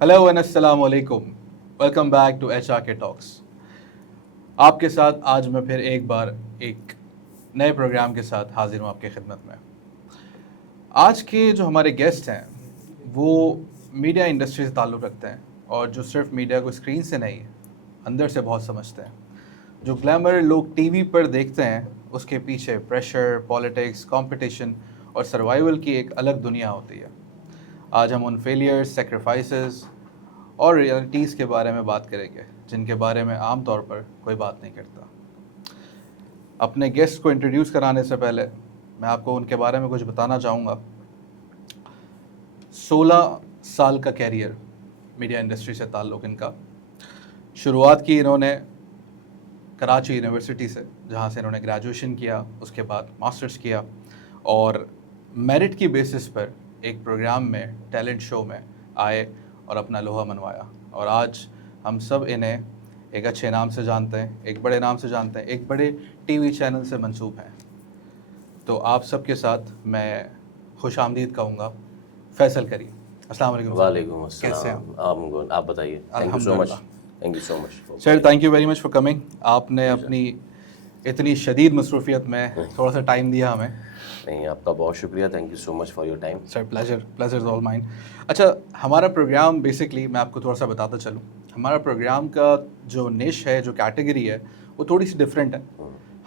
Hello and अस्सलाम वालेकुम। Welcome back to HR के टॉक्स। आपके साथ आज मैं फिर एक बार एक नए प्रोग्राम के साथ हाजिर हूँ आपकी खिदमत में। आज के जो हमारे गेस्ट हैं वो मीडिया इंडस्ट्री से ताल्लुक़ रखते हैं और जो सिर्फ मीडिया को स्क्रीन से नहीं अंदर से बहुत समझते हैं। जो ग्लैमर लोग टीवी पर देखते हैं उसके पीछे प्रेशर, पॉलिटिक्स, कंपटीशन और सर्वाइवल की एक अलग दुनिया होती है। आज हम उन फेलियर्स, सेक्रीफाइसेस और रियलिटीज़ के बारे में बात करेंगे जिनके बारे में आम तौर पर कोई बात नहीं करता। अपने गेस्ट को इंट्रोड्यूस कराने से पहले मैं आपको उनके बारे में कुछ बताना चाहूँगा। 16 साल का कैरियर मीडिया इंडस्ट्री से ताल्लुक़ इनका। शुरुआत की इन्होंने कराची यूनिवर्सिटी से, जहाँ से इन्होंने ग्रेजुएशन किया, उसके बाद मास्टर्स किया और मेरिट की बेसिस पर एक प्रोग्राम में, टैलेंट शो में आए और अपना लोहा मनवाया। और आज हम सब इन्हें एक अच्छे नाम से जानते हैं, एक बड़े नाम से जानते हैं, एक बड़े टीवी चैनल से मंसूब हैं। तो आप सबके साथ मैं खुश आमदीद कहूँगा फैसल करीम। अस्सलाम वालेकुम। वालेकुम कैसे हैं अस्सलाम। आप बताइए। Thank you so much. Thank you so much sir, thank you very much for coming. आपने अपनी इतनी शदीद मसरूफियत में थोड़ा सा टाइम दिया हमें। नहीं, आपका बहुत शुक्रिया। Thank you so much for your time. Sir, pleasure is all mine. अच्छा, हमारा प्रोग्राम बेसिकली मैं आपको थोड़ा सा बताता चलूँ। हमारा प्रोग्राम का जो निश है, जो कैटेगरी है, वो थोड़ी सी डिफरेंट है।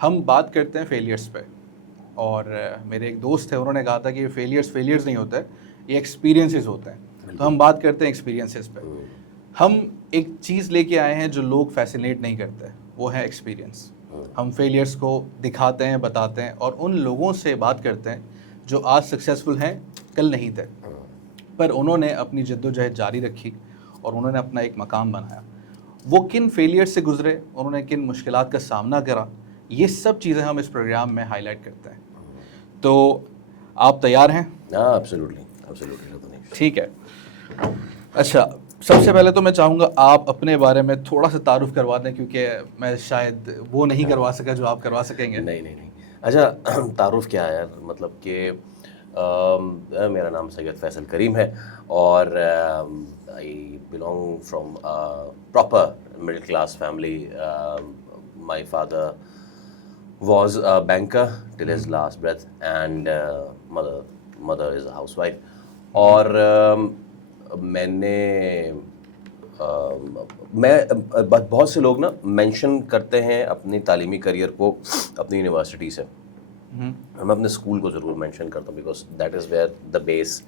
हम बात करते हैं फेलियर्स पे। और मेरे एक दोस्त थे, उन्होंने कहा था कि फेलियर्स नहीं होते, ये एक्सपीरियंसेस होते हैं। तो हम बात करते हैं एक्सपीरियंसेस पे। हम एक चीज़ लेके आए हैं जो लोग फैसिनेट नहीं करते, वो है एक्सपीरियंस। हम फेलियर्स को दिखाते हैं, बताते हैं और उन लोगों से बात करते हैं जो आज सक्सेसफुल हैं, कल नहीं थे, पर उन्होंने अपनी जद्दोजहद जारी रखी और उन्होंने अपना एक मकाम बनाया। वो किन फेलियर से गुजरे, उन्होंने किन मुश्किलात का सामना करा, ये सब चीज़ें हम इस प्रोग्राम में हाईलाइट करते हैं। तो आप तैयार हैं? हाँ, एब्सोल्युटली। ठीक है। अच्छा, सबसे पहले तो मैं चाहूँगा आप अपने बारे में थोड़ा सा तारुफ करवा दें, क्योंकि मैं शायद वो नहीं करवा सका जो आप करवा सकेंगे। नहीं। अच्छा, तारुफ क्या है यार, मतलब कि मेरा नाम सैयद फैसल करीम है और I belong from proper middle class family. My father was a banker till his last breath and mother is a housewife। और बहुत से लोग ना मेंशन करते हैं अपनी तालीमी करियर को अपनी यूनिवर्सिटी से। मैं अपने स्कूल को ज़रूर मेंशन करता हूँ because that is where the base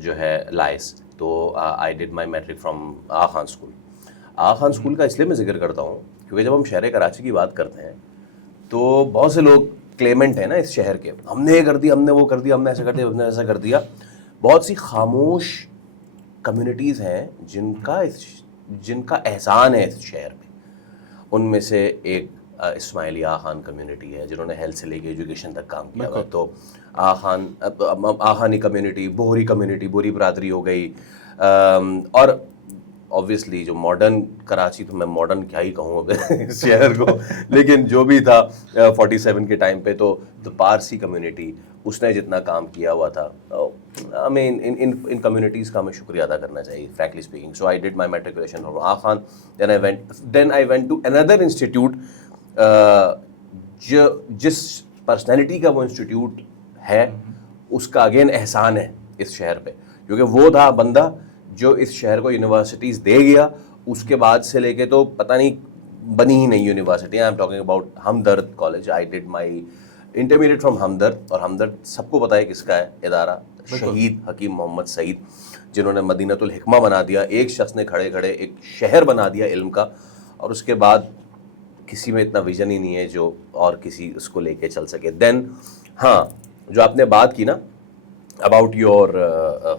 जो है लाइज। तो I did my matric from Aga Khan school. Aga Khan school का इसलिए मैं जिक्र करता हूँ क्योंकि जब हम शहर कराची की बात करते हैं तो बहुत से लोग क्लेमेंट हैं ना इस शहर के, हमने ये कर दिया, हमने वो कर दिया, हमने ऐसा कर दिया, हमने ऐसा कर दिया। बहुत सी खामोश कम्युनिटीज़ हैं जिनका एहसान है इस शहर में। उनमें से एक इस्माइली आगा खान कम्युनिटी है जिन्होंने हेल्थ से लेके एजुकेशन तक काम किया हुआ है। तो आगा खानी कम्युनिटी, बोहरी कम्युनिटी, बोहरी बरादरी हो गई। और ऑब्वियसली जो मॉडर्न कराची, तो मैं मॉडर्न क्या ही कहूँ अब इस शहर को, लेकिन जो भी था 47 के टाइम पे, तो पारसी कम्युनिटी, उसने जितना काम किया हुआ था, आई मीन इन कम्युनिटीज़ का हमें शुक्रिया अदा करना चाहिए, frankly speaking. So I did my matriculation from Aga Khan, then I went to another institute. जिस पर्सनैलिटी का वो इंस्टीट्यूट है उसका अगेन एहसान है इस शहर पे, क्योंकि वो था बंदा जो इस शहर को यूनिवर्सिटीज़ दे गया। उसके बाद से लेके तो पता नहीं बनी ही नहीं university. I am talking about Hamdard college. I did my intermediate from Hamdard, और हमदर्द सबको पता है किसका है इदारा, शहीद हकीम मोहम्मद सईद, जिन्होंने मदीनतुल हिकमा बना दिया। एक शख्स ने खड़े खड़े एक शहर बना दिया इल्म का, और उसके बाद किसी में इतना विजन ही नहीं है जो और किसी उसको लेके चल सके। देन हाँ, जो आपने बात की ना about your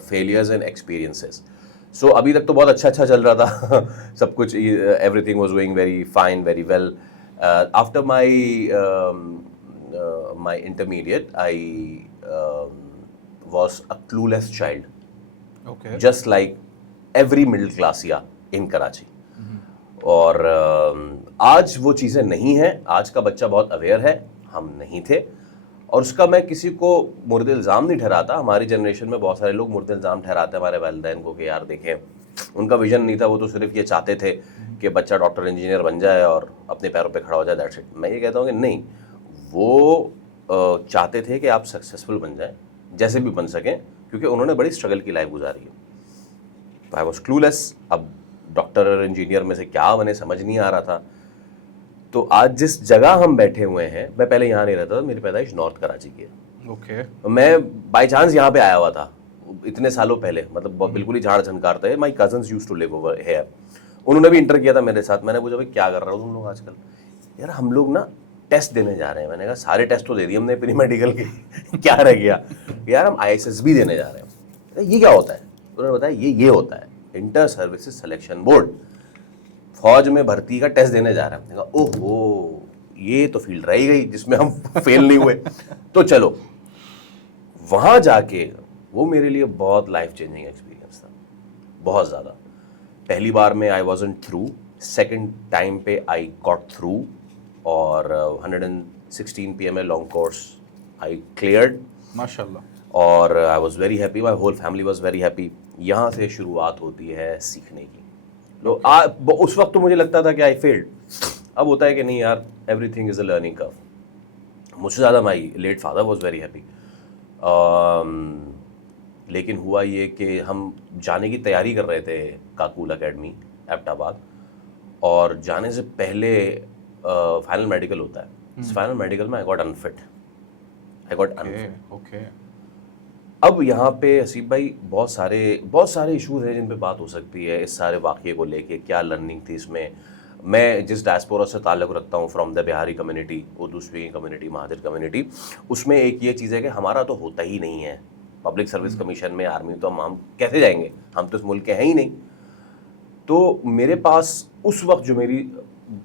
failures and experiences, so अभी तक तो बहुत अच्छा चल रहा था सब कुछ, everything was going very fine, very well. After my intermediate I was a clueless child, just like every middle क्लासिया इन कराची। और आज वो चीज़ें नहीं हैं। आज का बच्चा बहुत अवेयर है, हम नहीं थे। और उसका मैं किसी को मुर्द इल्ज़ाम नहीं ठहराता। हमारी जनरेशन में बहुत सारे लोग मुर्द इल्ज़ाम ठहराते हैं हमारे वालिदैन को कि यार देखें उनका विजन नहीं था, वो तो सिर्फ ये चाहते थे कि बच्चा डॉक्टर इंजीनियर बन जाए और अपने पैरों पे खड़ा हो जाए, दैट्स इट। मैं ये कहता हूँ कि नहीं, वो चाहते थे कि आप सक्सेसफुल बन जाएं, जैसे भी बन सकें, क्योंकि उन्होंने बड़ी स्ट्रगल की लाइफ गुजारी है। तो आई वॉज क्लूलेस, अब डॉक्टर और इंजीनियर में से क्या बने समझ नहीं आ रहा था। तो आज जिस जगह हम बैठे हुए हैं, मैं पहले यहाँ नहीं रहता था, मेरी पैदाइश नॉर्थ कराची की है। ओके। तो मैं बाई चांस यहाँ पे आया हुआ था इतने सालों पहले, मतलब बिल्कुल ही झाड़ झंकार था। My cousins used to live over here, उन्होंने भी इंटर किया था मेरे साथ। मैंने पूछा भाई क्या कर रहे हो तुम लोग आजकल? यार हम लोग ना टेस्ट देने जा रहे हैं। मैंने कहा सारे टेस्ट तो दे दिए हमने प्री मेडिकल के क्या रह गया? यार हम ISSB देने जा रहे हैं। ये क्या होता है? उन्होंने बताया ये होता है इंटर सर्विसेज सिलेक्शन बोर्ड, फौज में भर्ती का टेस्ट देने जा रहे हैं। मैंने कहा ओहो, ये तो फील्ड रह गई जिसमें हम फेल नहीं हुए। तो चलो वहां जाके वो मेरे लिए बहुत लाइफ चेंजिंग एक्सपीरियंस था, बहुत ज़्यादा। पहली बार में I wasn't through, second time पे आई गॉट थ्रू, और 116 PMA long course I cleared माशाल्लाह। और I was very happy, my whole family was very happy. यहाँ से शुरुआत होती है सीखने की। तो उस वक्त तो मुझे लगता था कि आई फेल्ड, अब होता है कि नहीं यार, everything is a learning curve. मुझसे ज़्यादा my late father was very happy. लेकिन हुआ ये कि हम जाने की तैयारी कर रहे थे काकूल एकेडमी एबटाबाद, और जाने से पहले फाइनल मेडिकल होता है। फाइनल मेडिकल में आई गॉट अनफिट, ओके। अब यहाँ पे हसीब भाई बहुत सारे इशूज़ हैं जिन पे बात हो सकती है इस सारे वाक़ये को लेके। क्या लर्निंग थी इसमें? मैं जिस डायस्पोरा से ताल्लुक़ रखता हूँ, from the Bihari community, Urdu speaking community, Muhajir community, उसमें एक ये चीज़ है कि हमारा तो होता ही नहीं है पब्लिक सर्विस कमीशन में, आर्मी, तो हम कैसे जाएंगे? हम तो इस मुल्क के हैं ही नहीं। तो मेरे पास उस वक्त जो मेरी,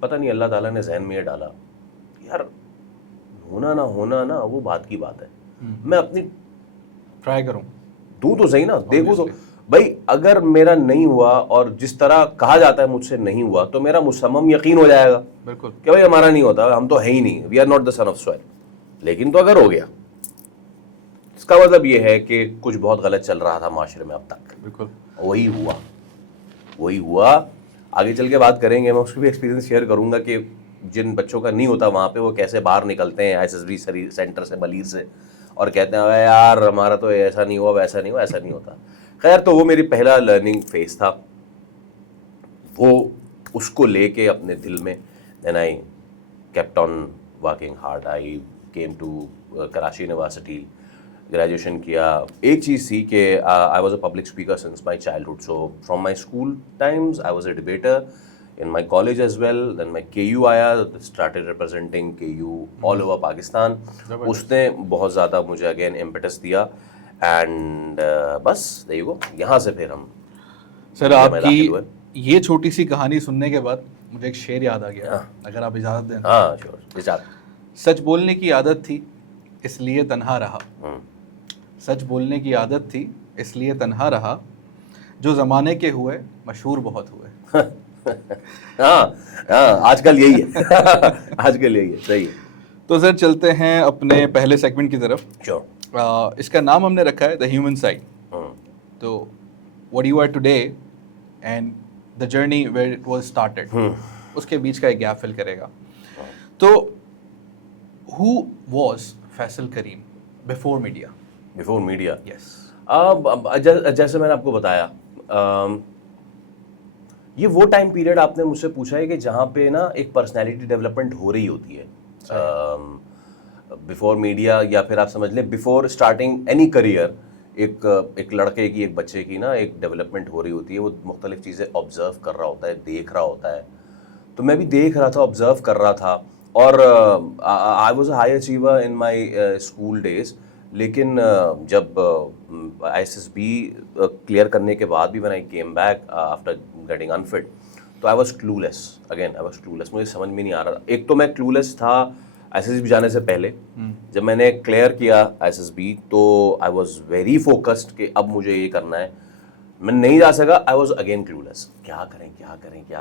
पता नहीं अल्लाह ताला ने जहन में ये डाला, यार होना ना वो बात की बात है, मैं अपनी ट्राई करूं, दूं तो सही ना, देखो तो भाई, अगर मेरा नहीं हुआ और जिस तरह कहा जाता है मुझसे नहीं हुआ, तो मेरा मुसम्मम यकीन हो जाएगा बिल्कुल कि भाई हमारा नहीं होता, हम तो है ही नहीं, we are not the son of soil. लेकिन तो अगर हो गया, इसका मतलब ये है कि कुछ बहुत गलत चल रहा था माशरे में अब तक। बिल्कुल वही हुआ। आगे चल के बात करेंगे, मैं उसकी भी एक्सपीरियंस शेयर करूंगा कि जिन बच्चों का नहीं होता वहाँ पे वो कैसे बाहर निकलते हैं ISSB सेंटर से, बलीर से, और कहते हैं यार हमारा तो ऐसा नहीं हुआ, वैसा नहीं हुआ, ऐसा नहीं होता। खैर, तो वो मेरी पहला लर्निंग फेज था, वो उसको लेके अपने दिल में, then I kept on working hard. I came to Karachi university, graduation किया। एक चीज़ थी कि I was a public speaker since my childhood, so from my school times I was a debater, in my college as well. Then my KU आया, started representing KU all over Pakistan. उसने बहुत ज़्यादा मुझे again impetus दिया, and बस there you go, यहाँ से फिर हम सर आपकी ये छोटी सी कहानी सुनने के बाद मुझे एक शेर याद आ गया। अगर आप इजाज़त दें। हाँ श्योर, इजाज़त। सच बोलने की आदत थी इसलिए तन्हा रहा, सच बोलने की आदत थी इसलिए तन्हा रहा, जो ज़माने के हुए मशहूर बहुत हुए। हाँ, आजकल यही है। आजकल यही है, सही है। तो सर चलते हैं अपने पहले सेगमेंट की तरफ। श्योर। इसका नाम हमने रखा है द ह्यूमन साइड। तो what you are today and the journey where it was started, उसके बीच का एक गैप फिल करेगा। तो who was Faisal Karim before media? Before media, yes. जैसे मैंने आपको बताया, ये वो टाइम पीरियड आपने मुझसे पूछा है कि जहाँ पे ना एक पर्सनैलिटी डेवलपमेंट हो रही होती है बिफोर मीडिया, या फिर आप समझ लें बिफोर स्टार्टिंग एनी करियर। एक लड़के की, एक बच्चे की ना एक डेवलपमेंट हो रही होती है, वो मुख्तलिफ चीज़ें ऑब्जर्व कर रहा होता है, देख रहा होता है। तो मैं भी देख रहा था, ऑब्जर्व कर रहा था, और I was a high achiever in my school days. लेकिन जब ISSB क्लियर करने के बाद भी when I came back after getting unfit, तो I was clueless, again I was clueless. मुझे समझ में नहीं आ रहा था। एक तो मैं क्लूलेस था ISSB जाने से पहले, जब मैंने क्लियर किया ISSB तो आई वॉज वेरी फोकस्ड कि अब मुझे ये करना है, मैं नहीं जा सका। आई वॉज अगेन क्लूलेस, क्या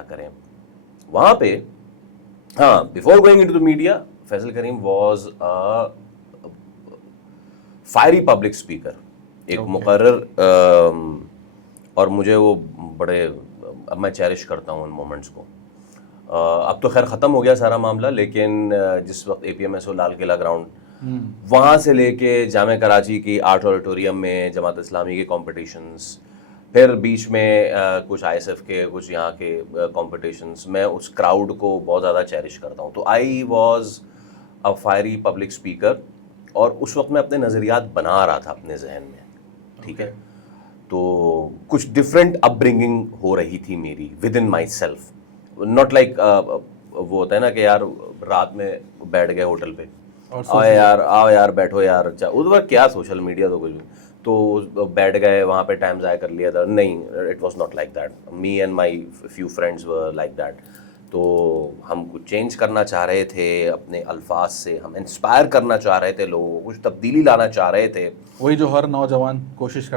करें। वहाँ पे हाँ, before going into the media, Faisal Karim was fiery public speaker, एक मुकर्रर, और मुझे वो बड़े, अब मैं चेरिश करता हूँ उन मोमेंट्स को। अब तो खैर ख़त्म हो गया सारा मामला, लेकिन जिस वक्त APMSO लाल किला ग्राउंड, वहाँ से लेके जामे कराची की आर्ट ऑडिटोरियम में जमात इस्लामी के कॉम्पिटिशन्स, फिर बीच में कुछ ISF के, कुछ यहाँ के कॉम्पिटिशन्स, मैं उस क्राउड को बहुत ज़्यादा चेरिश करता हूँ। तो I was a fiery public speaker, और उस वक्त मैं अपने नज़रियात बना रहा था अपने जहन में, ठीक है। तो कुछ डिफरेंट अपब्रिंगिंग हो रही थी मेरी with in my self, not like वो होता है ना कि यार रात में बैठ गए होटल पे, आओ यार बैठो यार, उस वक्त क्या सोशल मीडिया तो कुछ भी, तो बैठ गए वहाँ पे टाइम ज़ाया कर लिया था, नहीं, it was not like that. Me and my few friends were like that. तो हम कुछ चेंज करना चाह रहे थे अपने अल्फाज से, हम इंस्पायर करना चाह रहे थे लोगों को, कुछ तब्दीली लाना चाह रहे थे। वही जो हर नौजवान कोशिश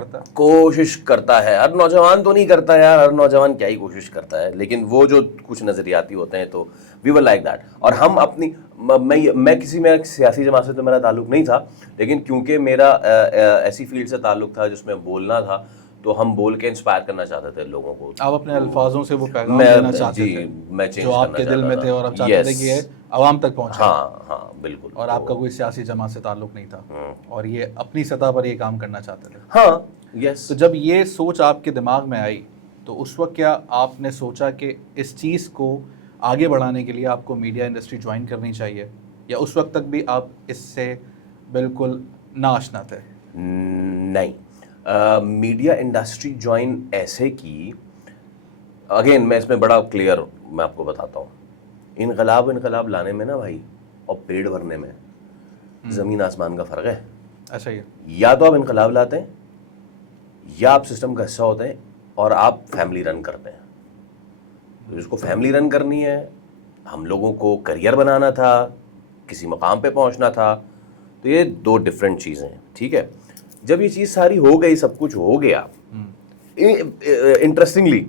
करता है। हर नौजवान तो नहीं करता यार, हर नौजवान क्या ही कोशिश करता है, लेकिन वो जो कुछ नज़रियाती होते हैं, तो वी वर लाइक दैट। और हम अपनी, मैं किसी में सियासी जमात से तो मेरा ताल्लुक़ नहीं था, लेकिन क्योंकि मेरा ऐसी फील्ड से ताल्लुक़ था जिसमें बोलना था, तो हम बोल के इंस्पायर करना चाहते थे लोगों को। आप अपने अल्फाजों से वो पैगाम देना चाहते थे मैं चेंज जो आपके दिल में थे, और आप चाहते थे कि ये आवाम तक पहुंचे। हाँ बिल्कुल। और आपका कोई सियासी जमात से ताल्लुक नहीं था, और ये अपनी सतह पर ये काम करना चाहते थे। हाँ, यस। तो जब ये सोच आपके दिमाग में आई, तो उस वक्त क्या आपने सोचा कि इस चीज़ को आगे बढ़ाने के लिए आपको मीडिया इंडस्ट्री ज्वाइन करनी चाहिए, या उस वक्त तक भी आप इससे बिल्कुल नाआशना थे? नहीं, मीडिया इंडस्ट्री ज्वाइन ऐसे की, अगेन मैं इसमें बड़ा क्लियर मैं आपको बताता हूँ, इनकलाब लाने में ना भाई, और पेड़ भरने में ज़मीन आसमान का फ़र्क है। अच्छा, ये या तो आप इनकलाब लाते हैं, या आप सिस्टम का हिस्सा होते हैं, और आप फैमिली रन करते हैं। तो जिसको फैमिली रन करनी है, हम लोगों को करियर बनाना था, किसी मकाम पे पहुंचना था, तो ये दो डिफरेंट चीज़ें हैं, ठीक है। जब ये चीज़ सारी हो गई, सब कुछ हो गया, इंटरेस्टिंगली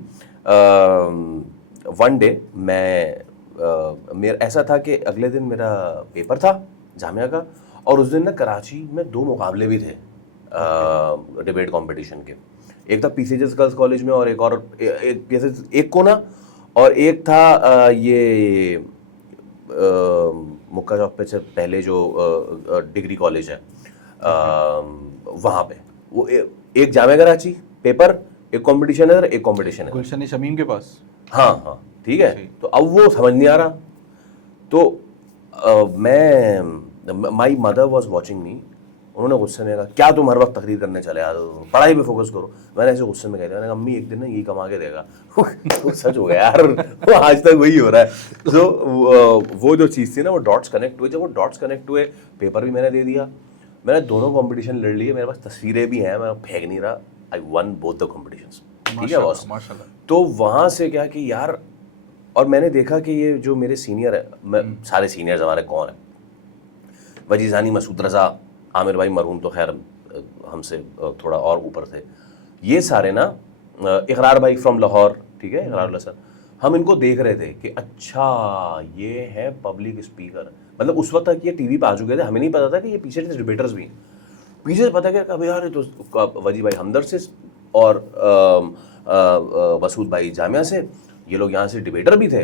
वन डे मेरा ऐसा था कि अगले दिन मेरा पेपर था जामिया का, और उस दिन ना कराची में 2 मुकाबले भी थे डिबेट कंपटीशन के। एक था PCJ गर्ल्स कॉलेज में, और एक कोना, और एक था ये मुक्का चौक पे से पहले जो डिग्री कॉलेज है, वहाँ पे वो एक जामिया कराची पेपर, एक कंपटीशन है, एक कंपटीशन है गुलशन शमीम के पास। हाँ, ठीक है। तो अब वो समझ नहीं आ रहा, तो माई मदर वॉज वॉचिंग मी। उन्होंने गुस्से में कहा, क्या तुम हर वक्त तकरीर करने चले आ रहे हो, पढ़ाई पे फोकस करो। मैंने ऐसे गुस्से में कह दिया, मैंने कहा अम्मी एक दिन ना यही कमा के देगा। वो सच हो गया यार, वो आज तक वही हो रहा है। तो वो जो चीज़ थी ना, वो डॉट्स कनेक्ट हुए। जब वो डॉट्स कनेक्ट हुए, पेपर भी मैंने दे दिया, मैंने दोनों कॉम्पिटिशन लड़ लिए, मेरे पास तस्वीरें भी हैं, मैं फेंक नहीं रहा। I one both the competitions, ठीक है बॉस। तो वहाँ से क्या कि यार, और मैंने देखा कि ये जो मेरे सीनियर है, मैं सारे सीनियर्स हमारे कौन है, वजीज़ानी, मसूद रज़ा, आमिर भाई मरहूम तो खैर हमसे थोड़ा और ऊपर थे, ये सारे ना, इकरार भाई फ्रॉम लाहौर, ठीक है, इकरार लसन, हम इनको देख रहे थे कि अच्छा ये है पब्लिक स्पीकर। मतलब उस वक्त तक ये टीवी पे आ चुके थे, हमें नहीं पता था कि ये पीछे से डिबेटर्स भी हैं। पीछे से पता क्या कभी यार, तो वजी भाई हमदर्द से और मसूद भाई जामिया से, ये लोग यहाँ से डिबेटर भी थे।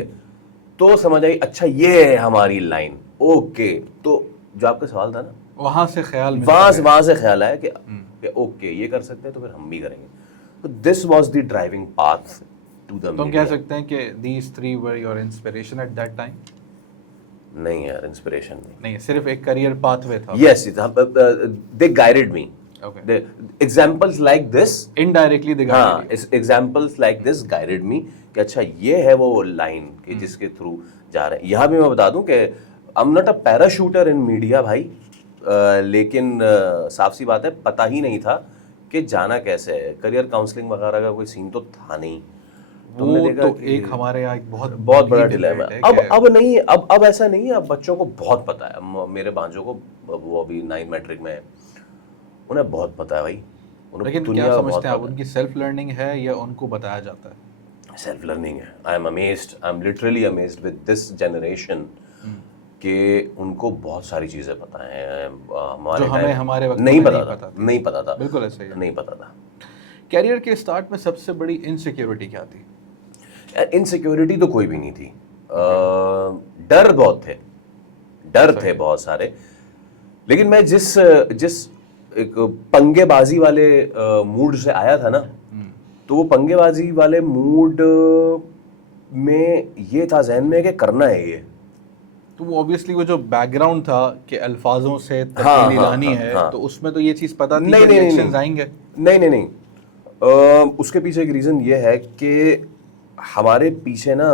तो समझ आई, अच्छा ये है हमारी लाइन, ओके। तो जो आपका सवाल था ना, वहाँ से ख्याल आया कि ओके ये कर सकते हैं, तो फिर हम भी करेंगे। तो this was the driving path to the. तो हम कह सकते हैं कि these three were your inspiration at that time? नहीं यार, इंस्पिरेशन नहीं, सिर्फ एक करियर पाथवे था। Yes, they guided me. Okay. The examples like this indirectly they guided you. examples like this guided me कि अच्छा ये है वो लाइन कि जिसके थ्रू जा रहे हैं। यहाँ भी मैं बता दूं कि आई am not a parachuter in media भाई, लेकिन साफ सी बात है, पता ही नहीं था कि जाना कैसे है। करियर काउंसलिंग वगैरह का कोई सीन तो था नहीं। तुमने देखा तो एक हमारे यहाँ एक बहुत बड़ा डिलेमा है। अब नहीं, अब ऐसा नहीं है। अब बच्चों को बहुत पता है। मेरे भांजों को, वो अभी 9 मैट्रिक में है, उन्हें बहुत पता है भाई। लेकिन क्या समझते हैं आप, उनकी सेल्फ लर्निंग है या उनको बताया जाता है? सेल्फ लर्निंग है। I am literally amazed with this generation कि उनको बहुत सारी चीज़ें पता हैं, हमारे जो हमें टाइम हमारे वक्त नहीं में पता नहीं था, पता था। नहीं पता था, बिल्कुल ऐसे ही है। नहीं पता था। कैरियर के स्टार्ट में सबसे बड़ी इनसिक्योरिटी क्या थी? इनसिक्योरिटी तो कोई भी नहीं थी, डर बहुत थे, डर थे बहुत सारे। लेकिन मैं जिस जिस एक पंगेबाजी वाले मूड से आया था ना, तो वो पंगेबाजी वाले मूड में ये था जहन में कि करना है ये। तो वो ऑब्वियसली वो जो बैकग्राउंड था कि अल्फाजों से हाँ तब्दीली हाँ लानी हाँ है, हाँ। तो उसमें तो ये चीज़ पता थी कि नहीं नहीं नहीं रिएक्शंस नहीं आएंगे। नहीं नहीं नहीं, उसके पीछे एक रीज़न ये है कि हमारे पीछे ना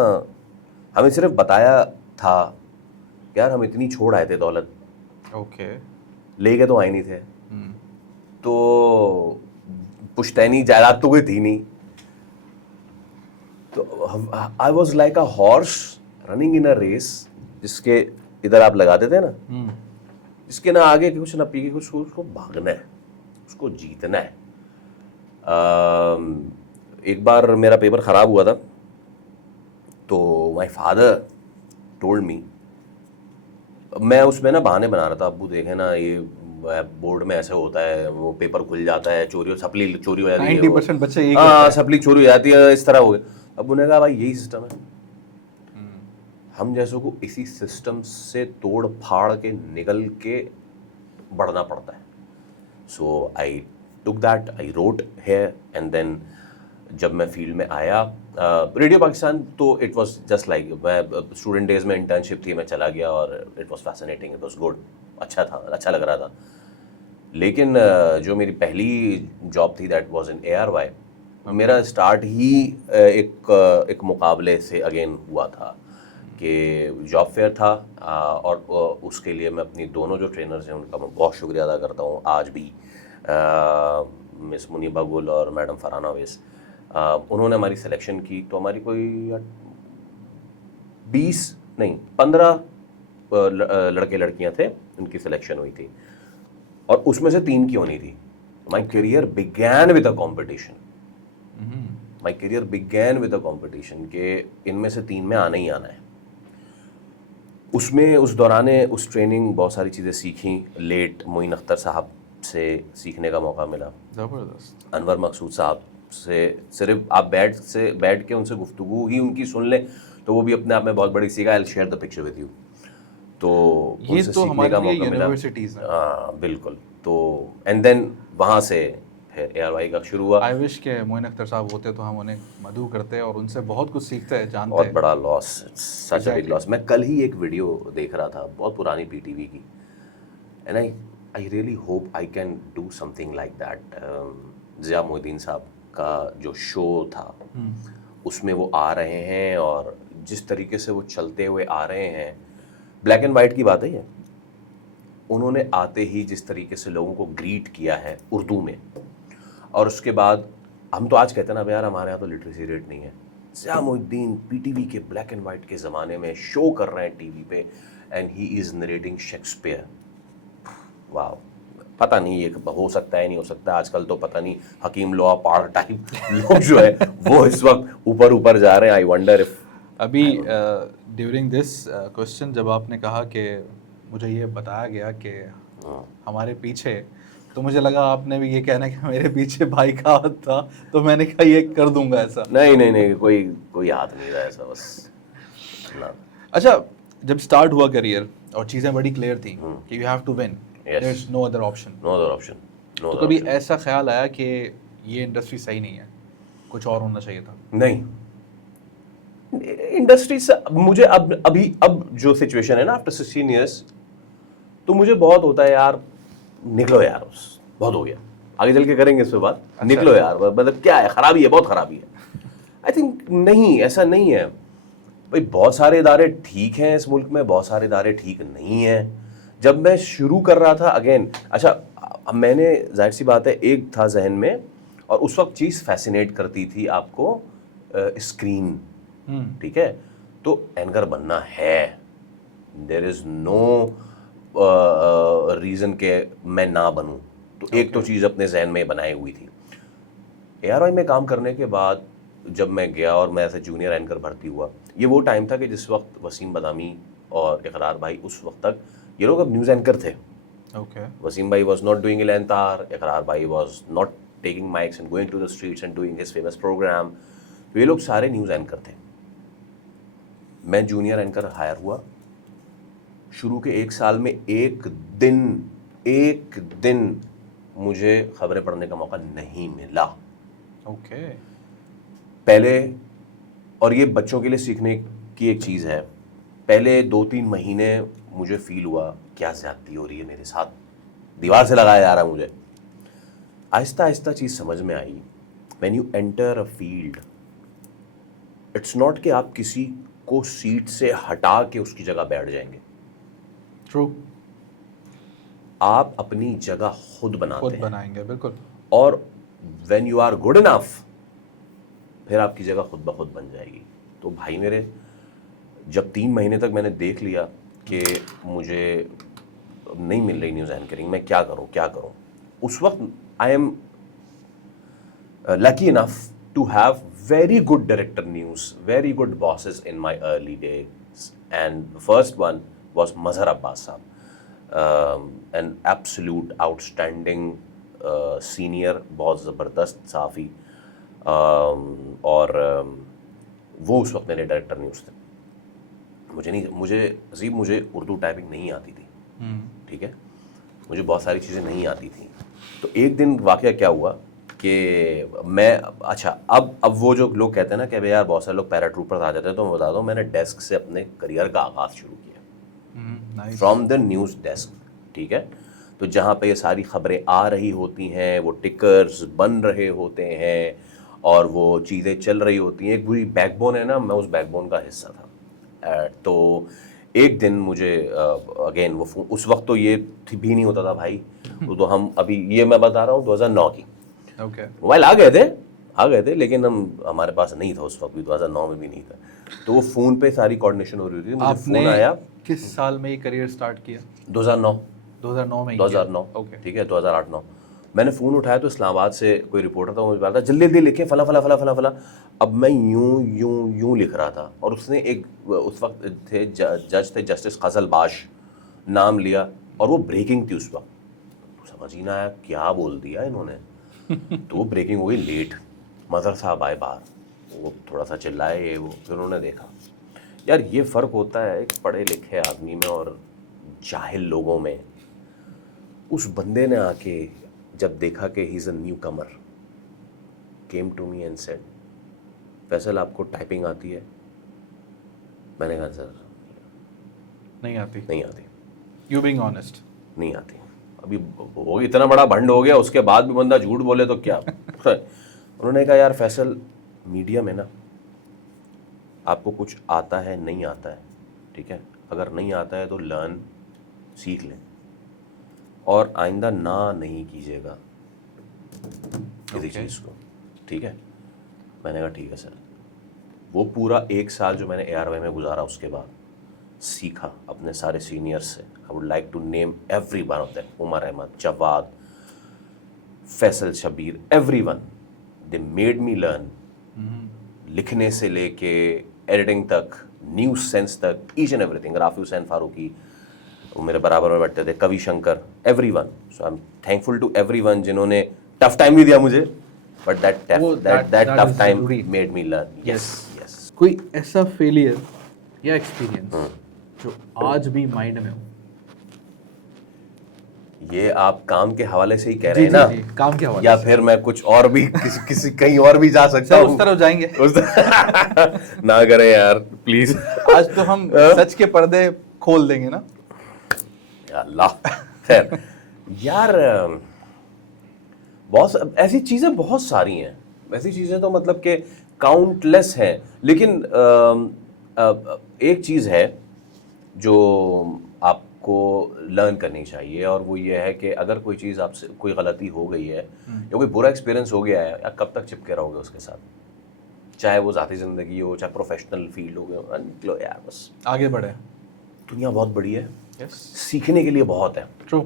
हमें सिर्फ बताया था यार हम इतनी छोड़ आए थे दौलत, ओके। ले के तो आए नहीं थे, तो पुश्तैनी जायदाद तो कोई थी नहीं, तो I was like a horse running in a race, जिसके इधर आप लगाते थे ना, जिसके ना आगे कुछ ना पीछे कुछ, उसको भागना है, उसको जीतना है। एक बार मेरा पेपर ख़राब हुआ था, तो माई फादर टोल्ड मी, मैं उसमें ना बहाने बना रहा था, अब्बू देखे ना ये बोर्ड में ऐसे होता है, वो पेपर खुल जाता है, चोरी सप्ली चोरी हो जाती है, 90% बच्चे यही हाँ करते हैं। सप्ली चोरी हो जाती है, इस तरह हो गया। अब्बू ने कहा भाई यही सिस्टम है, हम जैसों को इसी सिस्टम से तोड़ फाड़ के निकल के बढ़ना पड़ता है। So I took that, I wrote here, and then जब मैं फील्ड में आया रेडियो पाकिस्तान, तो इट वाज जस्ट लाइक, मैं स्टूडेंट डेज में इंटर्नशिप थी, मैं चला गया और it was fascinating, it was good, अच्छा था, अच्छा लग रहा था। लेकिन जो मेरी पहली जॉब थी दैट वाज इन ARY, मेरा स्टार्ट ही एक मुकाबले से अगेन हुआ था कि जॉब फेयर था, और उसके लिए मैं अपनी दोनों जो ट्रेनर्स हैं उनका मैं बहुत शुक्रिया अदा करता हूँ आज भी, मिस मुनीबा गुल और मैडम फरहाना अवैस। उन्होंने हमारी सिलेक्शन की, तो हमारी कोई 20 नहीं 15 लड़के लड़कियां थे, उनकी सिलेक्शन हुई थी, और उसमें से 3 की होनी थी। My career began with a competition, my career began with a competition के इनमें से 3 में आना ही आना है। उसमें उस दौरान उस ट्रेनिंग बहुत सारी चीज़ें सीखी, लेट मोइन अख्तर साहब से सीखने का मौका मिला, ज़बरदस्त। अनवर मकसूद साहब से, सिर्फ आप बैठ के उनसे गुफ्तगू ही उनकी सुन लें तो वो भी अपने आप में बहुत बड़ी सीख है। I will share the picture with you. तो ये उनसे तो सीखने का हमारे लिए मौका मिला, यूनिवर्सिटीज़ हैं। हाँ बिल्कुल। तो एंड देन वहाँ से फिर ARY का शुरू हुआ। आई विश के मोइन अख्तर साहब होते तो हम उन्हें मधु करते और उनसे बहुत कुछ सीखते हैं, जानते बहुत हैं। बड़ा loss, such a big Exactly. Loss. मैं कल ही एक वीडियो देख रहा था, बहुत पुरानी PTV की, and I really hope I can do something like that. Zia Moinuddin साहब का जो शो था, उसमें वो आ रहे हैं और जिस तरीके से वो चलते हुए आ रहे हैं, ब्लैक एंड वाइट की बात है ये, उन्होंने आते ही जिस तरीके से लोगों को ग्रीट किया है उर्दू में, और उसके बाद हम तो आज कहते हैं ना यार हमारे यहाँ तो लिटरेसी रेट नहीं है, ज़िया मोइनुद्दीन PTV के ब्लैक एंड वाइट के ज़माने में शो कर रहे हैं टीवी पे, and he is narrating Shakespeare. वाह, पता नहीं ये हो सकता है नहीं हो सकता, आजकल तो पता नहीं हकीम लोहा पार टाइप लोग जो है वो इस वक्त ऊपर ऊपर जा रहे हैं। आई वंडर इफ अभी ड्यूरिंग दिस क्वेश्चन जब आपने कहा कि मुझे ये बताया गया कि हमारे पीछे, तो मुझे लगा आपने भी ये कहना कि मेरे पीछे भाई का हाथ था, तो मैंने कहा ये कर दूंगा ऐसा। नहीं नहीं नहीं, कोई हाथ नहीं रहा ऐसा, बस ना। अच्छा, जब स्टार्ट हुआ करियर और चीज़ें बड़ी क्लियर थी कि you have to win, Yes. There is no other option, no other option, no तो अदर कभी ऑप्शन। ऐसा ख्याल आया कि ये इंडस्ट्री सही नहीं है, कुछ और होना चाहिए था? नहीं, इंडस्ट्री से मुझे अब जो सिचुएशन है ना आफ्टर 16 ईयर्स, तो मुझे बहुत होता है यार, निकलो यार बस, बहुत हो गया, आगे चल के करेंगे इस पे बात। निकलो यार, मतलब क्या है, खराबी है, बहुत खराबी है। आई थिंक नहीं, ऐसा नहीं है भाई। बहुत सारे इदारे ठीक हैं इस मुल्क में, बहुत सारे इदारे ठीक नहीं हैं। जब मैं शुरू कर रहा था अगेन, अच्छा अब मैंने, जाहिर सी बात है, एक था जहन में, और उस वक्त चीज़ फैसिनेट करती थी आपको, स्क्रीन, ठीक है, तो एंकर बनना है, देयर इज़ नो रीज़न के मैं ना बनूं, तो एक तो चीज़ अपने जहन में बनाई हुई थी। ARY में काम करने के बाद जब मैं गया और मैं ऐसे जूनियर एंकर भर्ती हुआ, ये वो टाइम था कि जिस वक्त वसीम बदामी और इकरार भाई उस वक्त तक, ये लोग अब न्यूज़ एंकर थे. Okay. Wasim bhai was not doing Ilantar, Iqrar bhai was not taking mics and going to the streets and doing his famous program. तो ये लोग सारे न्यूज़ एंकर थे. मैं जूनियर एंकर हायर हुआ. शुरू के 1 साल में एक दिन मुझे खबरें पढ़ने का मौका नहीं मिला. Okay. पहले, और ये बच्चों के लिए सीखने की एक चीज़ है, पहले 2-3 महीने मुझे फील हुआ क्या ज़्यादती हो रही है मेरे साथ, दीवार से लगाया जा रहा है मुझे. आहिस्ता आहिस्ता चीज़ समझ में आई. When you enter a field, it's not कि आप किसी को सीट से हटा के उसकी जगह बैठ जाएंगे. True. आप अपनी जगह खुद बनाते खुद हैं. बनाएंगे, बिल्कुल. और when you are good enough, फिर आपकी जगह खुद ब खुद बन जाएगी. तो भाई मेरे, जब 3 महीने तक मैंने देख लिया कि मुझे नहीं मिल रही न्यूज़ एंकरिंग, मैं क्या करूं, उस वक्त I am lucky enough to have very good director news, very good bosses in my early days, and the first one was Mazhar Abbas sahab, an absolute outstanding senior, बहुत ज़बरदस्त साफ़ी, और वो उस वक्त मेरे डायरेक्टर न्यूज़ थे. मुझे Urdu typing नहीं आती थी, ठीक है, मुझे बहुत सारी चीज़ें नहीं आती थी. तो एक दिन वाक़या क्या हुआ कि मैं, अच्छा, अब वो जो लोग कहते हैं ना कि भाई यार बहुत सारे लोग पैराट्रूपर्स आ जाते हैं, तो मैं बता दूं, मैंने डेस्क से अपने करियर का आगाज़ शुरू किया, फ्रॉम द न्यूज़ डेस्क, ठीक है. तो जहाँ पे ये सारी खबरें आ रही होती हैं, वो टिकर्स बन रहे होते हैं और वो चीज़ें चल रही होती हैं, एक पूरी बैकबोन है ना, मैं उस बैकबोन का हिस्सा था. तो एक दिन मुझे अगेन वो उस वक्त तो ये भी नहीं होता था भाई, तो हम अभी, ये मैं बता रहा हूँ 2009 की. Okay. मोबाइल आ गए थे, लेकिन हमारे पास नहीं था उस वक्त भी, 2009 में भी नहीं था. तो वो फ़ोन पे सारी कोऑर्डिनेशन हो रही थी. मुझे फ़ोन आया. किस साल में ये करियर स्टार्ट किया? 2009 में. 2009, Okay. ठीक है, 2008-9. मैंने फ़ोन उठाया तो इस्लामाबाद से कोई रिपोर्टर था, मुझे बताया जल्दी लिखे फला. अब मैं यूं लिख रहा था, और उसने उस वक्त थे जज थे जस्टिस फजल बाश, नाम लिया, और वो ब्रेकिंग थी उस वक्त. तो समझ ही ना आया क्या बोल दिया इन्होंने. तो वो ब्रेकिंग हो गई लेट. मज़हर साहब आए बाहर, वो थोड़ा सा चिल्लाए, ये वो. फिर उन्होंने देखा. यार ये फ़र्क होता है एक पढ़े लिखे आदमी में और जाहिल लोगों में. उस बंदे ने आके जब देखा कि he is a newcomer, came to me and said, Faisal आपको टाइपिंग आती है? मैंने कहा सर नहीं आती. यू बीइंग ऑनेस्ट, नहीं आती. अभी वो इतना बड़ा भंड हो गया, उसके बाद भी बंदा झूठ बोले तो क्या. उन्होंने कहा यार फैसल, मीडिया में ना आपको कुछ आता है नहीं आता है, ठीक है, अगर नहीं आता है तो लर्न, सीख लें, और आइंदा ना नहीं कीजिएगा किसी चीज़ को, ठीक है. मैंने कहा ठीक है सर. वो पूरा 1 साल जो मैंने ARY में गुजारा, उसके बाद सीखा अपने सारे सीनियर्स से. I would like to name every one of them, Umar Ahmad, Jawad, Faisal Shabbir, everyone. They made me learn, लिखने से लेके एडिटिंग तक, न्यूज़ सेंस तक, each and everything. Rafi Hussain Farooqui वो मेरे बराबर में बैठते थे, Kavi Shankar, everyone. So I am thankful to everyone जिन्होंने टफ टाइम भी दिया मुझे, but that tough time made me learn. Yes. कोई ऐसा फेलियर या एक्सपीरियंस जो आज भी माइंड में हो? ये आप काम के हवाले से ही कह रहे हैं ना? जी, काम के हवाले या से. फिर मैं कुछ और भी किसी कहीं और भी जा सकता हूँ? उस तरफ जाएंगे. ना करें यार प्लीज. आज तो हम सच के पर्दे खोल देंगे ना. या अल्लाह. खैर यार, बहुत ऐसी चीज़ें बहुत सारी हैं. ऐसी चीज़ें तो मतलब कि काउंटलेस हैं. लेकिन एक चीज़ है जो आपको लर्न करनी चाहिए, और वो ये है कि अगर कोई चीज़ आपसे, कोई गलती हो गई है या कोई बुरा एक्सपीरियंस हो गया है, या कब तक चिपके रहोगे उसके साथ, चाहे वो ज़ाती ज़िंदगी हो, चाहे प्रोफेशनल फील्ड हो गया, निकलो यार, बस आगे बढ़े. दुनिया बहुत बड़ी है. Yes. सीखने के लिए बहुत है. True.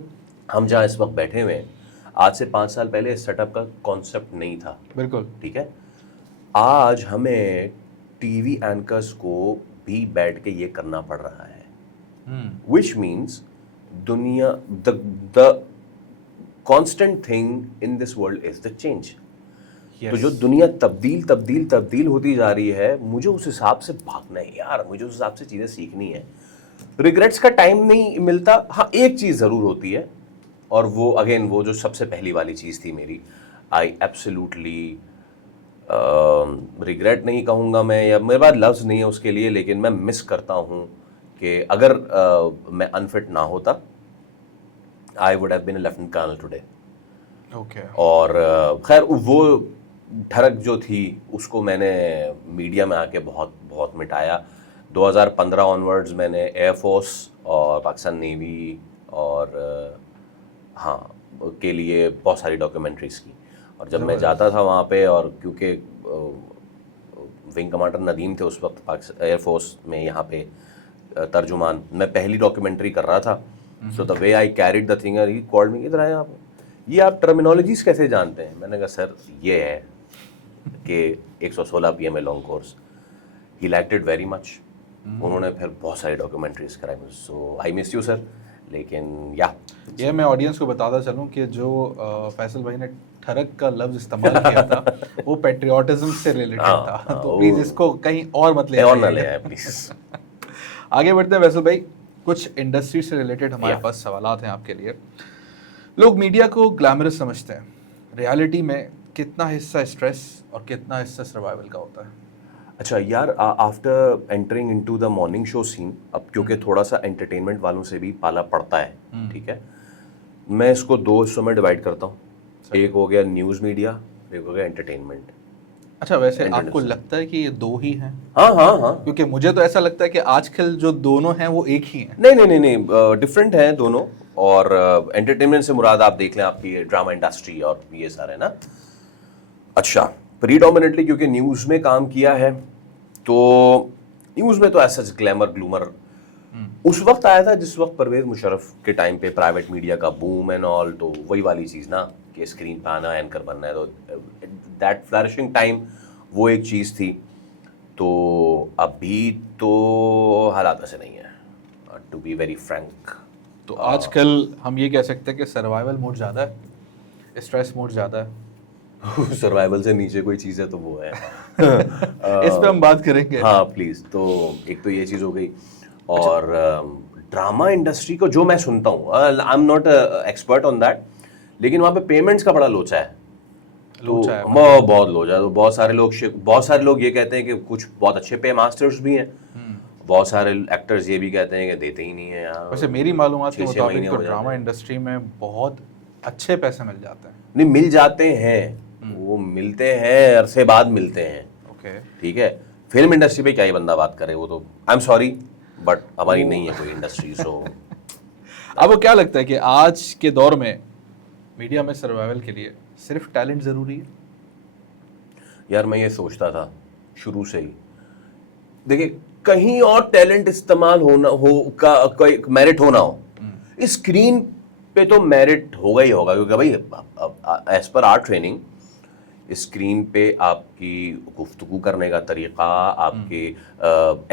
हम जहाँ इस वक्त बैठे हुए हैं, आज से 5 साल पहले इस सेटअप का कॉन्सेप्ट नहीं था. बिल्कुल. ठीक है. आज हमें टीवी एंकर्स को भी बैठ के ये करना पड़ रहा है. which means दुनिया the constant thing in this world is the change. तो जो दुनिया तब्दील होती जा रही है, मुझे उस हिसाब से भागना है यार, मुझे उस हिसाब से चीज़ें सीखनी है. रिग्रेट्स का टाइम नहीं मिलता. हाँ, एक चीज़ ज़रूर होती है, और वो अगेन वो जो सबसे पहली वाली चीज़ थी मेरी, आई एब्सोल्युटली रिग्रेट नहीं कहूँगा मैं, या मेरे पास लफ्ज़ नहीं है उसके लिए, लेकिन मैं मिस करता हूँ कि अगर मैं अनफिट ना होता, I would have been a lieutenant colonel today. Okay. और खैर वो ठरक जो थी उसको मैंने मीडिया में आके बहुत बहुत मिटाया. 2015 ऑनवर्ड्स मैंने एयरफोर्स और पाकिस्तान नेवी और हाँ के लिए बहुत सारी डॉक्यूमेंट्रीज़ की. और जब मैं जाता था वहाँ पे, और क्योंकि विंग कमांडर नदीम थे उस वक्त पाकिस्तान एयरफोर्स में यहाँ पे तर्जुमान, मैं पहली डॉक्यूमेंट्री कर रहा था. So the way I carried the thing, he called me, इधर आए आप, ये आप टर्मिनोलॉजीज कैसे जानते हैं? मैंने कहा सर ये है कि 116 PMA long course. He liked it very much. उन्होंने फिर बहुत सारी डॉक्यूमेंट्रीज कराई. सो आई मिस यू सर. लेकिन ये मैं ऑडियंस को बताता चलूं कि जो फैसल भाई ने ठरक का लफ्ज इस्तेमाल किया था वो पेट्रियाटिज्म से रिलेटेड था. तो प्लीज इसको कहीं और मत ले आए प्लीज. आगे बढ़ते हैं फैसल भाई, कुछ इंडस्ट्री से रिलेटेड हमारे पास सवालात हैं आपके लिए. लोग मीडिया को ग्लैमरस समझते हैं, रियलिटी में कितना हिस्सा स्ट्रेस और कितना हिस्सा सर्वाइवल का होता है? अच्छा यार, after entering into the morning show scene, अब क्योंकि थोड़ा सा एंटरटेनमेंट वालों से भी पाला पड़ता है, ठीक है, मैं इसको दो हिस्सों में डिवाइड करता हूँ. एक हो गया न्यूज़ मीडिया, एक हो गया एंटरटेनमेंट. अच्छा, वैसे आपको लगता है कि ये दो ही हैं? हाँ. क्योंकि मुझे तो ऐसा लगता है कि आजकल जो दोनों हैं वो एक ही हैं. नहीं, डिफरेंट हैं दोनों. और एंटरटेनमेंट से मुराद आप देख लें आपकी ड्रामा इंडस्ट्री और ये सारे ना. अच्छा, प्रीडोमिनेटली क्योंकि न्यूज़ में काम किया है, तो न्यूज़ में तो ऐसा ग्लैमर ग्लूमर उस वक्त आया था जिस वक्त परवेज मुशर्रफ के टाइम पे प्राइवेट मीडिया का बूम एंड ऑल. तो वही वाली चीज़ ना कि स्क्रीन पे आना, एंकर बनना है, तो दैट फ्लरिशिंग टाइम वो एक चीज़ थी. तो अभी तो हालात ऐसे नहीं है, टू बी वेरी फ्रैंक. तो आजकल हम ये कह सकते हैं कि सर्वाइवल मोड ज़्यादा है, स्ट्रेस मोड ज़्यादा है. सर्वाइवल से नीचे कोई चीज़ है तो वो है. इस पे हम बात करेंगे. हाँ प्लीज़. तो एक तो ये चीज़ हो गई. और ड्रामा इंडस्ट्री को जो मैं सुनता हूँ, आई am not expert on that, लेकिन वहाँ पे पेमेंट्स का बड़ा लोचा है. बहुत लोचा है. तो बहुत सारे लोग ये कहते हैं कि कुछ बहुत अच्छे पे मास्टर्स भी हैं. बहुत सारे एक्टर्स ये भी कहते हैं कि देते ही नहीं है यार. वैसे मेरी मालूमात के मुताबिक तो ड्रामा इंडस्ट्री में बहुत अच्छे पैसे मिल जाते हैं. नहीं, मिल जाते हैं, वो मिलते हैं, अरसे बाद मिलते हैं. ओके, ठीक है. फिल्म इंडस्ट्री पे क्या ही बंदा बात करे, वो तो आई एम सॉरी बट हमारी नहीं है कोई इंडस्ट्री. सो आपको क्या लगता है कि आज के दौर में मीडिया में सर्वाइवल के लिए सिर्फ टैलेंट ज़रूरी है? यार मैं ये सोचता था शुरू से ही. देखिए, कहीं और टैलेंट इस्तेमाल होना हो का कोई मेरिट होना हो, स्क्रीन पे तो मेरिट होगा ही होगा. क्योंकि भाई as per are training, screen पे आपकी गुफ्तगू करने का तरीक़ा, आपके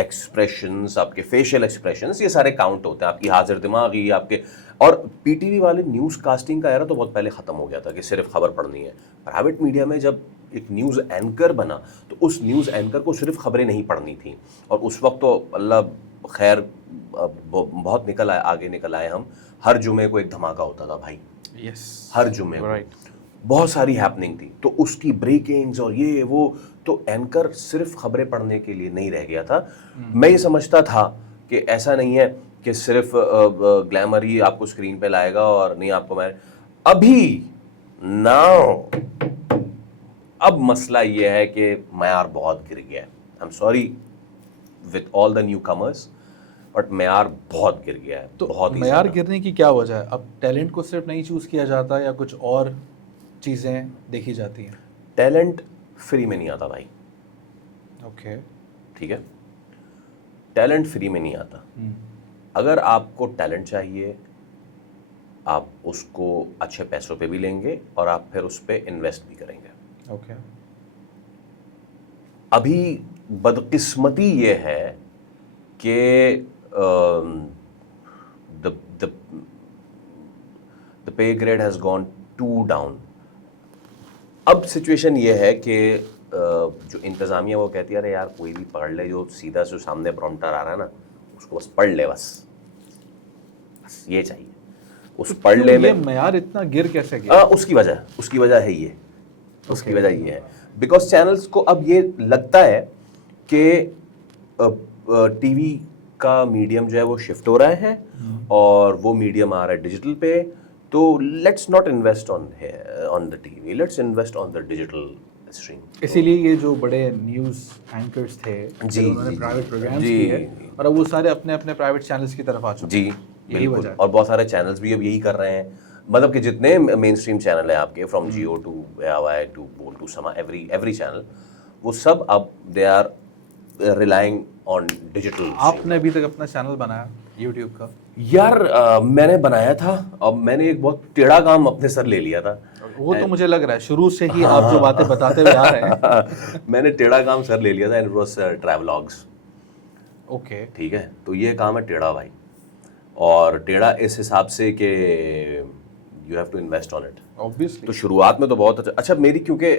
एक्सप्रेशंस, आपके फेशियल एक्सप्रेशंस, ये सारे काउंट होते हैं. आपकी हाजिर दिमागी, आपके. और पीटीवी वाले न्यूज़ कास्टिंग का एरा तो बहुत पहले ख़त्म हो गया था कि सिर्फ खबर पढ़नी है. प्राइवेट मीडिया में जब एक न्यूज़ एंकर बना तो उस न्यूज़ एंकर को सिर्फ खबरें नहीं पढ़नी थी. और उस वक्त तो अल्लाह खैर बहुत आगे निकल आए हम. हर जुमे को एक धमाका होता था भाई. यस, हर जुमे को बहुत सारी हैपनिंग थी. तो उसकी ब्रेकिंग्स और ये वो, तो एंकर सिर्फ खबरें पढ़ने के लिए नहीं रह गया था. मैं ये समझता था कि ऐसा नहीं है कि सिर्फ ग्लैमर ही आपको स्क्रीन पे लाएगा और नहीं आपको. मैं अभी नाउ अब मसला ये है कि मयार बहुत गिर गया है. आई am sorry with all the new commerce, but मयार बहुत गिर गया है. तो बहुत मयार गिरने की क्या वजह है? अब टैलेंट को सिर्फ नहीं चूज़ किया जाता या कुछ और चीज़ें देखी जाती हैं? टैलेंट फ्री में नहीं आता भाई. ओके, ठीक है. टैलेंट फ्री में नहीं आता. अगर आपको टैलेंट चाहिए, आप उसको अच्छे पैसों पे भी लेंगे और आप फिर उस पर इन्वेस्ट भी करेंगे. ओके. अभी बदकिस्मती ये है कि the pay grade has gone too down. अब सिचुएशन ये है कि जो इंतज़ामिया वो कहती है अरे यार कोई भी पढ़ ले, जो सीधा जो सामने प्रॉम्प्टर आ रहा है ना उसको बस पढ़ ले, बस ये चाहिए। उस पढ़ ले में मयार इतना गिर कैसे गया? उसकी वजह है ये, उसकी वजह ये है बिकॉज चैनल्स को अब ये लगता है कि टीवी का मीडियम जो है वो शिफ्ट हो रहा है और वो मीडियम आ रहा है डिजिटल पे, तो let's not invest on the TV, let's invest on the digital stream. इसीलिए ये जो बड़े न्यूज़ एंकर्स थे जी, उन्होंने प्राइवेट प्रोग्राम्स जी, किए और अब वो सारे अपने अपने प्राइवेट चैनल्स की तरफ आ चुके जी हैं। यही बिल्कुल। वजह है। और बहुत सारे चैनल्स भी अब यही कर रहे हैं, मतलब कि जितने मेन स्ट्रीम चैनल है आपके from Geo to AOI to Bol to Samaa, every channel, वो सब अब they are relying on digital. आपने अभी तक अपना चैनल बनाया यूट्यूब का? यार मैंने बनाया था, अब मैंने एक बहुत टेढ़ा काम अपने सर ले लिया था। वो तो मुझे लग रहा है शुरू से ही आप जो बातें बताते हुए आ रहे हैं। मैंने टेढ़ा काम सर ले लिया था, एंड इट वाज ट्रैवलॉग्स। ओके, ठीक है, तो ये काम है टेढ़ा भाई, और टेढ़ा इस हिसाब से कि you have to invest on it. Obviously. तो शुरुआत में तो बहुत अच्छा मेरी, क्योंकि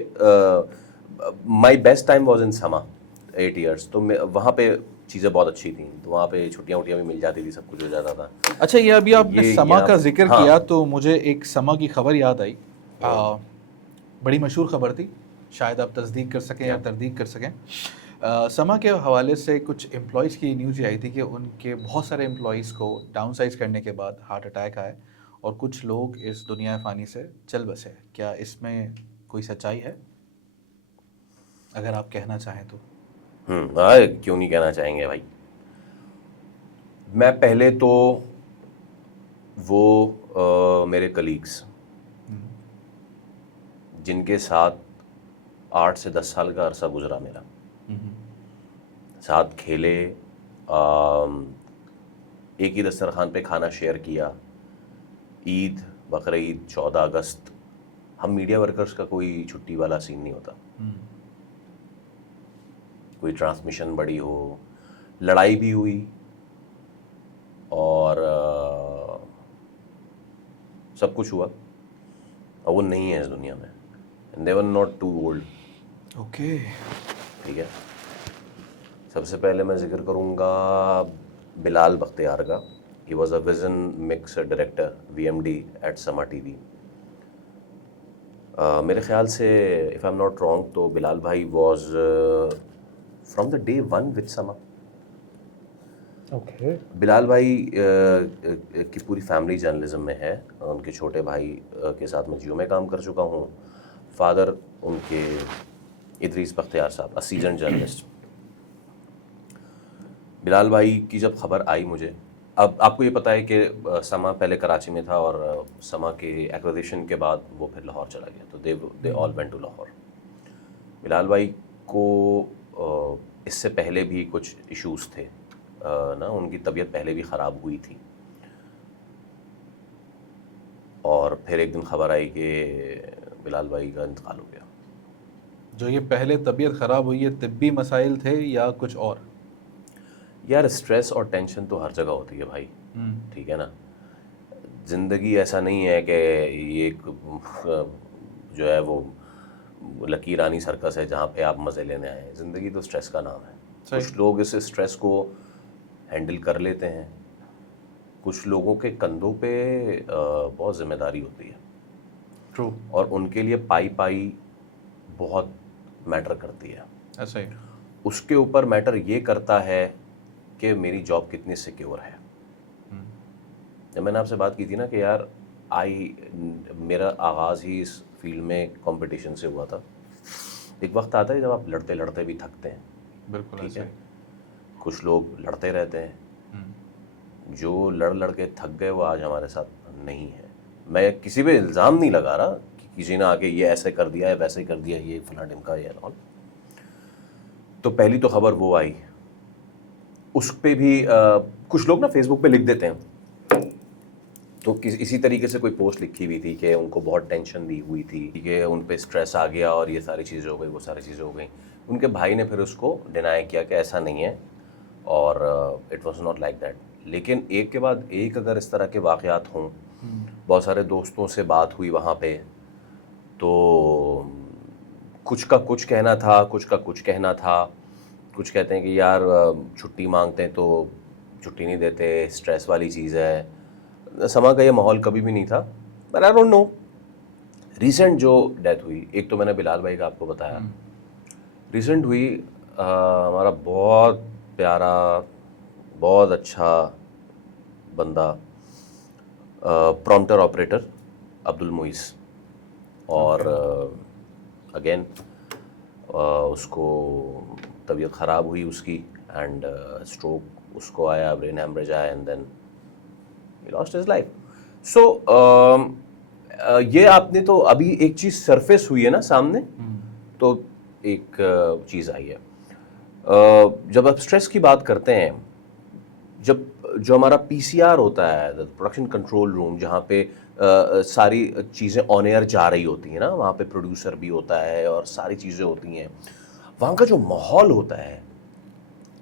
my best time was in Samaa 8 years, तो वहाँ पे चीज़ें बहुत अच्छी थी, तो वहाँ पे छुट्टियाँ भी मिल जाती थी, सब कुछ हो जाता था। अच्छा, ये अभी आपने समा का जिक्र हाँ। किया तो मुझे एक समा की खबर याद आई। बड़ी मशहूर खबर थी, शायद आप तस्दीक कर सकें या तरदीक कर सकें। समा के हवाले से कुछ एम्प्लॉयज़ की न्यूज़ आई थी कि उनके बहुत सारे एम्प्लॉयज़ को डाउनसाइज करने के बाद हार्ट अटैक आए और कुछ लोग इस दुनिया फ़ानी से चल बसे। क्या इसमें कोई सच्चाई है, अगर आप कहना चाहें तो? क्यों नहीं कहना चाहेंगे भाई। मैं पहले तो वो मेरे कलीग्स जिनके साथ 8 से 10 साल का अरसा गुजरा मेरा, साथ खेले, एक ही दस्तरखान पे खाना शेयर किया, ईद, बकरीद, 14 अगस्त, हम मीडिया वर्कर्स का कोई छुट्टी वाला सीन नहीं होता। कोई ट्रांसमिशन बड़ी हो, लड़ाई भी हुई और सब कुछ हुआ, और वो नहीं है इस दुनिया में, and they were not too old। Okay, ठीक है, सबसे पहले मैं जिक्र करूँगा बिलाल बख्तियार का। He was a vision mix director VMD at Samaa TV। मेरे ख्याल से if I am not wrong तो बिलाल भाई was from the day 1 with Samaa. Okay. Bilal भाई की पूरी फैमिली जर्नलिज्म में है। उनके छोटे भाई के साथ मैं जियो में काम कर चुका हूँ। फादर उनके इदरीस बख्तियार साहब, अ सीजन जर्नलिस्ट। बिलाल भाई की जब खबर आई मुझे, अब आपको ये पता है कि समा पहले कराची में था और समा के एक्विजिशन के बाद वो फिर लाहौर चला गया, तो they all went to Lahore. Bilal भाई को इससे पहले भी कुछ इश्यूज़ थे ना, उनकी तबीयत पहले भी ख़राब हुई थी, और फिर एक दिन खबर आई कि बिलाल भाई का इंतकाल हो गया। जो ये पहले तबीयत ख़राब हुई है, तिब्बी मसाइल थे या कुछ और? यार स्ट्रेस और टेंशन तो हर जगह होती है भाई, ठीक है ना। ज़िंदगी ऐसा नहीं है कि ये एक जो है वो लकीरानी सर्कस है जहाँ पे आप मज़े लेने आए हैं। ज़िंदगी तो स्ट्रेस का नाम है। कुछ लोग इस स्ट्रेस को हैंडल कर लेते हैं, कुछ लोगों के कंधों पे बहुत ज़िम्मेदारी होती है। ट्रू। और उनके लिए पाई बहुत मैटर करती है। ऐसा ही। उसके ऊपर मैटर ये करता है कि मेरी जॉब कितनी सिक्योर है। जब मैंने आपसे बात की थी ना कि यार मेरा आगाज़ ही इस फील्ड में कंपटीशन से हुआ था। एक वक्त आता है जब आप लड़ते लड़ते भी थकते हैं। बिल्कुल, ठीक ऐसा है, ही। कुछ लोग लड़ते रहते हैं, जो लड़ के थक गए वो आज हमारे साथ नहीं है। मैं किसी पे इल्ज़ाम नहीं लगा रहा कि किसी ने आके ये ऐसे कर दिया है, वैसे कर दिया, ये फला ढिमका, ये ऑल। तो पहली तो खबर वो आई, उस पे भी कुछ लोग ना फेसबुक पे लिख देते हैं। तो इसी तरीके से कोई पोस्ट लिखी हुई थी कि उनको बहुत टेंशन दी हुई थी, ठीक है, उन पे स्ट्रेस आ गया और ये सारी चीज़ें हो गई, वो सारी चीज़ें हो गई। उनके भाई ने फिर उसको डिनाई किया कि ऐसा नहीं है, और it was not like that. लेकिन एक के बाद एक अगर इस तरह के वाक़यात हों, बहुत सारे दोस्तों से बात हुई वहाँ पे, तो कुछ का कुछ कहना था, कुछ का कुछ कहना था। कुछ कहते हैं कि यार छुट्टी मांगते हैं तो छुट्टी नहीं देते, स्ट्रेस वाली चीज़ है। समा का ये माहौल कभी भी नहीं था, but I don't know. Recent जो डेथ हुई, एक तो मैंने बिलाल भाई का आपको बताया, रिसेंट हुई हमारा बहुत प्यारा, बहुत अच्छा बंदा, प्रॉम्प्टर ऑपरेटर अब्दुल मुइस। और अगेन उसको तबीयत ख़राब हुई उसकी, एंड स्ट्रोक उसको आया, ब्रेन हैमरेज आया, and then he lost his life. So ये आपने तो अभी एक चीज़ सरफेस हुई है ना सामने, तो एक चीज़ आई है। जब आप स्ट्रेस की बात करते हैं, जब जो हमारा पीसीआर होता है, प्रोडक्शन कंट्रोल रूम, जहाँ पे सारी चीज़ें ऑन एयर जा रही होती हैं ना, वहाँ पे प्रोड्यूसर भी होता है और सारी चीज़ें होती हैं, वहाँ का जो माहौल होता है,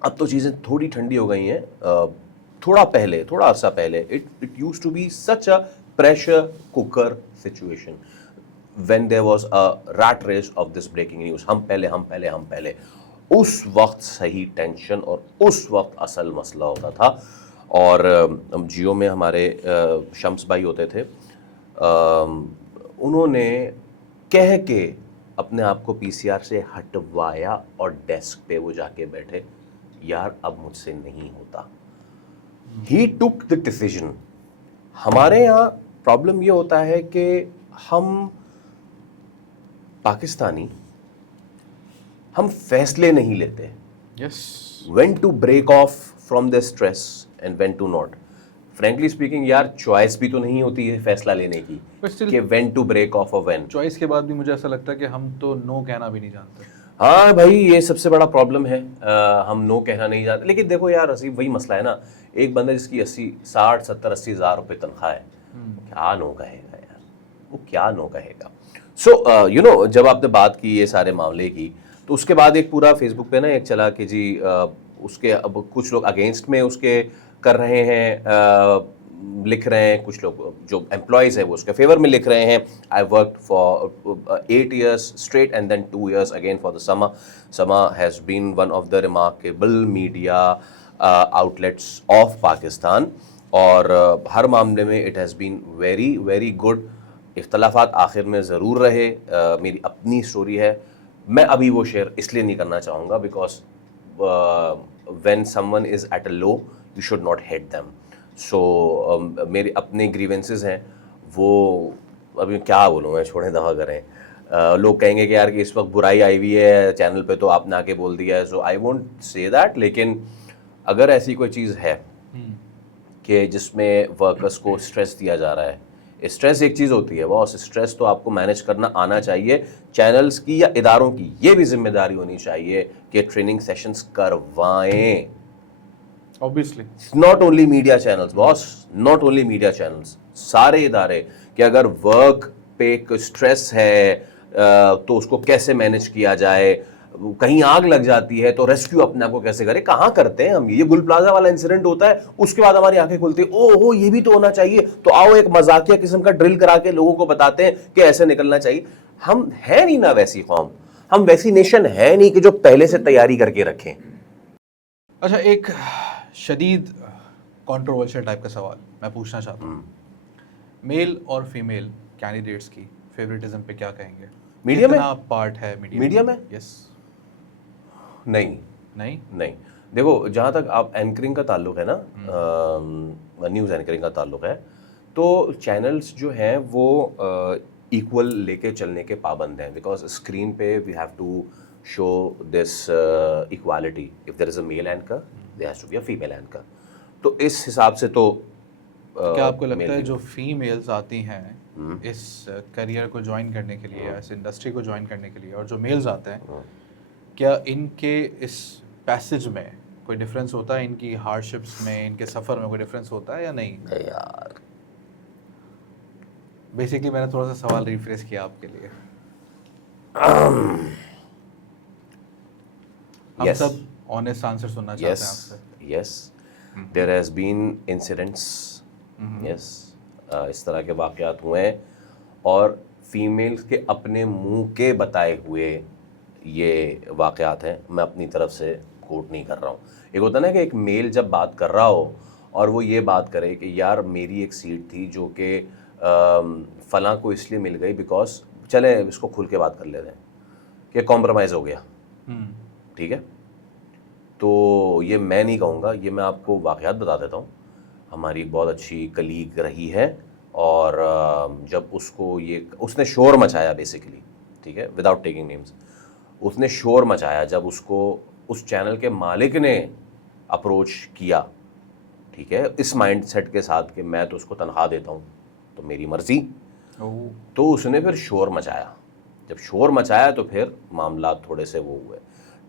अब तो चीज़ें थोड़ी ठंडी हो गई हैं, थोड़ा अरसा पहले it used to be such a pressure cooker situation when there was a rat race of this breaking news, हम पहले। उस वक्त सही टेंशन और उस वक्त असल मसला होता था। और जियो में हमारे शम्स भाई होते थे, उन्होंने कह के अपने आप को पीसीआर से हटवाया और डेस्क पे वो जाके बैठे, यार अब मुझसे नहीं होता। ही टुक द डिसीजन। हमारे यहाँ प्रॉब्लम ये होता है कि हम पाकिस्तानी, हम फैसले नहीं लेते। Yes, when to break off from the stress and when to not. Frankly speaking यार, चॉइस भी तो नहीं होती है फैसला लेने की But still- कि when to break off or when. Choice के बाद भी मुझे ऐसा लगता है कि हम तो नो कहना भी नहीं जानते। हाँ भाई, ये सबसे बड़ा प्रॉब्लम है, हम नो कहना नहीं जानते। लेकिन देखो यार, असी वही मसला है ना, एक बंदा जिसकी 60, 70, 80 हज़ार रुपये तनख्वाह है, क्या नो कहेगा यार, वो क्या नो कहेगा। सो यू नो, जब आपने बात की ये सारे मामले की, तो उसके बाद एक पूरा फेसबुक पे ना एक चला कि जी उसके अब कुछ लोग अगेंस्ट में उसके कर रहे हैं, लिख रहे हैं, कुछ लोग जो एम्प्लॉयज़ है वो उसके फेवर में लिख रहे हैं। I work for 8 years straight and then 2 years again for the Sama. Sama has been one of the remarkable media outlets of Pakistan, और हर मामले में it has been very very good. इख्तलाफात आखिर में ज़रूर रहे, मेरी अपनी स्टोरी है, मैं अभी वो शेयर इसलिए नहीं करना चाहूँगा because when someone is at a low you should not hate them. So मेरे अपने ग्रीवेंसेस हैं, वो अभी क्या बोलूँ मैं, छोड़ें, दफ़ा करें। लोग कहेंगे कि यार कि इस वक्त बुराई आई हुई है चैनल पे तो आपने आके बोल दिया है, so I won't say that. लेकिन अगर ऐसी कोई चीज़ है कि जिसमें वर्कर्स को स्ट्रेस दिया जा रहा है, स्ट्रेस एक चीज़ होती है, वो स्ट्रेस तो आपको मैनेज करना आना चाहिए। चैनल्स की या इदारों की ये भी जिम्मेदारी होनी चाहिए कि ट्रेनिंग सेशंस करवाएं। Obviously not only media channels boss, not only media channels, सारे इदारे, कि अगर वर्क पे कोई स्ट्रेस है तो उसको कैसे मैनेज किया जाए, कहीं आग लग जाती है तो रेस्क्यू अपने आप को कैसे करें, कहाँ करते हैं हम। ये गुल प्लाजा वाला इंसिडेंट होता है, उसके बाद हमारी आंखें खुलती है, ओहो ये भी तो होना चाहिए, तो आओ एक मजाकिया किस्म का ड्रिल करा के लोगों को बताते हैं कि ऐसे निकलना चाहिए। हम है नहीं ना वैसी कौम, हम वैसी नेशन है नहीं कि जो पहले से तैयारी करके रखें। अच्छा, एक शदीद कंट्रोवर्शियल टाइप का सवाल मैं पूछना चाहता हूँ, मेल और फीमेल कैंडिडेट्स की फेवरेटिज्म पे क्या कहेंगे? मीडिया में पार्ट है मीडिया में? यस। नहीं, देखो, जहाँ तक आप एंकरिंग का ताल्लुक है ना, न्यूज़ एंकरिंग का ताल्लुक है, तो चैनल्स जो हैं वो इक्वल लेके चलने के पाबंद हैं, बिकॉज स्क्रीन पे we have to show this equality. If there is a male anchor there has to be a female anchor. तो इस हिसाब से तो क्या आपको लगता है जो फीमेल्स आती हैं इस करियर को ज्वाइन करने के लिए, इस इंडस्ट्री को ज्वाइन करने के लिए, और जो मेल्स आते हैं, क्या इनके इस पैसेज में कोई डिफरेंस होता है, इनकी हार्डशिप्स में, इनके सफ़र में कोई डिफरेंस होता है या नहीं? यार बेसिकली मैंने थोड़ा सा सवाल रिफ्रेश किया आपके लिए। हम Yes. सब ऑनेस्ट आंसर सुनना चाहते हैं आपसे। Yes, there has been incidents, yes, इस तरह के वाक़यात हुए हैं और फीमेल्स के अपने मुंह के बताए हुए ये वाक़यात हैं। मैं अपनी तरफ से कोट नहीं कर रहा हूँ। एक होता है ना कि एक मेल जब बात कर रहा हो और वो ये बात करे कि यार मेरी एक सीट थी जो कि फ़लाँ को इसलिए मिल गई बिकॉज चले इसको खुल के बात कर लेते हैं कि कॉम्प्रोमाइज़ हो गया, ठीक है। तो ये मैं नहीं कहूँगा, ये मैं आपको वाक़यात बता देता हूँ। हमारी एक बहुत अच्छी कलीग रही है और जब उसको ये उसने शोर मचाया बेसिकली, ठीक है, विदाउट टेकिंग नेम्स, उसने शोर मचाया जब उसको उस चैनल के मालिक ने अप्रोच किया, ठीक है, इस माइंडसेट के साथ कि मैं तो उसको तनख्वाह देता हूँ तो मेरी मर्ज़ी। तो उसने फिर शोर मचाया। जब शोर मचाया तो फिर मामला थोड़े से वो हुए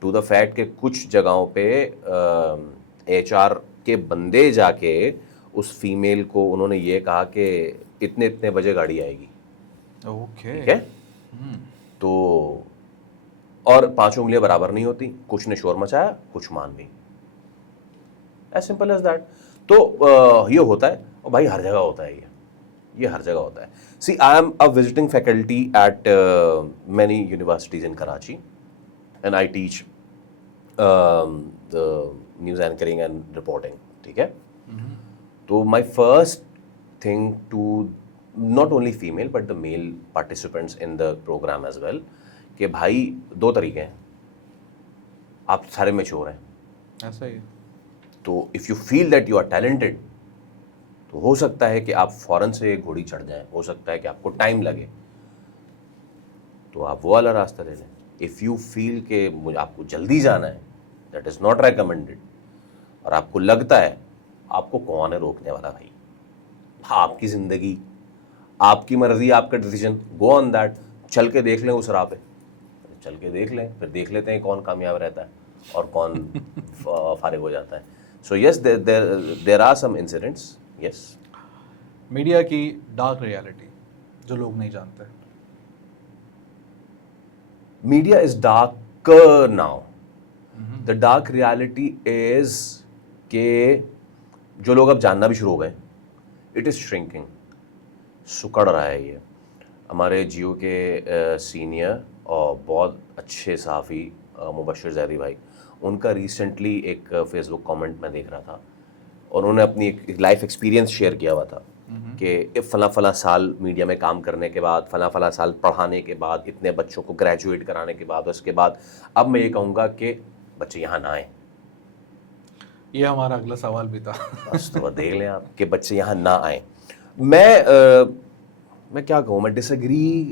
टू द फैक्ट कि कुछ जगहों पे HR के बंदे जाके उस फीमेल को उन्होंने ये कहा कि इतने इतने बजे गाड़ी आएगी, ओके, ठीक है। तो और 5 उंगलियां बराबर नहीं होती, कुछ ने शोर मचाया, कुछ मान गई, एज सिंपल एज दैट। तो ये होता है और भाई हर जगह होता है, ये हर जगह होता है। See I am a visiting faculty at many universities in Karachi and I teach the news anchoring and reporting, ठीक है। तो my first thing to not only female but the male participants in the program as well कि भाई 2 तरीके हैं, आप सारे mature हैं, ऐसा ही। तो if you feel that you are talented तो हो सकता है कि आप फ़ौरन से एक घोड़ी चढ़ जाएं, हो सकता है कि आपको टाइम लगे तो आप वो वाला रास्ता ले लें। इफ़ यू फील कि मुझे आपको जल्दी जाना है, दैट इज़ नॉट रिकमेंडेड, और आपको लगता है, आपको कौन है रोकने वाला भाई, आपकी ज़िंदगी, आपकी मर्ज़ी, आपका डिसीजन, गो ऑन दैट। चल के देख लें उस राह पे, चल के देख लें, फिर देख लेते हैं कौन कामयाब रहता है और कौन फारिग हो जाता है। So yes, there are some incidents, yes. Media की डार्क रियलिटी जो लोग नहीं जानते। Media is darker now. The dark reality is के जो लोग अब जानना भी शुरू हो गए, इट इज़ श्रिंकिंग, सुकड़ रहा है ये। हमारे जियो के सीनियर और बहुत अच्छे सहाफ़ी मुबश्शिर ज़ैदी भाई, उनका रिसेंटली एक फेसबुक कमेंट मैं देख रहा था और उन्होंने अपनी एक लाइफ एक्सपीरियंस शेयर किया हुआ था कि फ़ला साल मीडिया में काम करने के बाद, फ़ला साल पढ़ाने के बाद, इतने बच्चों को ग्रेजुएट कराने के बाद, उसके बाद अब मैं ये कहूँगा कि बच्चे यहाँ ना आएँ। ये हमारा अगला सवाल भी था। बस तो देख लें आप कि बच्चे यहाँ ना आएँ। मैं क्या कहूँ, मैं डिसएग्री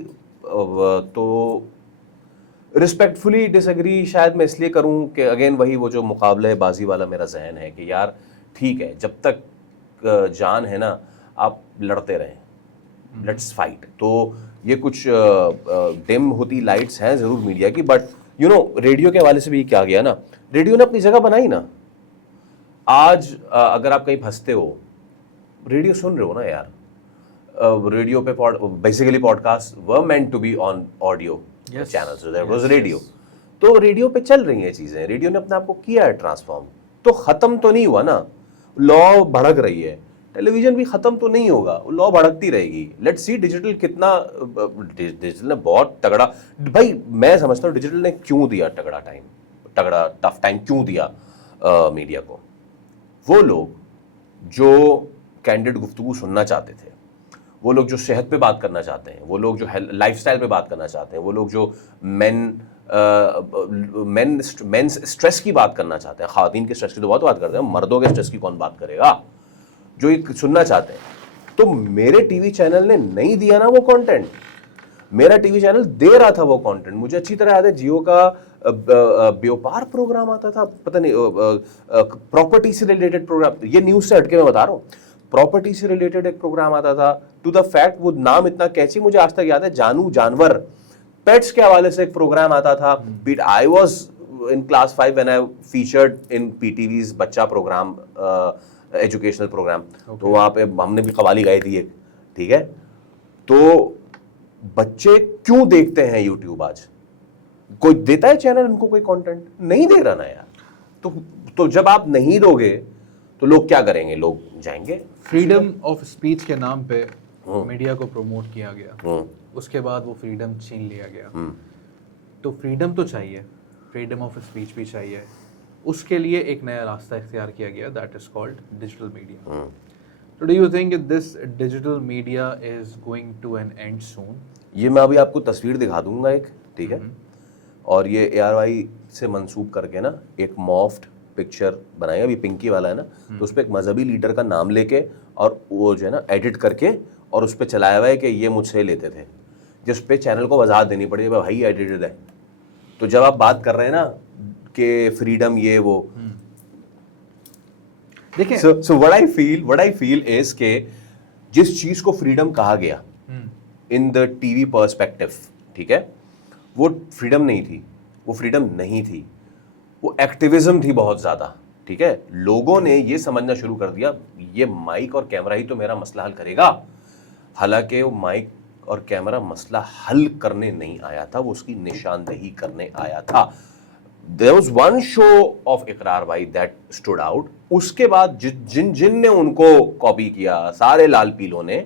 तो रिस्पेक्टफुली डिसएग्री शायद मैं इसलिए करूँ कि अगेन वही वो जो मुकाबलेबाजी वाला मेरा जहन है कि यार ठीक है, जब तक जान है ना आप लड़ते रहें, लेट्स फाइट। तो ये कुछ डिम होती लाइट्स हैं ज़रूर मीडिया की, बट यू नो रेडियो के हवाले से भी क्या गया ना, रेडियो ने अपनी जगह बनाई ना। आज अगर आप कहीं फंसते हो, रेडियो सुन रहे हो ना यार, रेडियो पे basically podcast were meant to be on audio channels, so there was radio. तो रेडियो पे चल रही हैं चीज़ें, रेडियो ने अपने आप को किया है ट्रांसफॉर्म, तो ख़त्म तो नहीं हुआ ना, लॉ भड़क रही है, टेलीविज़न भी ख़त्म तो नहीं होगा, लॉ भड़कती रहेगी। लेट्स सी डिजिटल कितना, डिजिटल ने बहुत तगड़ा, भाई मैं समझता हूँ डिजिटल ने क्यों दिया तगड़ा टफ टाइम क्यों दिया मीडिया को। वो लोग जो कैंडिड गुफ्तगू सुनना चाहते थे, वो लोग जो सेहत पे बात करना चाहते हैं, वो लोग जो लाइफस्टाइल पे बात करना चाहते हैं, वो लोग जो मेंस स्ट्रेस की बात करना चाहते हैं, ख़वातीन के स्ट्रेस की तो बहुत बात करते हैं, मर्दों के स्ट्रेस की कौन बात करेगा, जो ये सुनना चाहते हैं, तो मेरे टीवी चैनल ने नहीं दिया ना वो कंटेंट। मेरा टीवी चैनल दे रहा था वो कंटेंट। मुझे अच्छी तरह याद है जियो का व्यापार प्रोग्राम आता था, पता नहीं प्रॉपर्टी से रिलेटेड प्रोग्राम, ये न्यूज़ से हटके मैं बता रहा हूँ, प्रॉपर्टी से रिलेटेड एक प्रोग्राम आता था, टू द फैक्ट वो नाम इतना कैची मुझे आज तक याद है, जानू जानवर, पेट्स के हवाले से एक प्रोग्राम आता था। But I was in class 5 when I featured in PTV's बच्चा प्रोग्राम, एजुकेशनल प्रोग्राम। तो वहाँ पे हमने भी कवाली गाई थी एक, ठीक है। तो बच्चे क्यों देखते हैं यूट्यूब आज? कोई देता है चैनल इनको कोई कंटेंट? नहीं दे रहा ना यार। तो जब आप नहीं दोगे तो लोग क्या करेंगे, लोग जाएंगे। फ्रीडम ऑफ स्पीच के नाम पे मीडिया को प्रमोट किया गया, उसके बाद वो फ्रीडम छीन लिया गया। तो फ्रीडम तो चाहिए, फ्रीडम ऑफ स्पीच भी चाहिए, उसके लिए एक नया रास्ता इख्तियार किया गया, that is called digital media. तो do you think this digital media is going to an end soon? ये मैं अभी आपको तस्वीर दिखा दूंगा एक, ठीक है, और ये ARY से मंसूब करके ना एक मॉफ्ड पिक्चर बनाई, अभी पिंकी वाला है ना, तो उस पर एक मजहबी लीडर का नाम लेके और वो जो है ना एडिट करके और उस पर चलाया हुआ है कि ये मुझसे लेते थे, जिस पे चैनल को वजाहत देनी पड़ी, भाई एडिटेड है। तो जब आप बात कर रहे हैं ना कि फ्रीडम ये वो, देखिए so what I feel is के जिस चीज को फ्रीडम कहा गया इन द टीवी पर्सपेक्टिव, ठीक है, वो फ्रीडम नहीं थी, वो फ्रीडम नहीं थी, वो एक्टिविज्म थी बहुत ज़्यादा, ठीक है। लोगों ने ये समझना शुरू कर दिया ये माइक और कैमरा ही तो मेरा मसला हल करेगा, हालांकि वो माइक और कैमरा मसला हल करने नहीं आया था, वो उसकी निशानदेही करने आया था। There was one show of इकरार भाई that stood out। उसके बाद जिन ने उनको कॉपी किया, सारे लाल पीलों ने,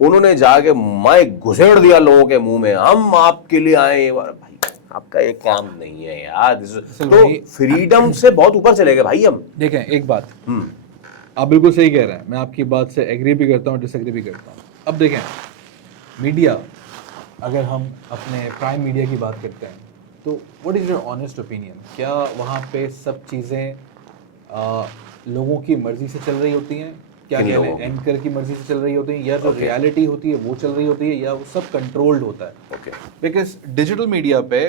उन्होंने जाके माइक घुसेड़ दिया लोगों के मुंह में, हम आपके लिए आए। भाई आपका ये काम नहीं है यार। तो फ्रीडम से बहुत ऊपर चले गए भाई हम। देखें एक बात, आप बिल्कुल सही कह रहे हैं, मैं आपकी बात से एग्री भी करता हूँ, डिसएग्री भी करता हूँ। अब देखें मीडिया, अगर हम अपने प्राइम मीडिया की बात करते हैं तो what is your honest opinion, क्या वहाँ पे सब चीज़ें लोगों की मर्ज़ी से चल रही होती हैं, क्या कह लें एंकर की मर्ज़ी से चल रही होती हैं, या जो रियलिटी होती है वो चल रही होती है, या वो सब कंट्रोल्ड होता है? ओके, बिकॉज डिजिटल मीडिया पे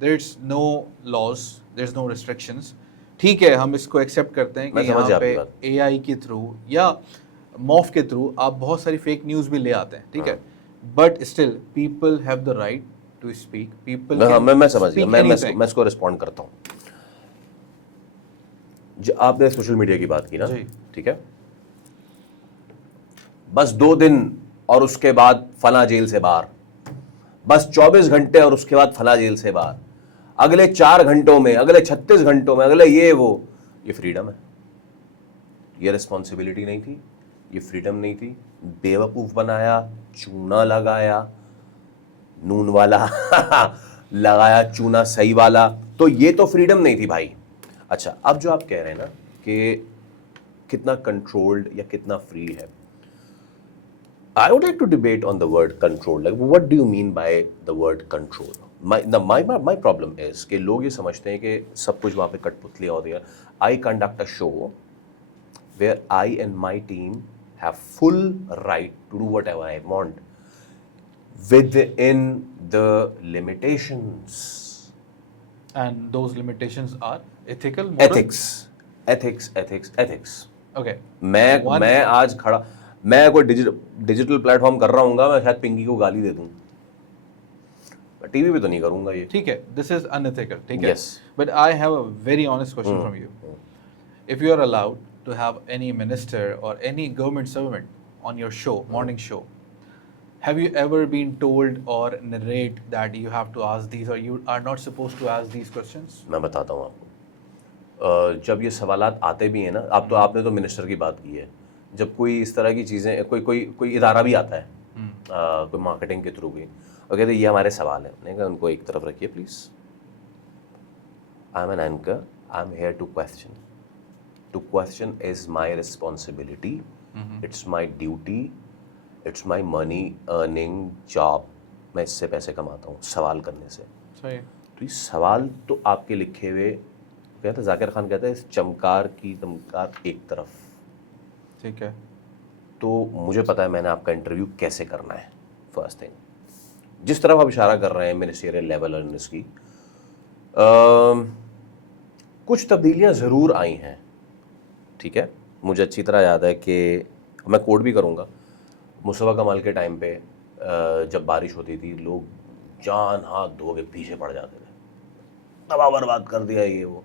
there is no laws, there is no restrictions. ठीक है, हम इसको एक्सेप्ट करते हैं कि यहाँ पे AI के थ्रू या मॉफ के थ्रू आप बहुत सारी फेक न्यूज़ भी ले आते हैं, ठीक है, but still people have the right to speak. People मैं समझ गया, मैं इसको रिस्पॉन्ड करता हूँ। आपने सोशल मीडिया की बात की ना, ठीक है, बस 2 दिन और उसके बाद फला जेल से बाहर, बस 24 घंटे और उसके बाद फला जेल से बाहर, अगले 4 घंटों में, अगले 36 घंटों में, अगले ये वो, ये फ्रीडम है? ये रिस्पॉन्सिबिलिटी नहीं थी, ये फ्रीडम नहीं थी। बेवकूफ बनाया, चूना लगाया, नून वाला लगाया चूना सही वाला, तो ये तो फ्रीडम नहीं थी भाई। अच्छा, अब जो आप कह रहे हैं ना कि कितना कंट्रोल्ड या कितना फ्री है, I would like to debate on the word control. Like, what do you mean by the word control? My problem is कि लोग ये समझते हैं कि सब कुछ वहाँ पे कठपुतली होती है। I conduct a show where I and my team have full right to do whatever I want within the limitations. And those limitations are ethical, moral? Ethics. Okay. मैं आज खड़ा, मैं कोई डिजिटल प्लेटफॉर्म कर रहा हूँ, मैं शायद पिंकी को गाली दे दूँ, टीवी पे तो नहीं करूँगा ये, ठीक है, दिस इज अनएथिकल, ठीक है। Yes. But I have a very honest question from you. If you are allowed to have any minister और any government servant on your show, morning show, have you ever been told or narrate that you have to ask these or you are not supposed to ask these questions? मैं बताता हूँ आपको। जब ये सवालात आते भी हैं ना, आपने तो मिनिस्टर की बात की है, जब कोई इस तरह की चीज़ें, कोई इदारा भी आता है, कोई मार्केटिंग के थ्रू भी, और कहते ये हमारे सवाल हैं, मैंने कहा उनको एक तरफ रखिए please. I am an anchor, I am here to question is my responsibility, it's my duty, it's my money earning job, मैं इससे पैसे कमाता हूँ सवाल करने से। सही। तो ये सवाल तो आपके लिखे हुए, कहते हैं जाकिर खान कहता है चमकार की तमकार एक तरफ, ठीक है। तो मुझे पता है मैंने आपका इंटरव्यू कैसे करना है। फर्स्ट थिंग, जिस तरफ आप इशारा कर रहे हैं मिनिस्ट्रियल लेवल और इसकी कुछ तब्दीलियाँ ज़रूर आई हैं, ठीक है। मुझे अच्छी तरह याद है कि मैं कोट भी करूँगा, मुस्तफ़ा कमाल के टाइम पे जब बारिश होती थी लोग जान हाथ धो के पीछे पड़ जाते थे, तबाह बर्बाद कर दिया ये वो।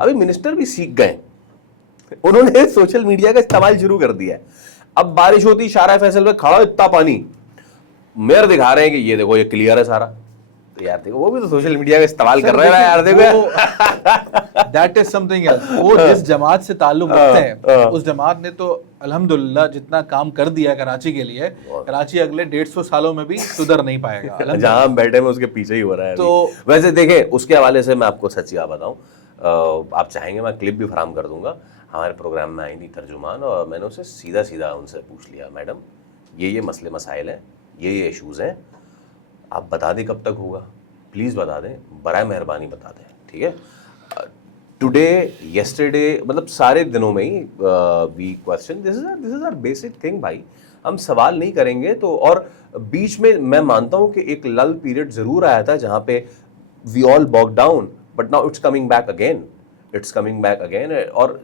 अभी मिनिस्टर भी सीख गए, उन्होंने सोशल मीडिया का इस्तेमाल शुरू कर दिया है। अब बारिश होती, शारा फैसल में खड़ा इतना पानी, मेयर दिखा रहे हैं कि ये देखो ये क्लियर है सारा, यार देखो वो भी तो सोशल मीडिया का इस्तेमाल कर रहे हैं यार, देखो दैट इज समथिंग एल्स। वो जिस जमात से ताल्लुक रखते हैं उस जमात ने तो अल्हम्दुलिल्लाह जितना काम कर दिया कराची के लिए, कराची अगले 150 सालों में भी सुधर नहीं पाएगा। जहां हम बैठे हैं उसके पीछे ही हो रहा है तो वैसे देखें उसके हवाले से मैं आपको सच्ची बात बताऊं, आप चाहेंगे मैं क्लिप भी फराहम कर दूंगा। हमारे प्रोग्राम में आई थी तर्जुमान और मैंने उसे सीधा सीधा उनसे पूछ लिया, मैडम ये मसले मसाइल हैं, ये इश्यूज़ हैं, आप बता दें कब तक होगा, प्लीज़ बता दें, बराए मेहरबानी बता दें, ठीक है। टुडे येस्टरडे मतलब सारे दिनों में ही we question, this is our basic thing भाई, हम सवाल नहीं करेंगे तो। और बीच में मैं मानता हूँ कि एक लल पीरियड ज़रूर आया था जहाँ पे we all balk down, but now it's coming back again, it's coming back again. और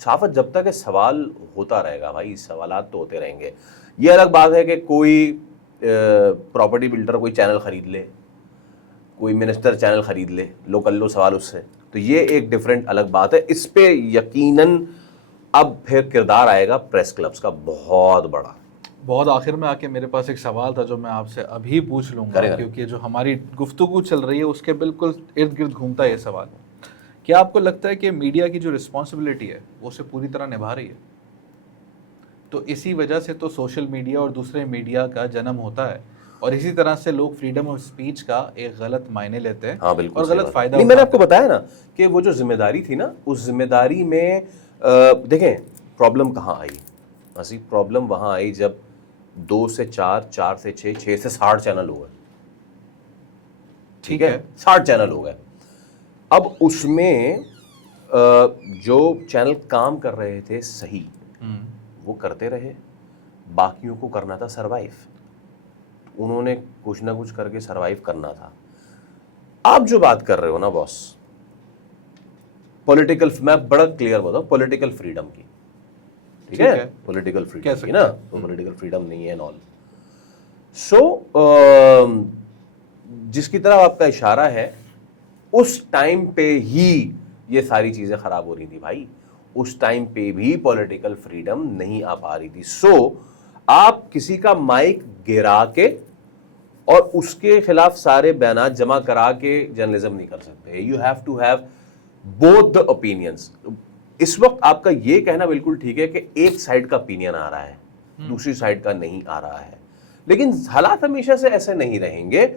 साफत जब तक सवाल होता रहेगा भाई, सवालात तो होते रहेंगे। ये अलग बात है कि कोई प्रॉपर्टी बिल्डर कोई चैनल ख़रीद ले, कोई मिनिस्टर चैनल ख़रीद ले, लो कर लो सवाल उससे, तो ये एक डिफरेंट अलग बात है। इस पे यकीनन अब फिर किरदार आएगा प्रेस क्लब्स का बहुत बड़ा। बहुत आखिर में आके मेरे पास एक सवाल था जो मैं आपसे अभी पूछ लूँगा, क्योंकि जो हमारी गुफ्तगू चल रही है उसके बिल्कुल इर्द गिर्द घूमता है ये सवाल। क्या आपको लगता है कि मीडिया की जो रिस्पॉन्सिबिलिटी है वो उसे पूरी तरह निभा रही है? तो इसी वजह से तो सोशल मीडिया और दूसरे मीडिया का जन्म होता है, और इसी तरह से लोग फ्रीडम ऑफ स्पीच का एक गलत मायने लेते हैं। हाँ बिल्कुल, और गलत फायदा। नहीं मैंने आपको बताया ना कि वो जो जिम्मेदारी थी ना, उस जिम्मेदारी में देखें प्रॉब्लम कहाँ आई। असी प्रॉब्लम वहाँ आई जब 2 से 4, 4 से 6, 6 से 60 चैनल हो गए, ठीक है, 60 चैनल हो गए। अब उसमें जो चैनल काम कर रहे थे सही वो करते रहे, बाकियों को करना था सरवाइव, उन्होंने कुछ ना कुछ करके सरवाइव करना था। आप जो बात कर रहे हो ना बॉस, पॉलिटिकल, मैं बड़ा क्लियर बताऊं, पॉलिटिकल फ्रीडम की, ठीक है, पॉलिटिकल फ्रीडम की ना, तो पॉलिटिकल फ्रीडम नहीं है ऑल। सो जिसकी तरफ आपका इशारा है, उस टाइम पे ही ये सारी चीजें खराब हो रही थी भाई, उस टाइम पे भी पॉलिटिकल फ्रीडम नहीं आ पा रही थी। सो आप किसी का माइक गिरा के और उसके खिलाफ सारे बयान जमा करा के जर्नलिज्म नहीं कर सकते। You have to have both the opinions. इस वक्त आपका ये कहना बिल्कुल ठीक है कि एक साइड का ओपिनियन आ रहा है, दूसरी साइड का नहीं आ रहा है, लेकिन हालात हमेशा से ऐसे नहीं रहेंगे।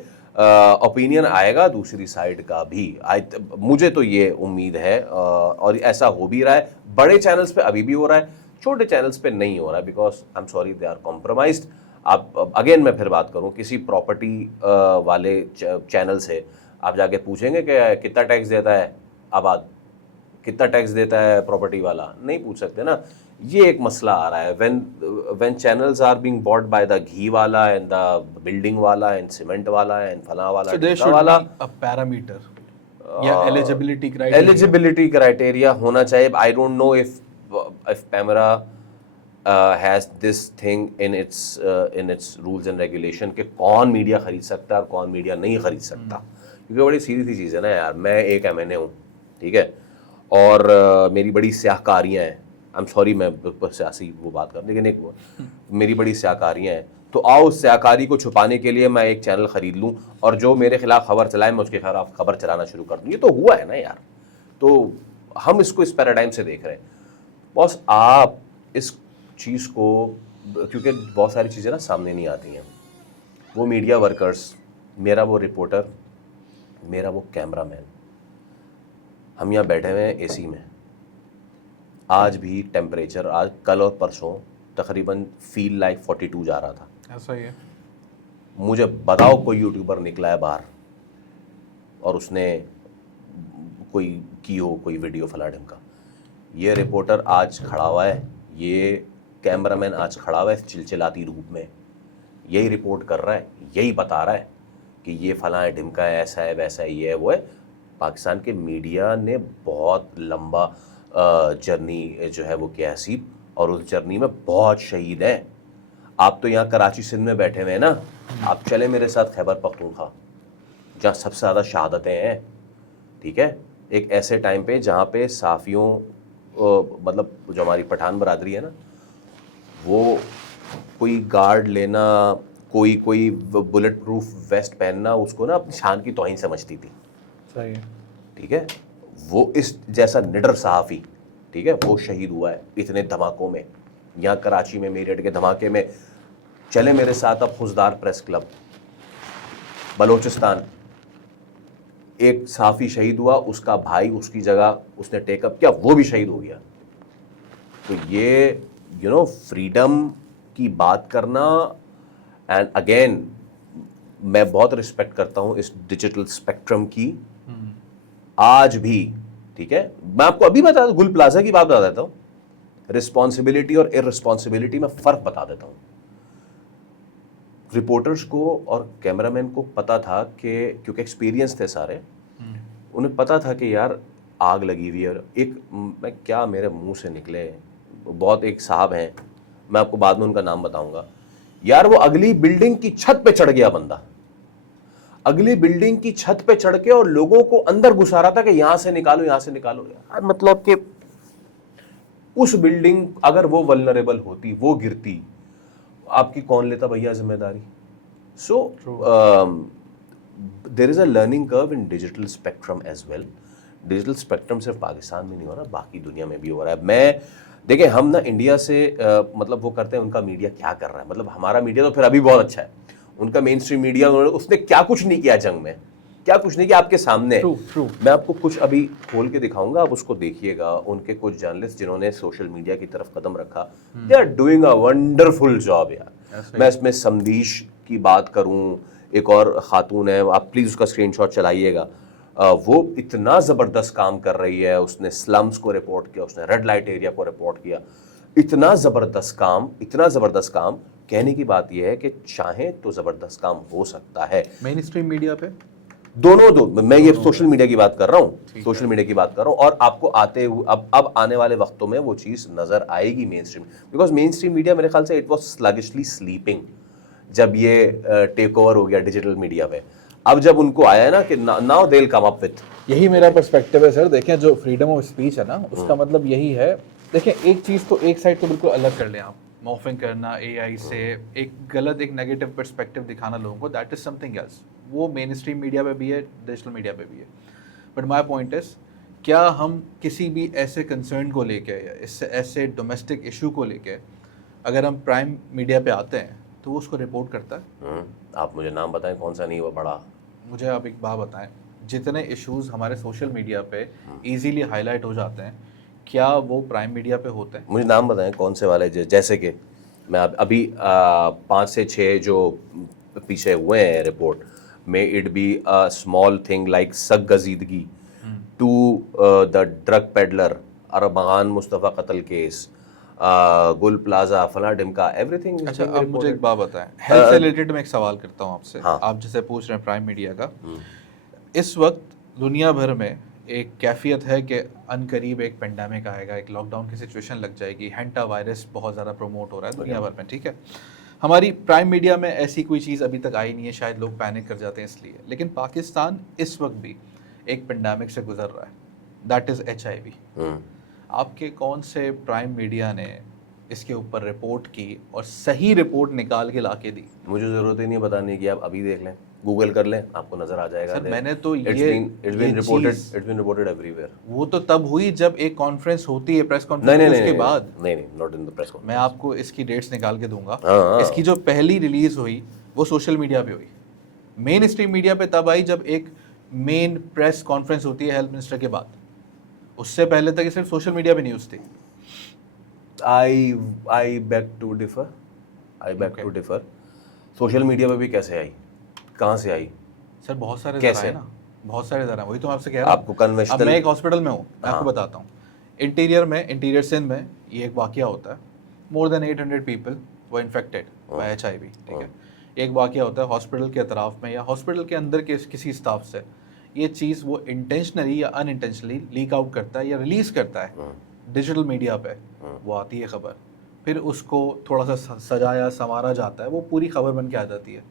ओपिनियन आएगा दूसरी साइड का भी, मुझे तो ये उम्मीद है, और ऐसा हो भी रहा है। बड़े चैनल्स पे अभी भी हो रहा है, छोटे चैनल्स पे नहीं हो रहा है, because I am sorry they are compromised. आप अगेन मैं फिर बात करूं, किसी प्रॉपर्टी वाले चैनल से आप जाके पूछेंगे कि कितना टैक्स देता है आबाद, कितना टैक्स देता है प्रॉपर्टी वाला, नहीं पूछ सकते ना। ये एक मसला आ रहा है। When channels are being bought by the ghee वाला एंड द बिल्डिंग वाला एंड सीमेंट वाला एंड फला वाला, so there should वाला be a parameter या eligibility criteria। एलिजिबिलिटी क्राइटेरिया होना चाहिए। I don't know if PEMRA has this thing in its rules and regulation कि कौन मीडिया खरीद सकता है और कौन मीडिया नहीं खरीद सकता, क्योंकि बड़ी सीधी सी चीज़ है ना यार। मैं एक MNA हूँ, ठीक है, और मेरी बड़ी स्याहकारियाँ हैं। आई एम सॉरी मैं सियासी वो बात कर, लेकिन एक मेरी बड़ी स्याहकारियाँ हैं, तो आओ उस स्याहकारी को छुपाने के लिए मैं एक चैनल खरीद लूँ और जो मेरे खिलाफ खबर चलाए मैं उसके खिलाफ खबर चलाना शुरू कर दूँ। ये तो हुआ है ना यार। तो हम इसको इस पैराडाइम से देख रहे हैं बॉस। आप इस चीज़ को, क्योंकि बहुत सारी चीज़ें ना सामने नहीं आती हैं, वो मीडिया वर्कर्स, मेरा वो रिपोर्टर, मेरा वो कैमरामैन, हम यहाँ बैठे हुए हैं AC में, आज भी टेम्परेचर, आज कल और परसों तकरीबन फील लाइक 42 जा रहा था। ऐसा ही है। मुझे बताओ कोई यूट्यूबर निकला है बाहर और उसने कोई की हो कोई वीडियो फला ढंका। ये रिपोर्टर आज खड़ा हुआ है, ये कैमरामैन आज खड़ा हुआ है चिलचिलाती रूप में, यही रिपोर्ट कर रहा है, यही बता रहा है कि ये फला है, ढिमका है, ऐसा है, वैसा है, ये है, वो है। पाकिस्तान के मीडिया ने बहुत लंबा जर्नी जो है वो किया है सीप, और उस जर्नी में बहुत शहीद हैं। आप तो यहाँ कराची सिंध में बैठे हुए हैं ना, आप चले मेरे साथ खैबर पख्तूनख्वा, जहाँ सबसे ज़्यादा शहादतें हैं, ठीक है, एक ऐसे टाइम पे जहाँ पे साफ़ियों, मतलब जो हमारी पठान बरादरी है ना, वो कोई गार्ड लेना, कोई कोई बुलेट प्रूफ वेस्ट पहनना उसको ना अपनी शान की तौहीन समझती थी। सही है। ठीक है, वो इस जैसा निडर सहाफ़ी, ठीक है, वो शहीद हुआ है इतने धमाकों में। यहाँ कराची में मेरठ के धमाके में, चले मेरे साथ अब खुशदार प्रेस क्लब, बलोचिस्तान, एक सहाफ़ी शहीद हुआ, उसका भाई उसकी जगह उसने टेकअप किया, वो भी शहीद हो गया। तो ये फ्रीडम की बात करना, एंड अगेन मैं बहुत रिस्पेक्ट करता हूँ इस डिजिटल स्पेक्ट्रम की आज भी। ठीक है, मैं आपको अभी बता दूं, गुल प्लाजा की बात बता देता हूँ, रिस्पॉन्सिबिलिटी और इररिस्पॉन्सिबिलिटी में फ़र्क बता देता हूँ। रिपोर्टर्स को और कैमरामैन को पता था कि, क्योंकि एक्सपीरियंस थे सारे, उन्हें पता था कि यार आग लगी हुई है। एक मैं क्या मेरे मुंह से निकले, बहुत एक साहब हैं, मैं आपको बाद में उनका नाम बताऊंगा यार, वो अगली बिल्डिंग की छत पे चढ़ गया बंदा, अगली बिल्डिंग की छत पे चढ़ के, और लोगों को अंदर घुसा रहा था कि यहां से निकालो, यहां से निकालो। यार मतलब कि उस बिल्डिंग अगर वो वल्नरेबल होती, वो गिरती, आपकी कौन लेता भैया जिम्मेदारी। So there is a learning curve in digital spectrum as well. Digital spectrum सिर्फ पाकिस्तान में नहीं हो रहा, बाकी दुनिया में भी हो रहा है। मैं देखिए, हम ना इंडिया से मतलब वो करते हैं, उनका मीडिया क्या कर रहा है, मतलब हमारा मीडिया तो फिर अभी बहुत अच्छा है, उनका मेन स्ट्रीम मीडिया उसने क्या कुछ नहीं किया जंग में, क्या कुछ नहीं किया, आपके सामने है। मैं आपको कुछ अभी खोल के दिखाऊंगा, आप उसको देखिएगा। उनके कुछ जर्नलिस्ट जिन्होंने सोशल मीडिया की तरफ कदम रखा, they are doing a wonderful job यार। मैं इसमें समदीश की बात करूं, एक और खातून है, आप प्लीज़ उसका स्क्रीनशॉट चलाइएगा। वो इतना ज़बरदस्त काम कर रही है, उसने स्लम्स को रिपोर्ट किया, उसने रेड लाइट एरिया को रिपोर्ट किया। इतना ज़बरदस्त काम, इतना ज़बरदस्त काम। कहने की बात यह है कि चाहे तो ज़बरदस्त काम हो सकता है मेन स्ट्रीम मीडिया पे, दो मैं ये सोशल मीडिया की बात कर रहा हूँ, सोशल मीडिया की बात कर रहा हूँ। और आपको आते हुए अब आने वाले वक्तों में वो चीज़ नज़र आएगी main stream, because main stream media मेरे ख्याल से इट वॉज स्लगिशली स्लीपिंग जब ये टेक ओवर हो गया डिजिटल मीडिया पे। अब जब उनको आया है ना कि now they will come up with, यही मेरा पर्सपेक्टिव है सर। देखें, जो फ्रीडम ऑफ स्पीच है ना, उसका मतलब यही है। देखें, एक चीज़ तो एक साइड तो बिल्कुल अलग कर लें आप, मॉर्फिंग करना एआई से, एक गलत, एक नेगेटिव पर्सपेक्टिव दिखाना लोगों को, दैट इज समथिंग एल्स। वो मेन स्ट्रीम मीडिया पे भी है, डिजिटल मीडिया पे भी है। बट माई पॉइंट इज, क्या हम किसी भी ऐसे कंसर्न को लेके या इससे ऐसे डोमेस्टिक इशू को लेके अगर हम प्राइम मीडिया पे आते हैं तो वो उसको रिपोर्ट करता है? आप मुझे नाम बताएं कौन सा नहीं हुआ बड़ा। मुझे आप एक बात बताएं, जितने इश्यूज हमारे सोशल मीडिया पे इजीली हाईलाइट हो जाते हैं, क्या वो प्राइम मीडिया पे होते हैं? मुझे नाम बताएं कौन से वाले, जैसे कि मैं अभी 5 से 6 जो पीछे हुए हैं रिपोर्ट में, it be a small thing like सग गजीदगी टू द ड्रग पेडलर, अरबगान मुस्तफ़ा कत्ल केस, गुल प्लाजा, फला डिमका, एवरीथिंग। अच्छा, अब मुझे एक बात बताएं, हेल्थ से रिलेटेड मैं एक सवाल करता हूँ आपसे। हाँ। आप जैसे पूछ रहे हैं प्राइम मीडिया का, इस वक्त दुनिया भर में एक कैफियत है कि अनकरीब एक पेंडेमिक आएगा, एक लॉकडाउन की सिचुएशन लग जाएगी, हैंटा वायरस बहुत ज़्यादा प्रमोट हो रहा है दुनिया भर में, ठीक है। हमारी प्राइम मीडिया में ऐसी कोई चीज़ अभी तक आई नहीं है, शायद लोग पैनिक कर जाते हैं इसलिए। लेकिन पाकिस्तान इस वक्त भी एक पेंडेमिक से गुजर रहा है, दैट इज़ HIV। आपके कौन से प्राइम मीडिया ने इसके ऊपर रिपोर्ट की और सही रिपोर्ट निकाल के ला के दी? मुझे ज़रूरत ही नहीं बताने की, आप अभी देख लें, गूगल कर लें, आपको नज़र आ जाएगा। सर, मैंने तो इट्स बीन रिपोर्टेड एवरीवेयर। वो तो तब हुई जब एक कॉन्फ्रेंस होती है, प्रेस कॉन्फ्रेंस, उसके बाद। नहीं, नॉट इन द प्रेस मैं आपको इसकी डेट्स निकाल के दूंगा। हाँ। इसकी जो पहली रिलीज हुई वो सोशल मीडिया पे हुई, मेन स्ट्रीम मीडिया पे तब आई जब एक मेन प्रेस कॉन्फ्रेंस होती है हेल्थ मिनिस्टर के बाद। उससे पहले तक ये सिर्फ सोशल मीडिया पे न्यूज़ थी। I beg to differ. Social media पे भी कैसे आई, कहाँ से आई? सर बहुत सारे कैसे? ज़रा है ना, बहुत सारे ज़रा, वही तो मैं आपसे कह रहा हूँ। आपको कन्वेंशनल, अब मैं एक हॉस्पिटल में हूँ, मैं आपको बताता हूँ। इंटीरियर सिंध में ये एक वाकया होता है, मोर देन 800 पीपल वो इन्फेक्टेड बाय HIV, ठीक है। एक वाकया होता है हॉस्पिटल के अतराफ में या हॉस्पिटल के अंदर के किसी स्टाफ से, ये चीज़ वो इंटेंशनली या अनइंटेंशनली लीक आउट करता है या रिलीज़ करता है डिजिटल मीडिया पे, वो आती है खबर, फिर उसको थोड़ा सा सजाया संवारा जाता है, वो पूरी खबर बन के आ जाती है।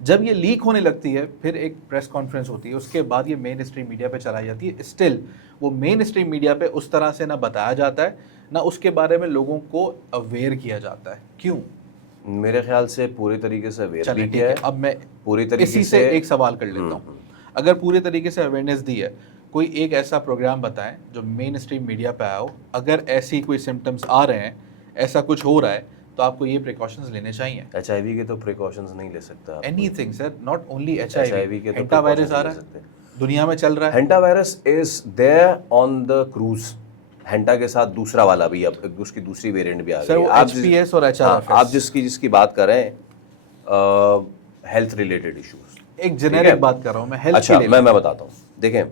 जब ये लीक होने लगती है, फिर एक प्रेस कॉन्फ्रेंस होती है, उसके बाद ये मेन स्ट्रीम मीडिया पे चलाई जाती है। स्टिल वो मेन स्ट्रीम मीडिया पे उस तरह से ना बताया जाता है, ना उसके बारे में लोगों को अवेयर किया जाता है। क्यों? मेरे ख्याल से पूरी तरीके से अवेयर चलिए भी ठीक किया है, है, अब मैं पूरी तरीके इसी से एक सवाल कर लेता हूँ। अगर पूरे तरीके से अवेयरनेस दी है, कोई एक ऐसा प्रोग्राम बताएं जो मेन स्ट्रीम मीडिया पे आया हो, अगर ऐसी कोई सिम्टम्स आ रहे हैं, ऐसा कुछ हो रहा है, तो आपको ये प्रिकॉशंस लेने चाहिए। HIV के तो प्रिकॉशंस नहीं ले सकता आप। Anything sir, not only HIV के तो हेंटा वायरस आ precautions रहा ले है, सकते हैं। दुनिया में चल रहा है। Hanta virus is there on the cruise. Hanta के साथ दूसरा वाला भी, अब उसकी दूसरी वेरिएंट भी आ सर गई। वो आप HPS और हाँ, HRFS, आप जिसकी बात कर रहे हैं, हेल्थ रिलेटेड इश्यूज। एक जेनेरिक बात कर रहा हूँ मैं, हेल्थ अच्छा, की मैं बताता हूँ। देखें,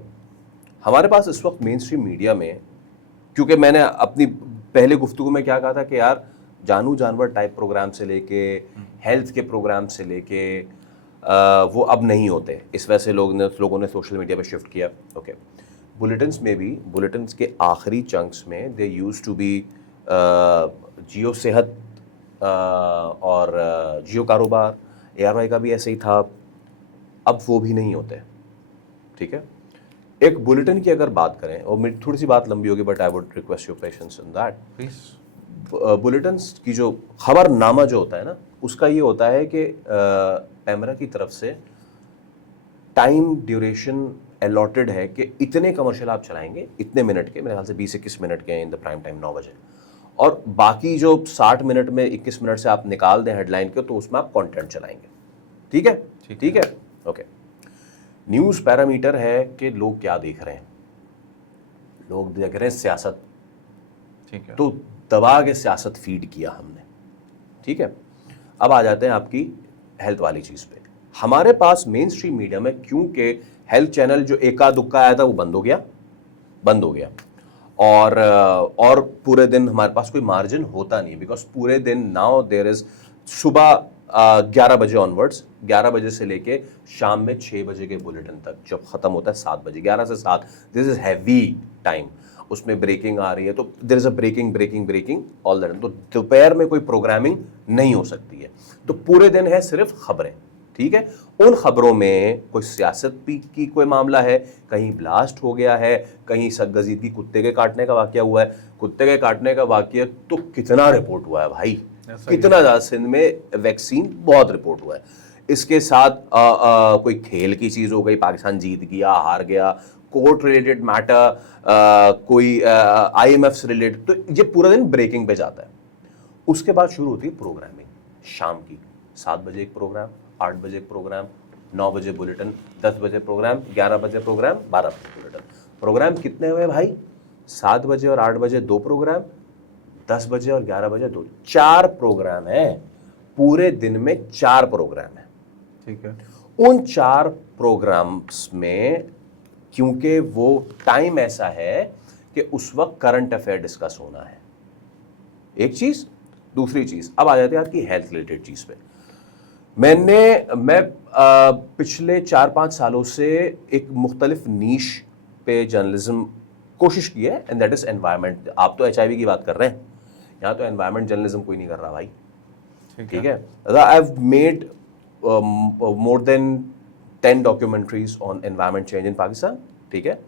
हमारे पास इस वक्त मेन स्ट्रीम मीडिया में, क्योंकि मैंने अपनी पहले गुफ्तगू में क्या कहा था कि यार जानू जानवर टाइप प्रोग्राम से लेके हेल्थ के प्रोग्राम से लेके वो अब नहीं होते, इस वजह से लोगों ने सोशल मीडिया पे शिफ्ट किया। ओके, बुलेटिन्स में भी, बुलेटिन्स के आखिरी चंक्स में दे यूज्ड टू बी जियो सेहत और जियो कारोबार, ARY का भी ऐसे ही था, अब वो भी नहीं होते। ठीक है, एक बुलेटिन की अगर बात करें, और मेरी थोड़ी सी बात लंबी होगी but I would request your patience in that. Bulletins की जो खबरनामा जो होता है ना, उसका ये होता है कि पैमरा की तरफ से टाइम ड्यूरेशन अलॉटेड है कि इतने कमर्शियल आप चलाएंगे, इतने मिनट के, मेरे ख्याल से 20-21 मिनट के इन द प्राइम टाइम 9 बजे, और बाकी जो 60 मिनट में 21 मिनट से आप निकाल दें हेडलाइन के, तो उसमें आप कंटेंट चलाएंगे। ठीक है, ठीक है, ओके। न्यूज़ पैरामीटर है कि लोग क्या देख रहे हैं, लोग देख रहे हैं सियासत, ठीक है, तो दबा के सियासत फीड किया हमने। ठीक है, अब आ जाते हैं आपकी हेल्थ वाली चीज़ पे। हमारे पास मेन स्ट्रीम मीडिया में, क्योंकि हेल्थ चैनल जो एका दुक्का आया था वो बंद हो गया, और पूरे दिन हमारे पास कोई मार्जिन होता नहीं, बिकॉज पूरे दिन नाउ देयर इज सुबह 11 बजे ऑनवर्ड्स, 11 बजे से लेके शाम में 6 बजे के बुलेटिन तक, जब खत्म होता है 7 बजे, 11 से 7, दिस इज हैवी टाइम। उसमें ब्रेकिंग आ रही है तो there is a breaking all that. तो दोपहर में कोई प्रोग्रामिंग नहीं हो सकती है, तो पूरे दिन है सिर्फ खबरें। ठीक है, उन खबरों में कोई सियासत की कोई मामला है, कहीं ब्लास्ट हो गया है, कहीं सदगजीदगी कुत्ते के काटने का वाकया हुआ है। कुत्ते के काटने का वाकया तो कितना रिपोर्ट हुआ है भाई, कितना ज़्यादा। सिंध में वैक्सीन बहुत रिपोर्ट हुआ है। इसके साथ कोई खेल की चीज़ हो गई, पाकिस्तान जीत गया, हार गया, कोर्ट रिलेटेड मैटर, कोई IMF से रिलेटेड, तो ये पूरा दिन ब्रेकिंग पे जाता है। उसके बाद शुरू होती है प्रोग्रामिंग, शाम की 7 बजे एक प्रोग्राम, 8 बजे एक प्रोग्राम, 9 बजे बुलेटिन, 10 बजे प्रोग्राम, 11 बजे प्रोग्राम, 12 बजे बुलेटिन। प्रोग्राम कितने हुए भाई? 7 बजे और 8 बजे 2 प्रोग्राम, 10 बजे और 11 बजे 2, 4 प्रोग्राम है। पूरे दिन में 4 प्रोग्राम है। ठीक है, उन 4 प्रोग्राम्स में, क्योंकि वो टाइम ऐसा है कि उस वक्त करंट अफेयर डिस्कस होना है, एक चीज। दूसरी चीज, अब आ जाते हैं आपकी हेल्थ रिलेटेड चीज पे। मैं पिछले 4-5 सालों से एक मुख्तलिफ नीश पे जर्नलिज्म कोशिश की है, एंड दैट इज एनवायरमेंट। आप तो HIV की बात कर रहे हैं, यहाँ तो एनवायरमेंट जर्नलिज्म कोई नहीं कर रहा भाई। ठीक है, I have made more than 10 documentaries on environment change in Pakistan. ठीक है,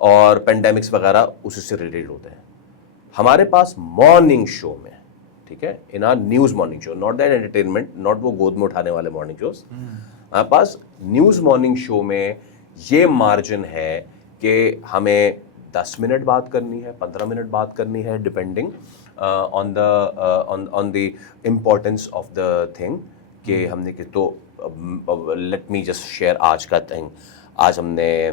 और पेंडेमिक्स वगैरह उसी से रिलेटेड होते हैं। हमारे पास मॉर्निंग शो में, ठीक है, इन R news morning show, not that entertainment, not वो गोद में उठाने वाले मॉर्निंग शोज, हमारे पास न्यूज़ मॉर्निंग शो में ये मार्जिन है कि हमें 10 मिनट बात करनी है, 15 मिनट बात करनी है, depending on the importance of the thing कि हमने कि तो लेट मी जस्ट शेयर आज का थिंग। आज हमने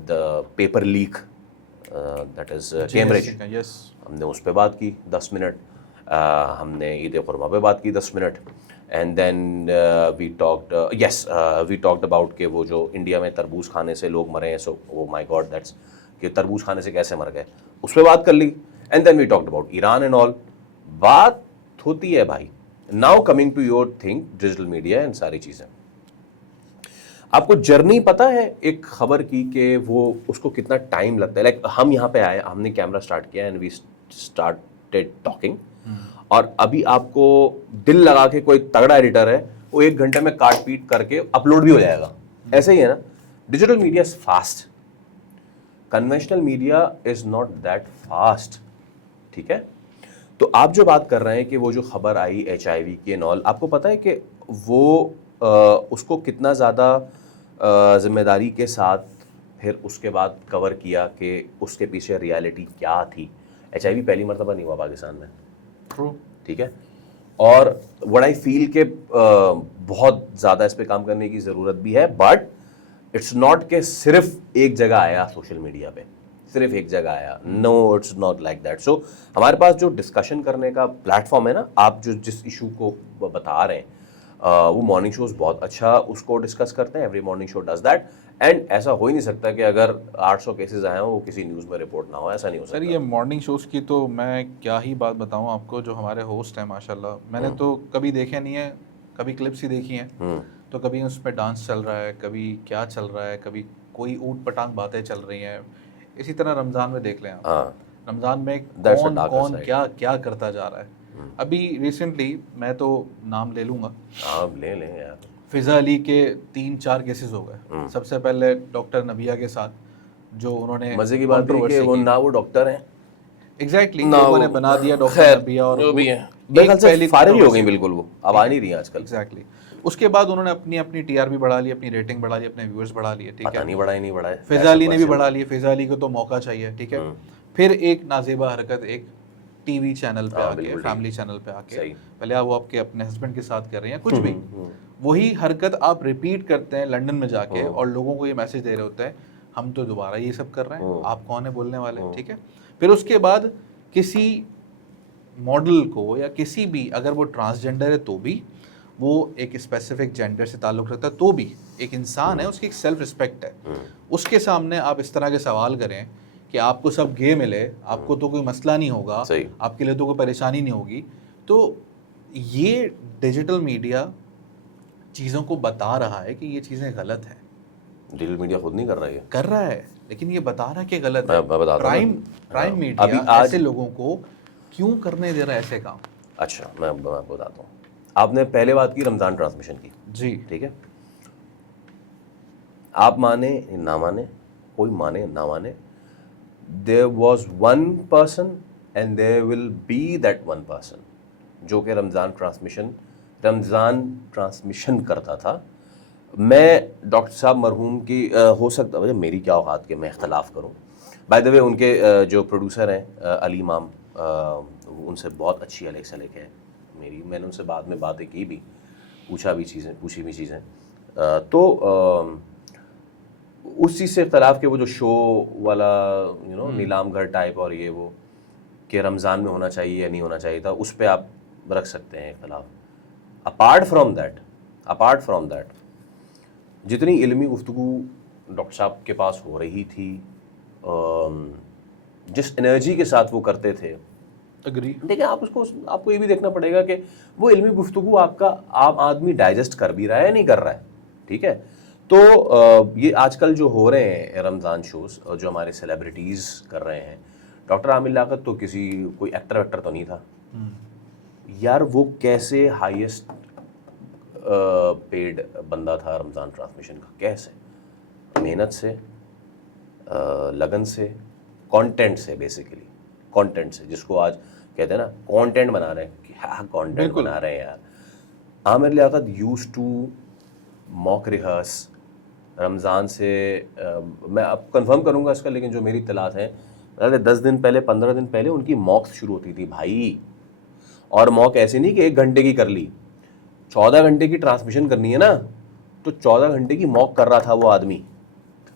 the paper leak, that is Cambridge, हमने उस पर बात की 10 मिनट। हमने ईद खुरमा पे बात की 10 minute, and then we talked about कि वो जो इंडिया में तरबूज खाने से लोग मरे हैं, सो ओ माय गॉड दैट्स, कि तरबूज खाने से कैसे मर गए, उस पर बात कर ली। And then we talked about Iran and all. बात होती है भाई। Now coming to your thing, digital media and सारी चीज़ें, आपको जर्नी पता है एक खबर की कि वो उसको कितना टाइम लगता है? लाइक हम यहाँ पे आए, हमने कैमरा स्टार्ट किया एंड वी स्टार्टेड टॉकिंग, और अभी आपको दिल लगा के कोई तगड़ा एडिटर है, वो 1 घंटे में काट पीट करके अपलोड भी हो जाएगा। ऐसे ही है ना, digital media is fast, conventional media is not that fast. ठीक है, तो आप जो बात कर रहे हैं कि वो जो खबर आई HIV की एंड ऑल, आपको पता है कि वो उसको कितना ज़्यादा जिम्मेदारी के साथ फिर उसके बाद कवर किया कि उसके पीछे रियलिटी क्या थी। HIV पहली मरतबा नहीं हुआ पाकिस्तान में, ट्रू। ठीक है, और व्हाट आई फील के बहुत ज़्यादा इस पे काम करने की ज़रूरत भी है, बट इट्स नॉट कि सिर्फ एक जगह आया सोशल मीडिया पे, सिर्फ एक जगह आया, no it's not like that. So हमारे पास जो डिस्कशन करने का प्लेटफॉर्म है ना, आप जो जिस इशू को बता रहे हैं वो मॉर्निंग शोज बहुत अच्छा उसको डिस्कस करते हैं, every morning show does that, and ऐसा हो ही नहीं सकता कि अगर 800 केसेस आए हो वो किसी न्यूज़ में रिपोर्ट ना हो, ऐसा नहीं हो सकता। सर ये मॉर्निंग शोज़ की तो मैं क्या ही बात बताऊं आपको, जो हमारे होस्ट हैं माशाल्लाह, मैंने तो कभी देखे नहीं है, कभी क्लिप्स ही देखी हैं, तो कभी उस पर डांस चल रहा है, कभी क्या चल रहा है, कभी कोई ऊट पटांग बातें चल रही हैं। इसी तरह रमज़ान में देख लें आप, हाँ, रमज़ान में That's a कौन darker कौन side. क्या क्या करता जा रहा है। अभी रिसेंटली मैं तो नाम ले लूँगा, आप ले लें यार। फ़िज़ा अली के 3-4 केसेस हो गए। सबसे पहले डॉक्टर नबिया के साथ, जो उन्होंने मजे की बात है कि controversy वो की। ना वो डॉक्टर हैं एग्जैक्टली ना लोगों ने वो- बना दिया डॉक्टर खैर, नबिया, और जो भी वो है, मेरे ख्याल से पहली फारिग ही हो गई controversy- बिल्कुल, वो अब आ नहीं रही हैं आजकल। एग्जैक्टली उसके बाद उन्होंने अपनी अपनी टीआरपी बढ़ा ली, अपनी रेटिंग बढ़ा ली, अपने व्यूअर्स बढ़ा लिए, ठीक पता है। नहीं बढ़ा ही नहीं बढ़ा है, फ़िज़ा अली ने भी बढ़ा लिए, फ़िज़ा अली को तो मौका चाहिए, ठीक है। फिर एक नाजेबा हरकत एक टीवी चैनल पे आके, बिल्कुल फैमिली चैनल पे आके, सही। पहले आप वो आपके अपने हस्बैंड के साथ कर रही हैं कुछ भी, वही हरकत आप रिपीट करते हैं लंदन में जाके, और लोगों को ये मैसेज दे रहे होते हैं हम तो दोबारा ये सब कर रहे हैं, आप कौन है बोलने वाले, ठीक है। फिर उसके बाद किसी मॉडल को या किसी भी, अगर वो ट्रांसजेंडर है तो भी, वो एक स्पेसिफिक जेंडर से ताल्लुक़ रखता है तो भी, एक इंसान है, उसकी एक सेल्फ रिस्पेक्ट है, उसके सामने आप इस तरह के सवाल करें कि आपको सब गे मिले, आपको तो कोई मसला नहीं होगा, सही। आपके लिए तो कोई परेशानी नहीं होगी, तो ये डिजिटल मीडिया चीज़ों को बता रहा है कि ये चीज़ें गलत हैं, डिजिटल मीडिया खुद नहीं कर रहा है। कर रहा है, लेकिन ये बता रहा है कि गलत है। मैं बताता हूँ प्राइम अभी मीडिया आज- ऐसे लोगों को क्यों करने दे रहा है ऐसे काम। अच्छा, मैं आपको बताता हूँ। आपने पहले बात की रमज़ान ट्रांसमिशन की, जी, ठीक है, आप माने ना माने, कोई माने ना माने, there was one person and there will be that one person जो कि रमज़ान ट्रांसमिशन करता था। मैं डॉक्टर साहब मरहूम की हो सकता है मेरी क्या औकात के मैं इख्तलाफ करूं। बाय द वे उनके जो प्रोड्यूसर हैं अली इमाम, उनसे बहुत अच्छी अलग है मेरी, मैंने उनसे बाद में बातें की भी, पूछी भी चीज़ें, तो उस चीज़ से इख्तलाफ के वो जो शो वाला नीलाम घर टाइप और ये वो कि रमज़ान में होना चाहिए या नहीं होना चाहिए था, उस पर आप रख सकते हैं इख्तलाफ। अपार्ट फ्राम दैट जितनी इल्मी गुफ्तगू डॉक्टर साहब के पास हो रही थी, जिस एनर्जी के साथ वो करते थे, अग्री। देखिए आपको ये भी देखना पड़ेगा कि वो इल्मी गुफ्तगू आपका आम आदमी डाइजेस्ट कर भी रहा है या नहीं कर रहा है, ठीक है। तो ये आजकल जो हो रहे हैं रमज़ान शोज़ जो हमारे सेलिब्रिटीज़ कर रहे हैं, डॉक्टर आमिर लियाकत तो कोई एक्टर वेक्टर तो नहीं था यार, वो कैसे हाईएस्ट पेड बंदा था रमज़ान ट्रांसमिशन का, कैसे मेहनत से, लगन से, कंटेंट से, बेसिकली कंटेंट से, जिसको आज कहते हैं ना कंटेंट बना रहे हैं, क्या कंटेंट बना रहे हैं यार। Aamir Liaquat used to mock rehearse Ramzan से, मैं अब कंफर्म करूंगा इसका, लेकिन जो मेरी इत्तलात हैं 10 दिन पहले 15 दिन पहले उनकी मॉक्स शुरू होती थी भाई, और मॉक ऐसे नहीं कि 1 घंटे की कर ली, 14 घंटे की ट्रांसमिशन करनी है ना, तो 14 घंटे की मॉक कर रहा था वो आदमी।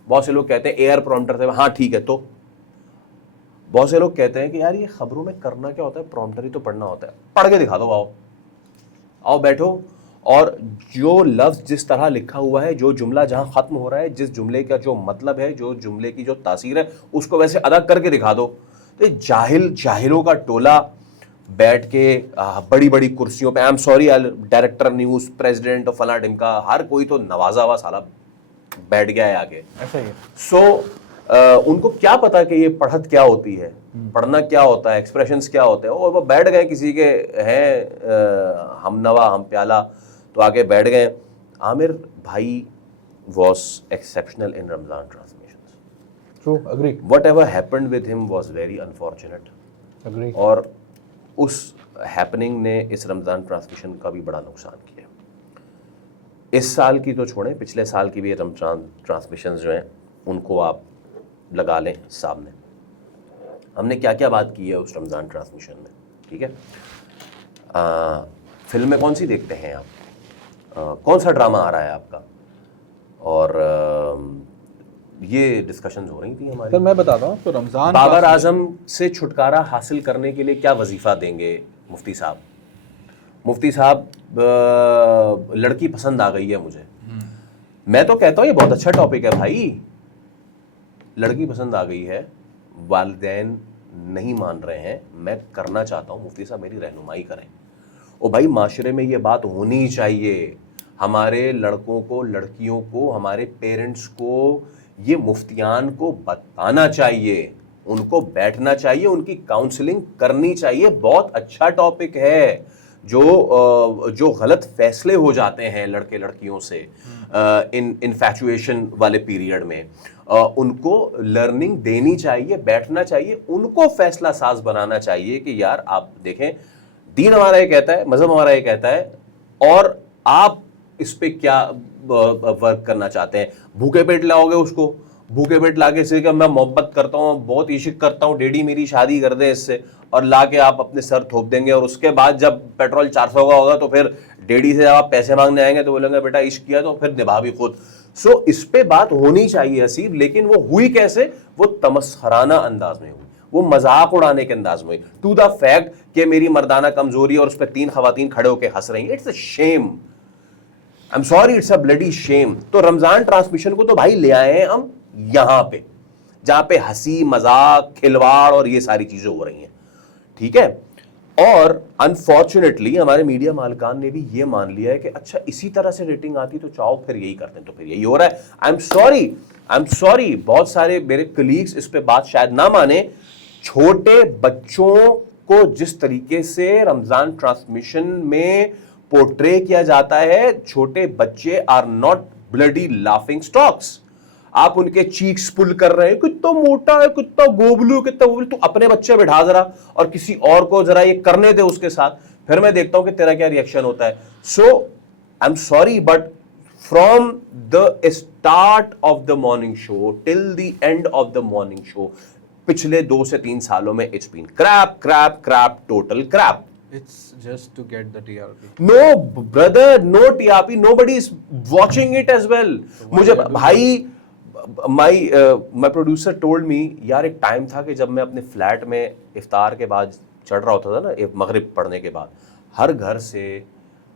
बहुत से लोग कहते हैं एयर प्रॉम्प्टर से, हाँ ठीक है, तो बहुत से लोग कहते हैं कि यार ये खबरों में करना क्या होता है, प्रॉम्प्टर ही तो पढ़ना होता है, पढ़ के दिखा दो, आओ बैठो, और जो लफ्ज़ जिस तरह लिखा हुआ है, जो जुमला जहाँ ख़त्म हो रहा है, जिस जुमले का जो मतलब है, जो जुमले की जो तासीर है, उसको वैसे अदा करके दिखा दो। तो जाहिलों का टोला बैठ के बड़ी बड़ी कुर्सियों पे, आई am sorry director news, president और फला ढिमका, हर कोई तो नवाजा हुआ साला बैठ गया है आके, ऐसा ही है। सो उनको क्या पता कि ये पढ़त क्या होती है, पढ़ना क्या होता है, एक्सप्रेशंस क्या होते हैं, और वो बैठ गए, किसी के हैं हमनवा हम प्याला, तो आके बैठ गए। आमिर भाई was exceptional in Ramadan transmissions. True, agree. Whatever happened with him was very unfortunate. Agree. और उस हैपनिंग ने इस रमज़ान ट्रांसमिशन का भी बड़ा नुकसान किया। इस साल की तो छोड़ें, पिछले साल की भी रमज़ान ट्रांसमिशंस जो हैं उनको आप लगा लें सामने, हमने क्या क्या बात की है उस रमज़ान ट्रांसमिशन में, ठीक है। फिल्में कौन सी देखते हैं आप, कौन सा ड्रामा आ रहा है आपका, और ये डिस्कशंस हो रही थी हमारी। सर मैं बताता हूँ, तो रमज़ान बाबर आजम से छुटकारा हासिल करने के लिए क्या वजीफ़ा देंगे मुफ्ती साहब? मुफ्ती साहब, लड़की पसंद आ गई है मुझे। मैं तो कहता हूँ ये बहुत अच्छा टॉपिक है भाई। लड़की पसंद आ गई है, वालिदैन नहीं मान रहे हैं, मैं करना चाहता हूँ, मुफ्ती साहब मेरी रहनुमाई करें। ओ भाई, माशरे में ये बात होनी चाहिए। हमारे लड़कों को, लड़कियों को, हमारे पेरेंट्स को, ये मुफ्तियान को बताना चाहिए, उनको बैठना चाहिए, उनकी काउंसलिंग करनी चाहिए। बहुत अच्छा टॉपिक है। जो गलत फैसले हो जाते हैं लड़के लड़कियों से इन्फैचुएशन वाले पीरियड में, उनको लर्निंग देनी चाहिए, बैठना चाहिए, उनको फैसला साज बनाना चाहिए कि यार आप देखें, दीन हमारा ये कहता है, मजहब हमारा ये कहता है, और आप इस पे क्या वर्क करना चाहते हैं। भूखे पेट लाओगे उसको, भूखे पेट लाके से मैं मोहब्बत करता हूँ, बहुत इश्क करता हूँ, डैडी मेरी शादी कर दे इससे, और लाके आप अपने सर थोप देंगे, और उसके बाद जब पेट्रोल 400 का होगा तो फिर डैडी से जब आप पैसे मांगने आएंगे तो बोलेंगे बेटा इश्क किया तो फिर निभा भी खुद। सो इस पे बात होनी चाहिए हसीब, लेकिन वो हुई कैसे? वो तमस्खराना अंदाज में हुई, वो मजाक उड़ाने के अंदाज में, टू द फैक्ट कि मेरी मर्दाना कमजोरी और उस पर 3 खवातीन खड़े होकर हंस रही हैं। It's a shame, I am sorry, it's a bloody shame. तो रमजान ट्रांसमिशन को तो भाई ले आए हैं हम यहां पे, जहां पे हंसी मजाक खिलवाड़ और ये सारी चीजें हो रही हैं, ठीक है। और अनफॉर्चुनेटली हमारे मीडिया मालिकान ने भी ये मान लिया है कि अच्छा इसी तरह से रेटिंग आती तो चाहो फिर यही करते हैं, तो फिर यही हो रहा है। आई एम सॉरी, बहुत सारे मेरे कलीग्स इस पे बात शायद ना माने। छोटे बच्चों को जिस तरीके से रमजान ट्रांसमिशन में पोर्ट्रे किया जाता है, छोटे बच्चे are not bloody laughing stocks. आप उनके चीक्स पुल कर रहे हैं, कितना मोटा है, कितना गोबलू, कितना गोबलू। तू अपने बच्चे बिठा जरा और किसी और को जरा ये करने दे उसके साथ, फिर मैं देखता हूं कि तेरा क्या रिएक्शन होता है। So I am sorry, but from the start of the morning show till the end of the morning show, पिछले 2 से 3 सालों में it's been crap crap crap, total crap. It's just to get the TRP. No brother, no TRP, nobody is watching it as well. मुझे भाई, my producer told me, यार एक time था कि जब मैं अपने फ्लैट में इफ्तार के बाद चढ़ रहा होता था ना, एक मगरिब पढ़ने के बाद, हर घर से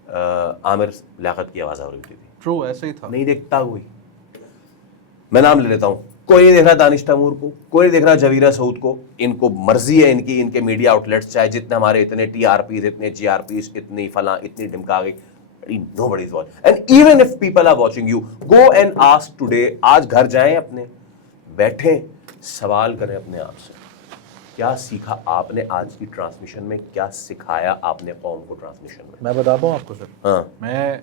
आमिर लियाकत की आवाज़ आ रही थी। True, ऐसे ही था। नहीं देखता कोई, मैं नाम ले लेता हूँ, कोई नहीं देख रहा दानिश तैमूर को, कोई नहीं देख रहा जवीरा सऊद को। इनको मर्जी है इनकी, इनके मीडिया आउटलेट्स, चाहे जितने हमारे इतने TRPs, इतने GRPs, इतनी फला, इतनी ढिमका गई, nobody is watching. And even if people are watching you, go and ask today, आज घर जाएं अपने, बैठें, सवाल करें अपने आप से, क्या सीखा आपने आज की ट्रांसमिशन में, क्या सिखाया आपने कौम को ट्रांसमिशन में? मैं बताता हूँ आपको सर। हाँ, मैं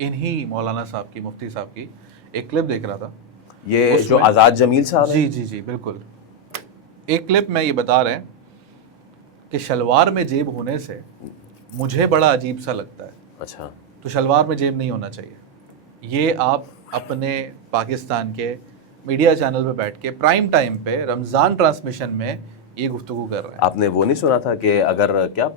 इन्हीं मौलाना साहब की, मुफ्ती साहब की एक क्लिप देख रहा था। ये जो आज़ाद जमील साहब हैं? जी जी जी बिल्कुल। एक क्लिप में ये बता रहे हैं कि शलवार में जेब होने से मुझे बड़ा अजीब सा लगता है। अच्छा, तो शलवार में जेब नहीं होना चाहिए। ये आप अपने पाकिस्तान के मीडिया चैनल पे बैठ के प्राइम टाइम पे रमज़ान ट्रांसमिशन में ये गुफ्तगू कर रहे हैं। आपने वो नहीं सुना था कि अगर क्या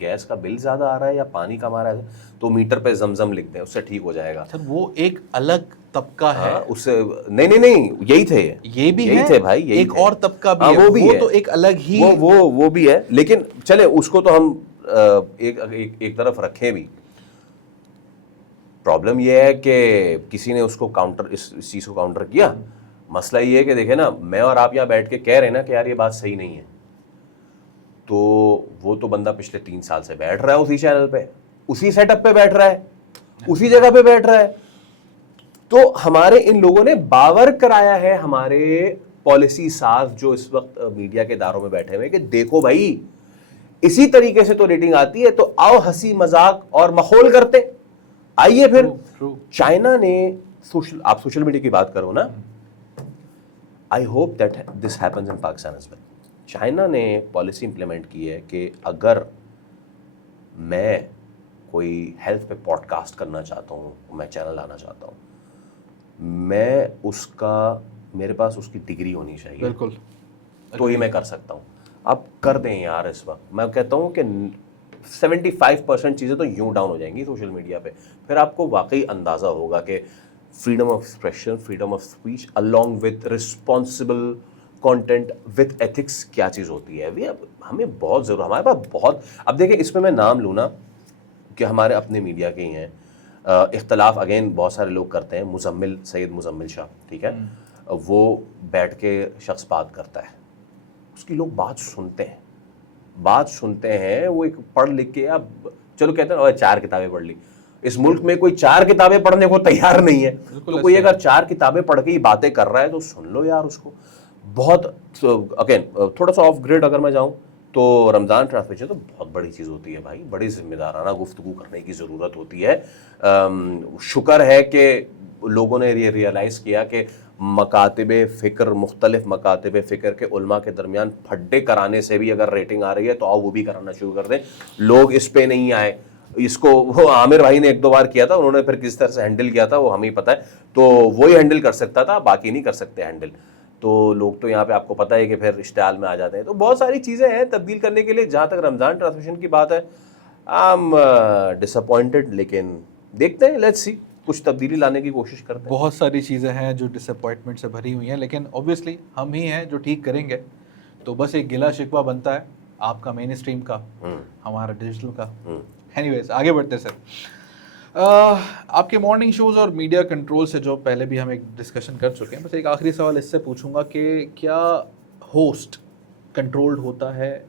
गैस का बिल ज़्यादा आ रहा है या पानी कम आ रहा है तो मीटर पे जमजम लिख दें, उससे ठीक हो जाएगा। सर वो एक अलग तबका है। उससे नहीं, यही थे, ये भी यही है, थे भाई, यही एक थे। और तबका भी हाँ, है, वो भी है, तो एक अलग ही वो भी है, लेकिन चले उसको तो हम एक तरफ रखें भी। प्रॉब्लम ये है कि किसी ने उसको काउंटर, इस चीज़ को काउंटर किया। मसला ये है कि देखे ना, मैं और आप यहाँ बैठ के कह रहे हैं ना कि यार ये बात सही नहीं है, तो वो तो बंदा पिछले 3 साल से बैठ रहा है उसी चैनल पे, उसी सेटअप पे बैठ रहा है, उसी जगह पे बैठ रहा है। तो हमारे इन लोगों ने बावर कराया है हमारे पॉलिसी साज जो इस वक्त मीडिया के दायरों में बैठे हुए कि देखो भाई इसी तरीके से तो रेटिंग आती है, तो आओ हंसी मजाक और मखौल करते आइए फिर। चाइना ने आप सोशल मीडिया की बात करो ना, I hope that this happens in Pakistan as well. China ने पॉलिसी इंप्लीमेंट की है कि अगर मैं कोई हेल्थ पे पॉडकास्ट करना चाहता हूँ, मैं चैनल लाना चाहता हूँ, मैं उसका मेरे पास उसकी डिग्री होनी चाहिए, बिल्कुल, तो ये मैं कर सकता हूँ। आप कर दें यार, इस वक्त मैं कहता हूँ कि 75% चीज़ें तो यूं डाउन हो जाएंगी सोशल मीडिया पे, फिर आपको वाकई अंदाज़ा होगा कि freedom of expression, freedom of speech along with responsible content with ethics क्या चीज़ होती है। वे अब हमें बहुत ज़रूर, हमारे पास बहुत, अब देखिए इसमें मैं नाम लूँ ना कि हमारे अपने मीडिया के ही हैं, इख्तलाफ अगेन बहुत सारे लोग करते हैं, मुजम्मिल, सैयद मुजम्मिल शाह, ठीक है, वो बैठ के शख्स बात करता है, उसकी लोग बात सुनते हैं, वो एक पढ़ लिख के, अब चलो कहते हैं 4 किताबें पढ़ ली, इस मुल्क में कोई 4 किताबें पढ़ने को तैयार नहीं है, तो कोई अगर 4 किताबें पढ़ के ही बातें कर रहा है तो सुन लो यार उसको। बहुत अगेन थोड़ा सा ऑफ ग्रिड अगर मैं जाऊँ तो रमज़ान ट्रांसमिशन तो बहुत बड़ी चीज़ होती है भाई, बड़ी जिम्मेदाराना गुफ्तगू करने की ज़रूरत होती है। शुक्र है कि लोगों ने ये रियलाइज़ किया कि मुख्तलिफ मकातिब फ़िक्र के उलमा के दरमियान फड्डे कराने से भी अगर रेटिंग आ रही है तो आओ वो भी कराना शुरू कर दें। लोग इस पे नहीं आए, इसको वो आमिर भाई ने 1-2 बार किया था, उन्होंने फिर किस तरह से हैंडल किया था वो हमें ही पता है, तो वही हैंडल कर सकता था, बाकी नहीं कर सकते हैंडल। तो लोग तो यहाँ पे आपको पता है कि फिर इश्तिहाल में आ जाते हैं। तो बहुत सारी चीज़ें हैं तब्दील करने के लिए। जहाँ तक रमज़ान ट्रांसमिशन की बात है, आई एम डिसअपॉइंटेड, लेकिन देखते हैं, लेट्स सी, कुछ तब्दीली लाने की कोशिश करते हैं। बहुत सारी चीज़ें हैं जो डिसअपॉइंटमेंट से भरी हुई हैं, लेकिन ऑब्वियसली हम ही हैं जो ठीक करेंगे। तो बस एक गिला शिकवा बनता है, आपका मेन स्ट्रीम का, हमारा डिजिटल का। एनीवेज आगे बढ़ते हैं सर। आपके मॉर्निंग शोज़ और मीडिया कंट्रोल से जो पहले भी हम एक डिस्कशन कर चुके हैं, बस एक आखिरी सवाल इससे पूछूंगा कि क्या होस्ट कंट्रोल्ड होता है,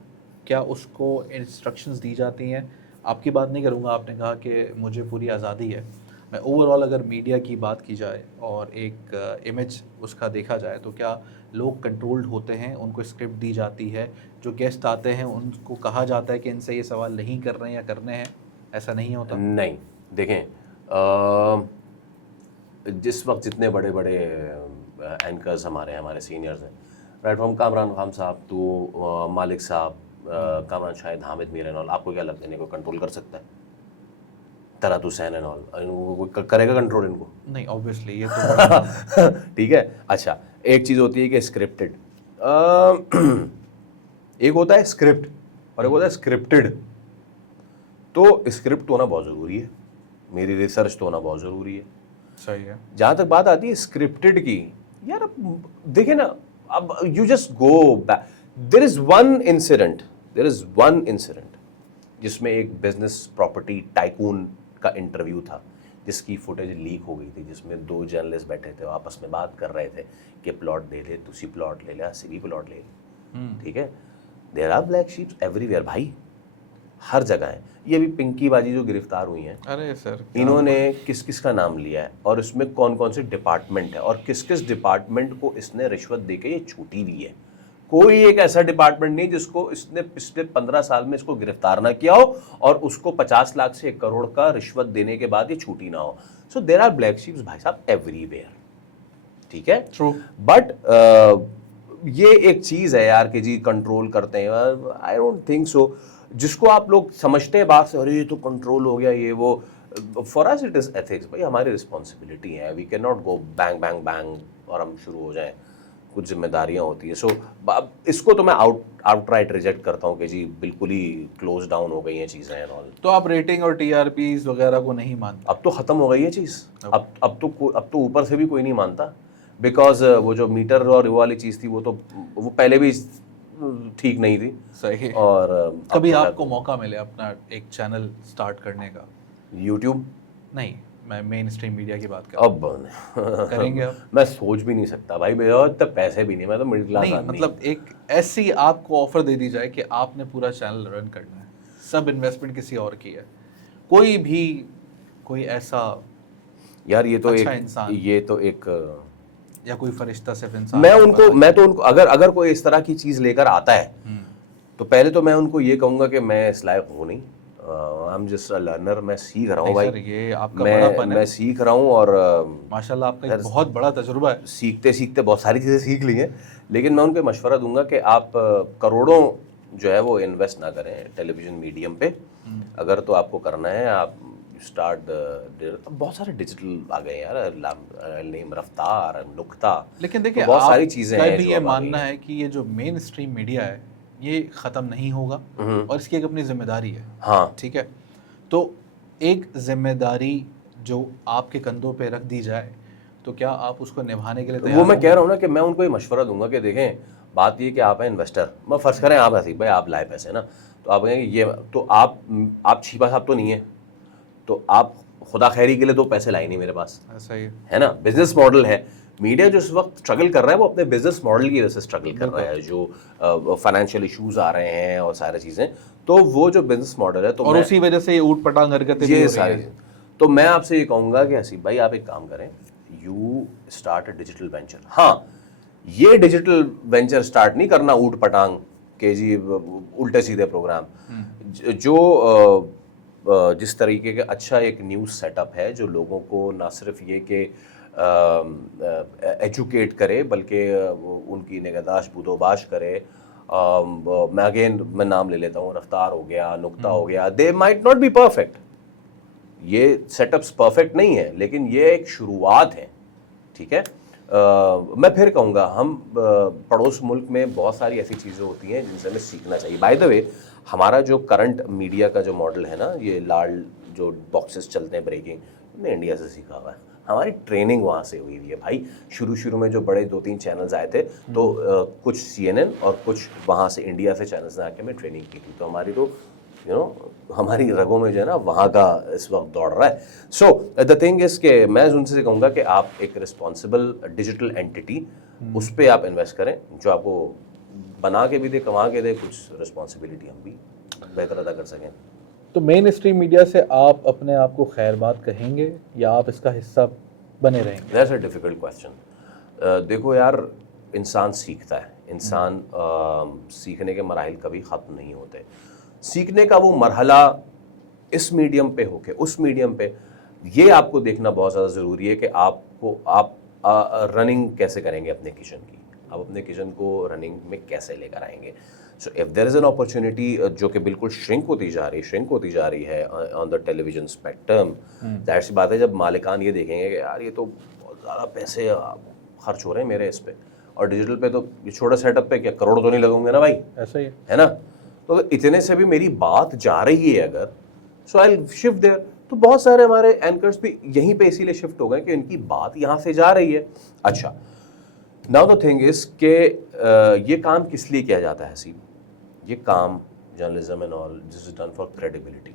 क्या उसको इंस्ट्रक्शंस दी जाती हैं? आपकी बात नहीं करूंगा, आपने कहा कि मुझे पूरी आज़ादी है। मैं ओवरऑल अगर मीडिया की बात की जाए और एक इमेज उसका देखा जाए, तो क्या लोग कंट्रोल्ड होते हैं, उनको स्क्रिप्ट दी जाती है, जो गेस्ट आते हैं उनको कहा जाता है कि इनसे ये सवाल नहीं कर रहे हैं या करने हैं, ऐसा नहीं होता? नहीं, देखें, जिस वक्त जितने बड़े बड़े एंकर्स हमारे सीनियर्स हैं, राइट फ्रॉम कामरान खान साहब तो मालिक साहब, कामरान शाहिद, हामिद मीर एंड ऑल, आपको क्या लगता है इनको कंट्रोल कर सकता है? तलत हुसैन एंड ऑल, करेगा कंट्रोल इनको? नहीं, ऑब्वियसली ये तो ठीक है। अच्छा, एक चीज़ होती है कि स्क्रिप्टेड, एक होता है स्क्रिप्ट और एक होता है स्क्रिप्टेड। तो स्क्रिप्ट तो होना बहुत ज़रूरी है, मेरी रिसर्च तो होना बहुत ज़रूरी है, सही है। जहाँ तक बात आती है स्क्रिप्टेड की, यार अब देखिए ना, अब you just go back, there is one incident जिसमें एक बिजनेस प्रॉपर्टी टाइकून का इंटरव्यू था, जिसकी फुटेज लीक हो गई थी, जिसमें 2 जर्नलिस्ट बैठे थे, आपस में बात कर रहे थे कि प्लॉट दे दे, तुसी प्लॉट ले ले, असी भी प्लॉट ले ले, ठीक है। There are black sheeps everywhere भाई, हर जगह है। ये भी पिंकी बाजी जो गिरफ्तार हुई हैं, अरे सर, इन्होंने किस किस का नाम लिया है और इसमें कौन कौन से डिपार्टमेंट है और किस किस डिपार्टमेंट को इसने रिश्वत देके ये छूटी भी है। कोई एक ऐसा डिपार्टमेंट नहीं जिसको इसने पिछले 15 साल में इसको गिरफ्तार ना किया हो और उसको 50 लाख से 1 करोड़ का रिश्वत देने के बाद ये छूटी ना हो। So there are black sheeps भाई साहब एवरीवेयर, ठीक है। ट्रू। बट ये एक चीज़ है यार कि जी कंट्रोल करते हैं, आई डोंट थिंक सो। जिसको आप लोग समझते हैं बात से, अरे ये तो कंट्रोल हो गया ये वो, for us it is ethics भाई, हमारी रिस्पॉन्सिबिलिटी है, we can not go bang bang bang और हम शुरू हो जाएं, कुछ जिम्मेदारियां होती है। सो इसको तो मैं आउटराइट रिजेक्ट करता हूँ कि जी बिल्कुल ही क्लोज डाउन हो गई हैं चीज़ें एंड ऑल। तो आप रेटिंग और टीआरपीज वगैरह को नहीं मानते? अब तो ख़त्म हो गई है चीज़, अब तो ऊपर से भी कोई नहीं मानता, बिकॉज वो जो मीटर और वो वाली चीज़ थी वो पहले भी ठीक नहीं थी। सही। और कभी आपको मौका मिले अपना एक चैनल स्टार्ट करने का? यूट्यूब नहीं, मैं मेन स्ट्रीम मीडिया की बात कर अब करेंगे आप? मैं सोच भी नहीं सकता भाई, मेरे पास इतने पैसे भी नहीं, मैं तो मिडिल क्लास नहीं, आदमी। मतलब एक ऐसी आपको ऑफर दे दी जाए कि आपने पूरा चैनल रन करना है, सब इन्वेस्टमेंट किसी और की है, कोई ऐसा यार ये तो अच्छा एक इंसान, ये तो एक या कोई फरिश्ता सिर्फ इंसान? मैं तो उनको अगर कोई इस तरह की चीज़ लेकर आता है तो पहले तो मैं उनको ये कहूँगा कि मैं इस लायक हूँ नहीं, I am just a learner, मैं सीख रहा हूँ नहीं भाई। सर, ये आपका बड़ापन है। मैं सीख रहा हूँ और माशाल्लाह आपका एक बहुत बड़ा तजुर्बा है। सीखते सीखते बहुत सारी चीज़ें सीख ली हैं, लेकिन मैं उनको मशवरा दूंगा कि आप करोड़ों जो है वो इन्वेस्ट ना करें टेलीविज़न मीडियम पे। अगर तो आपको करना है आप स्टार्ट, बहुत सारे डिजिटल आ गए यार, नेम, रफ्तार, नुक्ता, लेकिन तो देखिए बहुत सारी आपका चीज़ें हैं भी जो ये अब आ गई मानना हैं। है कि ये जो मेन स्ट्रीम मीडिया है ये ख़त्म नहीं होगा और इसकी एक अपनी जिम्मेदारी है। हाँ, ठीक है, तो एक जिम्मेदारी जो आपके कंधों पे रख दी जाए तो क्या आप उसको निभाने के लिए वो तैयार मैं कह होंगे? रहा हूँ ना कि मैं उनको ये मशवरा दूंगा कि देखें, बात ये कि आप हैं इन्वेस्टर, मैं फ़र्ज़ करें आप ऐसे भाई आप लाए पैसे ना, तो आप कहेंगे ये, तो आप छिपा साहब तो नहीं है, तो आप खुदा खैरी के लिए तो पैसे लाए नहीं मेरे पास, ऐसा ही है ना। बिजनेस मॉडल है मीडिया जो इस वक्त स्ट्रगल कर रहा है, वो अपने बिजनेस मॉडल की वजह से स्ट्रगल कर रहा है, जो फाइनेंशियल इश्यूज आ रहे हैं और सारी चीज़ें, तो वो जो बिजनेस मॉडल है, तो और मैं उसी वजह से ये ऊट पटांग हरकतें भी ये हो रही सारी हैं। चीज़ें, तो मैं आपसे ये कहूँगा कि हसीब भाई आप एक काम करें, you start a digital venture. हाँ, ये डिजिटल वेंचर स्टार्ट नहीं करना ऊट पटांग के जी उल्टे सीधे प्रोग्राम, जो जिस तरीके का अच्छा एक न्यूज़ सेटअप है जो लोगों को ना सिर्फ ये कि एजुकेट करे बल्कि उनकी निगहदाश्त बुदोबाश करे। मैं नाम ले लेता हूँ, रफ्तार हो गया, नुक्ता हो गया, they might not be perfect, ये सेटअप्स परफेक्ट नहीं है, लेकिन ये एक शुरुआत है, ठीक है। मैं फिर कहूँगा हम पड़ोस मुल्क में बहुत सारी ऐसी चीज़ें होती हैं जिनसे हमें सीखना चाहिए। बाय द वे, हमारा जो करंट मीडिया का जो मॉडल है ना, ये लाल जो बॉक्सेस चलते हैं ब्रेकिंग, हमने इंडिया से सीखा हुआ है, हमारी ट्रेनिंग वहाँ से हुई हुई है भाई। शुरू में जो बड़े 2-3 चैनल्स आए थे, तो कुछ CNN और कुछ वहाँ से इंडिया से चैनल्स ने आके हमें ट्रेनिंग की थी, तो हमारी तो हमारी रगों में जो है ना वहाँ का इस वक्त दौड़ रहा है। सो द थिंग इज के मैं उनसे कहूँगा कि आप एक रिस्पॉन्सिबल डिजिटल एंटिटी उस पर आप इन्वेस्ट करें जो आपको बना के भी दे, कमा के दे, कुछ रिस्पॉन्सिबिलिटी हम भी बेहतर अदा कर सकें। तो मेन स्ट्रीम मीडिया से आप अपने आप को खैर बात कहेंगे या आप इसका हिस्सा बने रहेंगे? That's a difficult question. देखो यार, इंसान सीखता है, इंसान सीखने के मराहिल कभी ख़त्म नहीं होते। सीखने का वो मरहला इस मीडियम पे हो के उस मीडियम पे, ये आपको देखना बहुत ज़्यादा ज़रूरी है कि आप रनिंग कैसे करेंगे अपने किचन की, आप अपने किचन को रनिंग में कैसे लेकर आएंगे। So if there is an opportunity जो कि बिल्कुल श्रिंक होती जा रही है ऑन द टेलीविजन स्पेक्ट्रम, ज़ाहिर सी बात है जब मालिकान ये देखेंगे कि यार ये तो बहुत ज़्यादा पैसे खर्च हो रहे हैं मेरे इस पे, और डिजिटल पे तो ये छोटे सेटअप पे क्या करोड़ तो नहीं लगेंगे ना भाई, ऐसा ही है ना। तो अगर इतने से भी मेरी बात जा रही है अगर, सो आई विल शिफ्ट देयर। तो बहुत सारे हमारे एंकर्स भी यहीं पे इसीलिए शिफ्ट हो गए कि इनकी बात यहाँ से जा रही है। अच्छा, नाउ द थिंग इज के ये काम किस लिए किया जाता है सीब, ये काम journalism and all, this is done for credibility.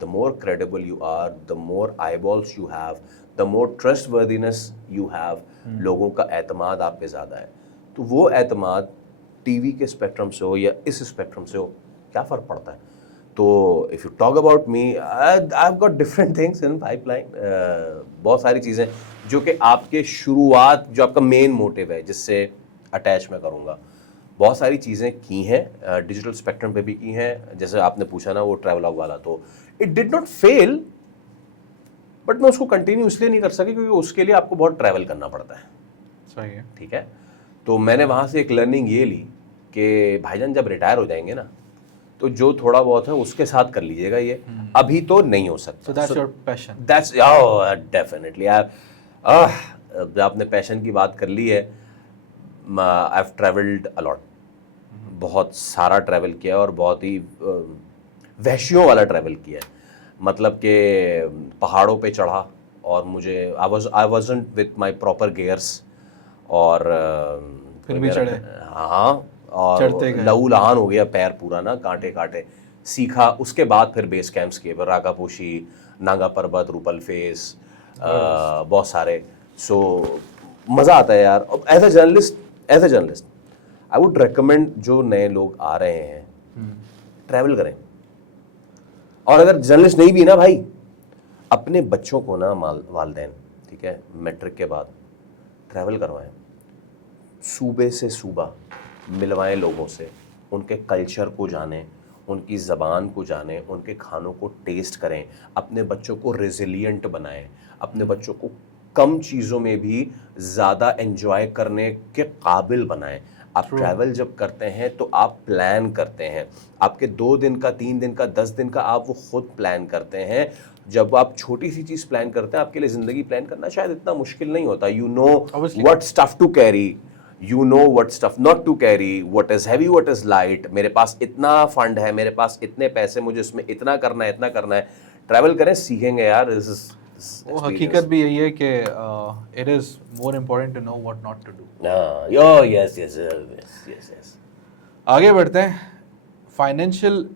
The more credible you are, the more eyeballs you have, the more trustworthiness you have, लोगों का एतमाद आप पे ज़्यादा है, तो वो एतमाद टीवी के स्पेक्ट्रम से हो या इस स्पेक्ट्रम से हो, क्या फ़र्क पड़ता है। तो if you talk about me, I have got different things in pipeline, बहुत सारी चीज़ें जो कि आपके शुरुआत, जो आपका मेन मोटिव है जिससे अटैच मैं करूँगा, बहुत सारी चीज़ें की हैं, डिजिटल स्पेक्ट्रम पे भी की हैं। जैसे आपने पूछा ना वो ट्रैवलॉग वाला, तो it did not fail, but मैं उसको कंटिन्यू इसलिए नहीं कर सकी क्योंकि उसके लिए आपको बहुत ट्रैवल करना पड़ता है, सही है। ठीक है। तो मैंने वहाँ से एक लर्निंग ये ली कि भाईजान जब रिटायर हो जाएंगे ना, तो जो थोड़ा बहुत है उसके साथ कर लीजिएगा, ये अभी तो नहीं हो सकता। So that's your passion. That's definitely. आपने पैशन की बात कर ली है, आई हैव ट्रैवल्ड अलॉट, बहुत सारा ट्रैवल किया और बहुत ही वहशियों वाला ट्रैवल किया है। मतलब कि पहाड़ों पे चढ़ा और मुझे I wasn't with my proper gears, और फिर भी चढ़े? हाँ, और चढ़ते गए? लहू लहान हो गया पैर पूरा ना, कांटे कांटे सीखा। उसके बाद फिर बेस कैंप्स किए, रागापोशी, नागा पर्वत, रूपल फेस, बहुत सारे। सो मज़ा आता है यार। As a journalist I would recommend जो नए लोग आ रहे हैं, ट्रैवल करें। और अगर जर्नलिस्ट नहीं भी ना भाई, अपने बच्चों को ना वालदैन, ठीक है, मैट्रिक के बाद ट्रैवल करवाएं, सूबे से सूबा मिलवाएं लोगों से, उनके कल्चर को जानें, उनकी ज़बान को जानें, उनके खानों को टेस्ट करें, अपने बच्चों को रेजिलिएंट बनाएं, अपने बच्चों को कम चीज़ों में भी ज़्यादा एंजॉय करने के काबिल बनाएं। आप ट्रैवल जब करते हैं तो आप प्लान करते हैं, आपके 2 दिन का, 3 दिन का, 10 दिन का आप वो खुद प्लान करते हैं। जब आप छोटी सी चीज़ प्लान करते हैं, आपके लिए ज़िंदगी प्लान करना शायद इतना मुश्किल नहीं होता। You know what stuff to carry, you know what stuff not to carry, what is heavy, what is light. मेरे पास इतना फंड है, मेरे पास इतने पैसे, मुझे इसमें इतना करना है, इतना करना है। ट्रैवल करें, सीखेंगे यार। वो हकीकत भी यही है कि it is more important to know what not to do. Yes yes yes yes. आगे बढ़ते हैं। फाइनेंशियल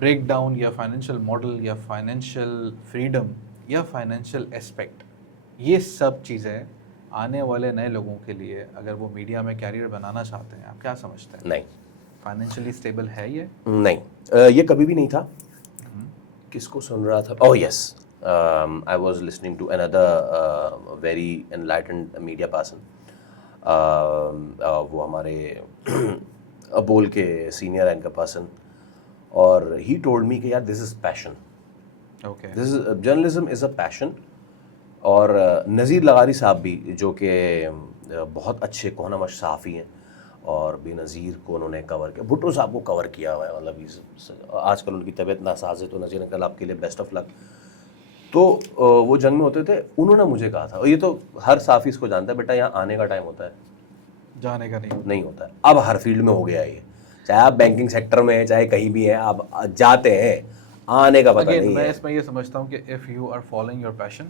ब्रेकडाउन या फाइनेंशियल मॉडल या फाइनेंशियल फ्रीडम या फाइनेंशियल एस्पेक्ट, ये सब चीज़ें आने वाले नए लोगों के लिए, अगर वो मीडिया में कैरियर बनाना चाहते हैं, आप क्या समझते हैं? नहीं, फाइनेंशियली स्टेबल है ये? नहीं, ये कभी भी नहीं था। किसको सुन रहा था? Oh yes, I was listening to another very enlightened media person. वो हमारे अबोल के सीनियर एंकर पर्सन, और ही टोल्ड मी कि यार this is passion, okay, this is journalism is a passion. और नज़ीर लगारी साहब भी, जो कि बहुत अच्छे कोहनामश सहाफ़ी हैं, और बेनज़ीर को उन्होंने कवर किया, भुट्टो साहब को कवर किया हुआ है। मतलब आजकल उनकी तबीयत नासाज है, तो नज़ीर अंकल आपके लिए बेस्ट ऑफ लक। तो वो जंग में होते थे, उन्होंने मुझे कहा था, और ये तो हर सहाफ़ी इसको जानता है, बेटा यहाँ आने का टाइम होता है, जाने का नहीं होता है। अब हर फील्ड में हो गया है ये, चाहे आप बैंकिंग सेक्टर में हैं, चाहे कहीं भी हैं, आप जाते हैं, आने का पता नहीं मैं है। इसमें ये समझता हूँ कि if you are following your passion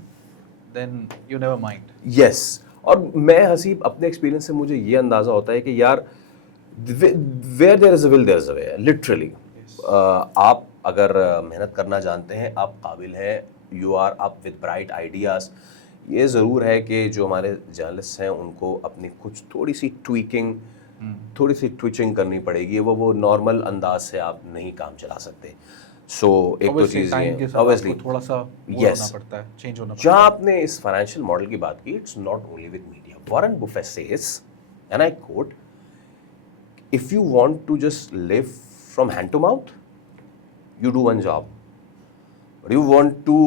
then you never mind. Yes, और मैं हसीब अपने एक्सपीरियंस से मुझे ये अंदाज़ा होता है कि यार where there is a will there is a way, literally. आप अगर मेहनत करना जानते हैं, आप काबिल हैं, you are up with bright ideas. ये ज़रूर है कि जो हमारे जर्नलिस्ट हैं उनको अपनी कुछ थोड़ी सी ट्वीकिंग, थोड़ी सी ट्विचिंग करनी पड़ेगी। वो नॉर्मल अंदाज से आप नहीं काम चला सकते। सो एक तो चीज़ ये ऑब्वियसली थोड़ा सा यस होना पड़ता है, चेंज होना पड़ता जहाँ आपने इस फाइनेंशियल मॉडल की बात की, it's not only with media. Warren Buffett says, and I quote, if you want to just live from hand to mouth, you do one job, but you want to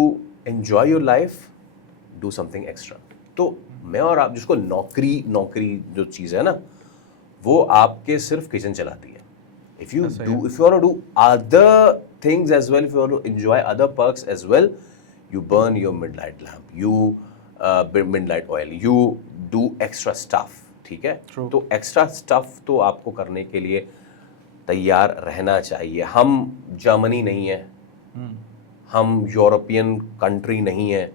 enjoy your life, do something extra। तो मैं और आप, जिसको नौकरी जो चीज़ है ना, वो आपके सिर्फ किचन चलाती है। if you want to do other things as well, if you want to enjoy other perks as well, you burn your midnight lamp, you midnight oil, you do extra stuff। ठीक है, तो extra stuff तो आपको करने के लिए तैयार रहना चाहिए। हम जर्मनी नहीं है, हम यूरोपियन कंट्री नहीं है,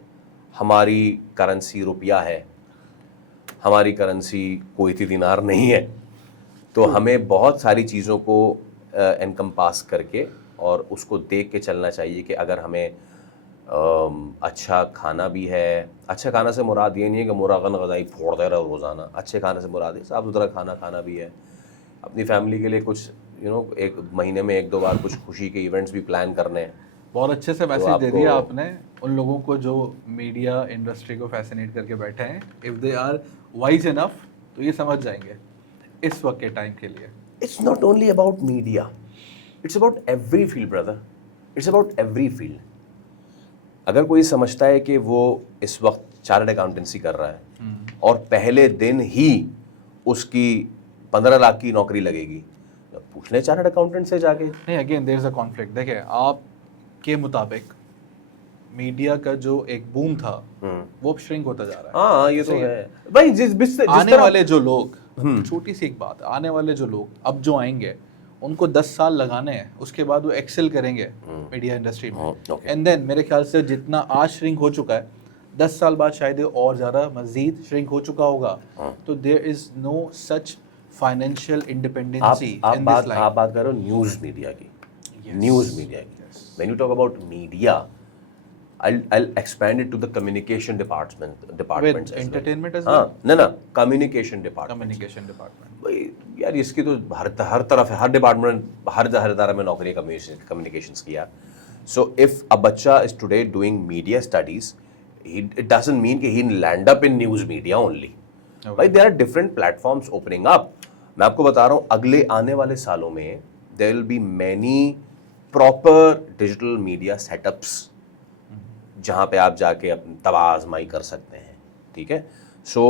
हमारी करेंसी रुपया है, हमारी करेंसी कुवैती दिनार नहीं है। तो हमें बहुत सारी चीज़ों को एनकम्पास करके और उसको देख के चलना चाहिए कि अगर हमें अच्छा खाना भी है, अच्छा खाना से मुराद ये नहीं है कि मुरागन गज़ाई फोड़ते रहो रोज़ाना, अच्छे खाने से मुराद है साफ सुथरा खाना भी है। अपनी फैमिली के लिए कुछ एक महीने में 1-2 बार कुछ खुशी के इवेंट्स भी प्लान करने हैं। बहुत अच्छे से मैसेज दे दिया आपने उन लोगों को जो मीडिया इंडस्ट्री को फैसिनेट करके बैठे हैं। If they are wise enough तो ये समझ जाएंगे इस वक्त के टाइम के लिए। It's not only about media, it's about every field brother, it's about every field. अगर कोई समझता है कि वो इस वक्त चार्टर्ड अकाउंटेंसी कर रहा है और पहले दिन ही उसकी 15 लाख की नौकरी लगेगी, पूछ ले चार्टर्ड अकाउंटेंट से जाके। नहीं, again there is a conflict. देखिए, आपके मुताबिक मीडिया का जो एक बूम था वो अब श्रिंक होता जा रहा है। हाँ, ये तो है भाई। जिस आने वाले जो लोग, छोटी सी एक बात, आने वाले जो लोग अब जो आएंगे उनको 10 साल लगाने हैं, उसके बाद वो एक्सेल करेंगे मीडिया इंडस्ट्री में। एंड देन मेरे ख्याल से जितना आज श्रिंक हो चुका है, 10 साल बाद शायद और ज़्यादा मजीद श्रिंक हो चुका होगा। तो there is no such financial independence in this line. आप बात कर रहे हो न्यूज़ मीडिया की, न्यूज़ मीडिया की। When you talk about media, I'll expand it to the communication departments with entertainment as well. ना communication department। भाई यार, इसकी तो हर तरफ है, हर डिपार्टमेंट, हर इदारा में नौकरी कम्युनिकेशंस की यार। सो इफ अ बच्चा is today doing media studies, it doesn't mean कि he land up in news media only. भाई there are different platforms opening up. मैं आपको बता रहा हूँ, अगले आने वाले सालों में there will be many proper digital media setups जहाँ पे आप जाके अपनी तबाह आजमाई कर सकते हैं, ठीक है। सो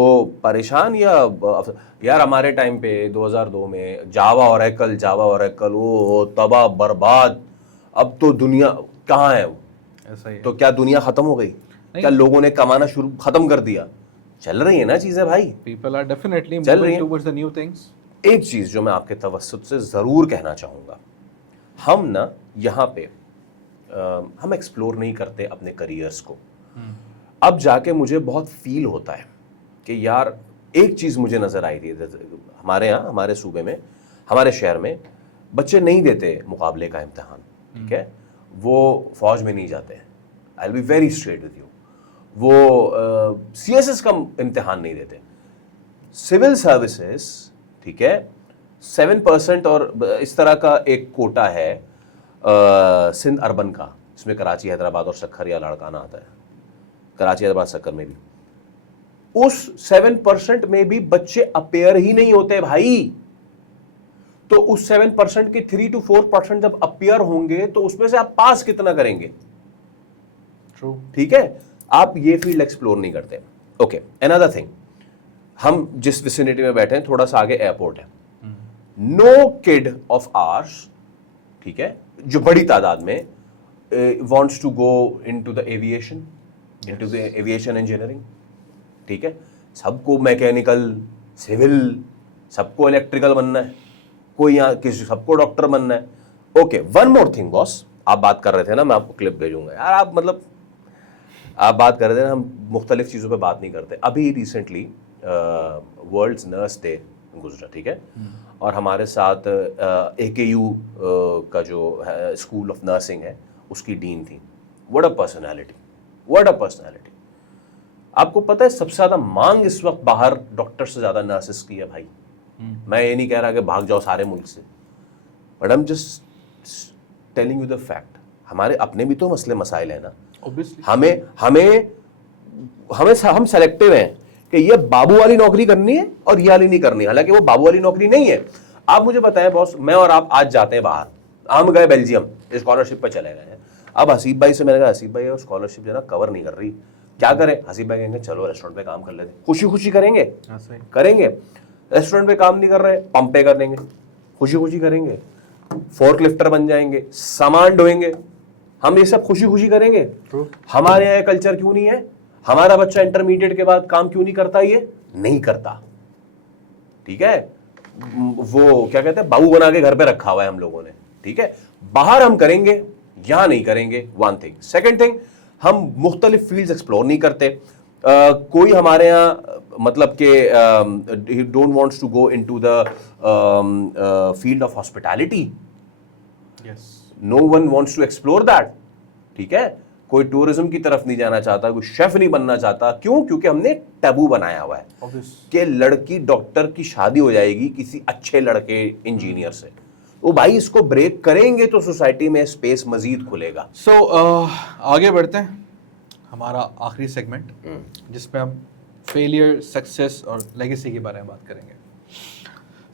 परेशान यार हमारे टाइम पे 2002 में जावा ओरेकल वो तबाह बर्बाद। अब तो दुनिया कहाँ है वो? ऐसा ही है। तो क्या दुनिया खत्म हो गई? क्या लोगों ने कमाना शुरू खत्म कर दिया? चल रही है ना चीजें भाई, People are definitely चल रही moving हैं। towards the new things. एक चीज जो मैं आपके तवज्जुद से जरूर कहना चाहूंगा, हम ना यहाँ पे हम एक्सप्लोर नहीं करते अपने करियर्स को। अब जाके मुझे बहुत फील होता है कि यार एक चीज़ मुझे नज़र आई थी हमारे यहाँ, हमारे सूबे में, हमारे शहर में बच्चे नहीं देते मुकाबले का इम्तिहान, ठीक है। वो फौज में नहीं जाते, I will be very straight with you. वो CSS का इम्तिहान नहीं देते, सिविल सर्विसेज, ठीक है, 7% और इस तरह का एक कोटा है सिंध अर्बन का, इसमें कराची, हैदराबाद और सक्खर या लाड़काना आता है, कराची, हैदराबाद, सक्खर में भी। उस 7% में भी बच्चे अपेयर ही नहीं होते भाई। तो उस 7% के 3 to 4% जब अपेयर होंगे तो उसमें से आप पास कितना करेंगे? True. ठीक है, आप ये फील्ड एक्सप्लोर नहीं करते। ओके, अनदर थिंग, हम जिस विसिनिटी में बैठे हैं थोड़ा सा आगे एयरपोर्ट है। नो किड ऑफ आवर्स, ठीक है, जो बड़ी तादाद में wants to go into the aviation, into the aviation engineering, ठीक है। सबको मैकेनिकल, सिविल, सबको इलेक्ट्रिकल बनना है, कोई यहाँ किसी, सबको डॉक्टर बनना है। Okay, one more thing boss, आप बात कर रहे थे ना, मैं आपको क्लिप भेजूंगा यार, आप मतलब आप बात कर रहे थे ना, हम मुख्तलिफ चीज़ों पे बात नहीं करते। अभी रिसेंटली वर्ल्ड्स नर्स डे गुजरा, ठीक है, और हमारे साथ AKU का जो स्कूल ऑफ नर्सिंग है उसकी डीन थी। What a personality, what a personality. आपको पता है सबसे ज़्यादा मांग इस वक्त बाहर डॉक्टर से ज़्यादा नर्सेस की है भाई। मैं ये नहीं कह रहा कि भाग जाओ सारे मुल्क से, but I am just telling you the fact. हमारे अपने भी तो मसले मसाइल है ना, Obviously. हम सेलेक्टिव हैं कि ये बाबू वाली नौकरी करनी है और ये वाली नहीं करनी, हालांकि वो बाबू वाली नौकरी नहीं है। आप मुझे बताएं बॉस, मैं और आप आज जाते हैं बाहर, हम गए बेल्जियम, स्कॉलरशिप पर चले गए हैं। अब हसीब भाई से मैंने कहा, हसीब भाई स्कॉलरशिप जो है ना कवर नहीं कर रही, क्या करें? हसीब भाई कहेंगे चलो रेस्टोरेंट पे काम कर लेते, खुशी खुशी करेंगे, करेंगे। रेस्टोरेंट पे काम नहीं कर रहे, पंप पे कर देंगे, खुशी खुशी करेंगे। फोर्क लिफ्टर बन जाएंगे, सामान ढोएंगे, हम ये सब खुशी खुशी करेंगे। हमारे यहाँ कल्चर क्यों नहीं है? हमारा बच्चा इंटरमीडिएट के बाद काम क्यों नहीं करता? ये नहीं करता, ठीक है। वो क्या कहते हैं, बाबू बना के घर पे रखा हुआ है हम लोगों ने, ठीक है। बाहर हम करेंगे, यहां नहीं करेंगे, वन थिंग। सेकेंड थिंग, हम मुख्तलिफ फील्ड्स एक्सप्लोर नहीं करते। कोई हमारे यहाँ मतलब कि don't wants to go into the field of hospitality, no one wants to explore that, ठीक है। कोई टूरिज्म की तरफ नहीं जाना चाहता, कोई शेफ नहीं बनना चाहता। क्यों? क्योंकि हमने टैबू बनाया हुआ है कि लड़की डॉक्टर की शादी हो जाएगी किसी अच्छे लड़के इंजीनियर से। वो भाई इसको ब्रेक करेंगे तो सोसाइटी में स्पेस मजीद खुलेगा। सो आगे बढ़ते हैं, हमारा आखिरी सेगमेंट जिसमें हम फेलियर, सक्सेस और लेगेसी के बारे में बात करेंगे।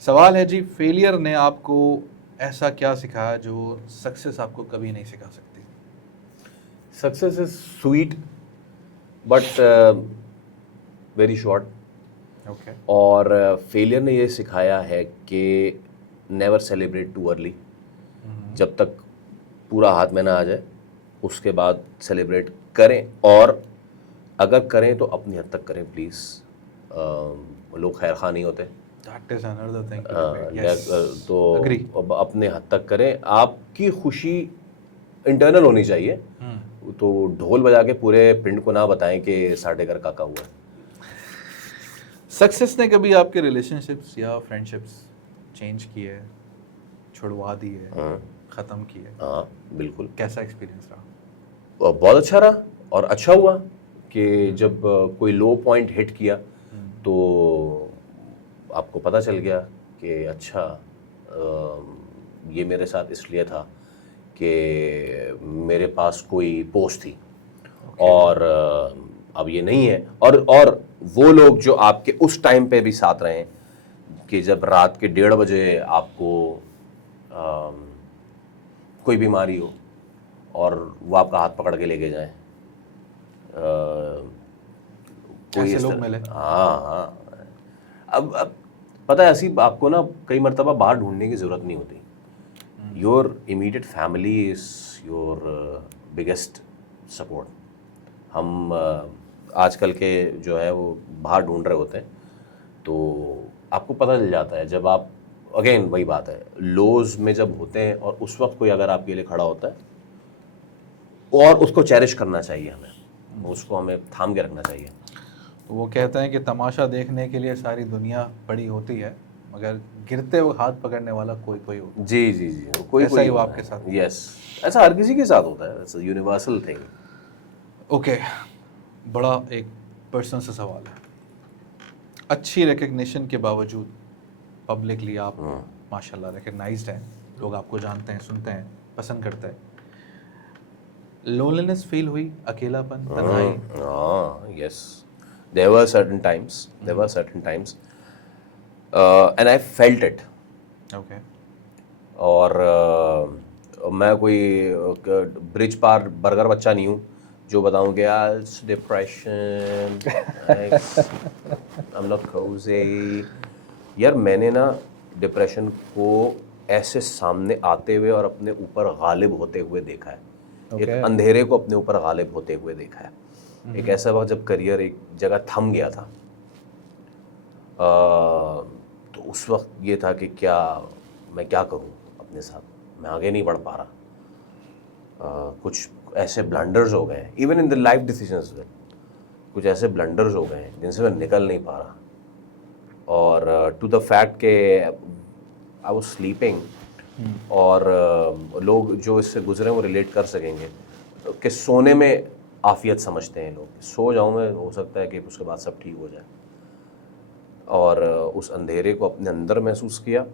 सवाल है जी, फेलियर ने आपको ऐसा क्या सिखाया जो सक्सेस आपको कभी नहीं सिखा सकती? Success is sweet but very short. Okay. और फेलियर ने ये सिखाया है कि नेवर सेलिब्रेट टू अर्ली। जब तक पूरा हाथ में ना आ जाए उसके बाद सेलिब्रेट करें, और अगर करें तो अपनी हद तक करें प्लीज़। लोग खैर खा नहीं होते, That is another thing to debate. Yes. तो Agree. अपने हद तक करें। आपकी खुशी इंटरनल होनी चाहिए, तो ढोल बजा के पूरे पिंड को ना बताएं कि साढ़े घर काका हुआ। सक्सेस ने कभी आपके रिलेशनशिप्स या फ्रेंडशिप्स चेंज किए, छुड़वा दिए, ख़त्म किए? हाँ बिल्कुल। कैसा एक्सपीरियंस रहा? बहुत अच्छा रहा, और अच्छा हुआ कि जब कोई लो पॉइंट हिट किया तो आपको पता चल गया कि अच्छा ये मेरे साथ इसलिए था कि मेरे पास कोई पोस्ट थी, और अब ये नहीं है। और वो लोग जो आपके उस टाइम पे भी साथ रहे, कि जब रात के 1:30 बजे आपको कोई बीमारी हो और वो आपका हाथ पकड़ के लेके जाए, कोई ऐसे इस लोग तरह, मिले। हाँ हाँ। अब पता है ऐसी आपको ना कई मरतबा बाहर ढूंढने की ज़रूरत नहीं होती। Your immediate family is your biggest support. हम आजकल के जो है वो बाहर ढूंढ रहे होते हैं, तो आपको पता चल जाता है जब आप, अगेन वही बात है, लोज में जब होते हैं और उस वक्त कोई अगर आपके लिए खड़ा होता है और उसको चेरिश करना चाहिए, हमें उसको हमें थाम के रखना चाहिए। तो वो कहते हैं कि तमाशा देखने के लिए सारी दुनिया पड़ी होती है, मगर गिरते हुए हाथ पकड़ने वाला कोई कोई होता है। जी जी जी, कोई ऐसा कोई ही हुआ होता आपके है। साथ? यस, ऐसा हर किसी के साथ होता है, इट्स यूनिवर्सल थिंग। ओके, बड़ा एक पर्सनल सा सवाल है। अच्छी रिकग्निशन के बावजूद पब्लिकली आप माशाल्लाह रिकग्नाइज्ड हैं, लोग आपको जानते हैं, सुनते हैं, पसंद करते हैं, लोनलीनेस फील हुई, अकेलापन, तन्हाई? Yes, there were certain times and I felt it. Okay. और मैं कोई ब्रिज पार बर्गर बच्चा नहीं हूँ जो बताऊँ कि यार depression, I am not cozy. यार मैंने ना डिप्रेशन को ऐसे सामने आते हुए और अपने ऊपर गालिब होते हुए देखा है। एक अंधेरे को अपने ऊपर गालिब होते हुए देखा है। एक ऐसा वक्त जब करियर एक जगह थम गया था, तो उस वक्त ये था कि मैं क्या करूं अपने साथ, मैं आगे नहीं बढ़ पा रहा। कुछ ऐसे ब्लंडर्स हो गए, even in the life decisions में कुछ ऐसे ब्लंडर्स हो गए जिनसे मैं निकल नहीं पा रहा। और टू द फैक्ट के आई वाज स्लीपिंग, और लोग जो इससे गुजरे वो रिलेट कर सकेंगे कि सोने में आफियत समझते हैं लोग, सो जाऊं मैं, हो सकता है कि उसके बाद सब ठीक हो जाए। और उस अंधेरे को अपने अंदर महसूस किया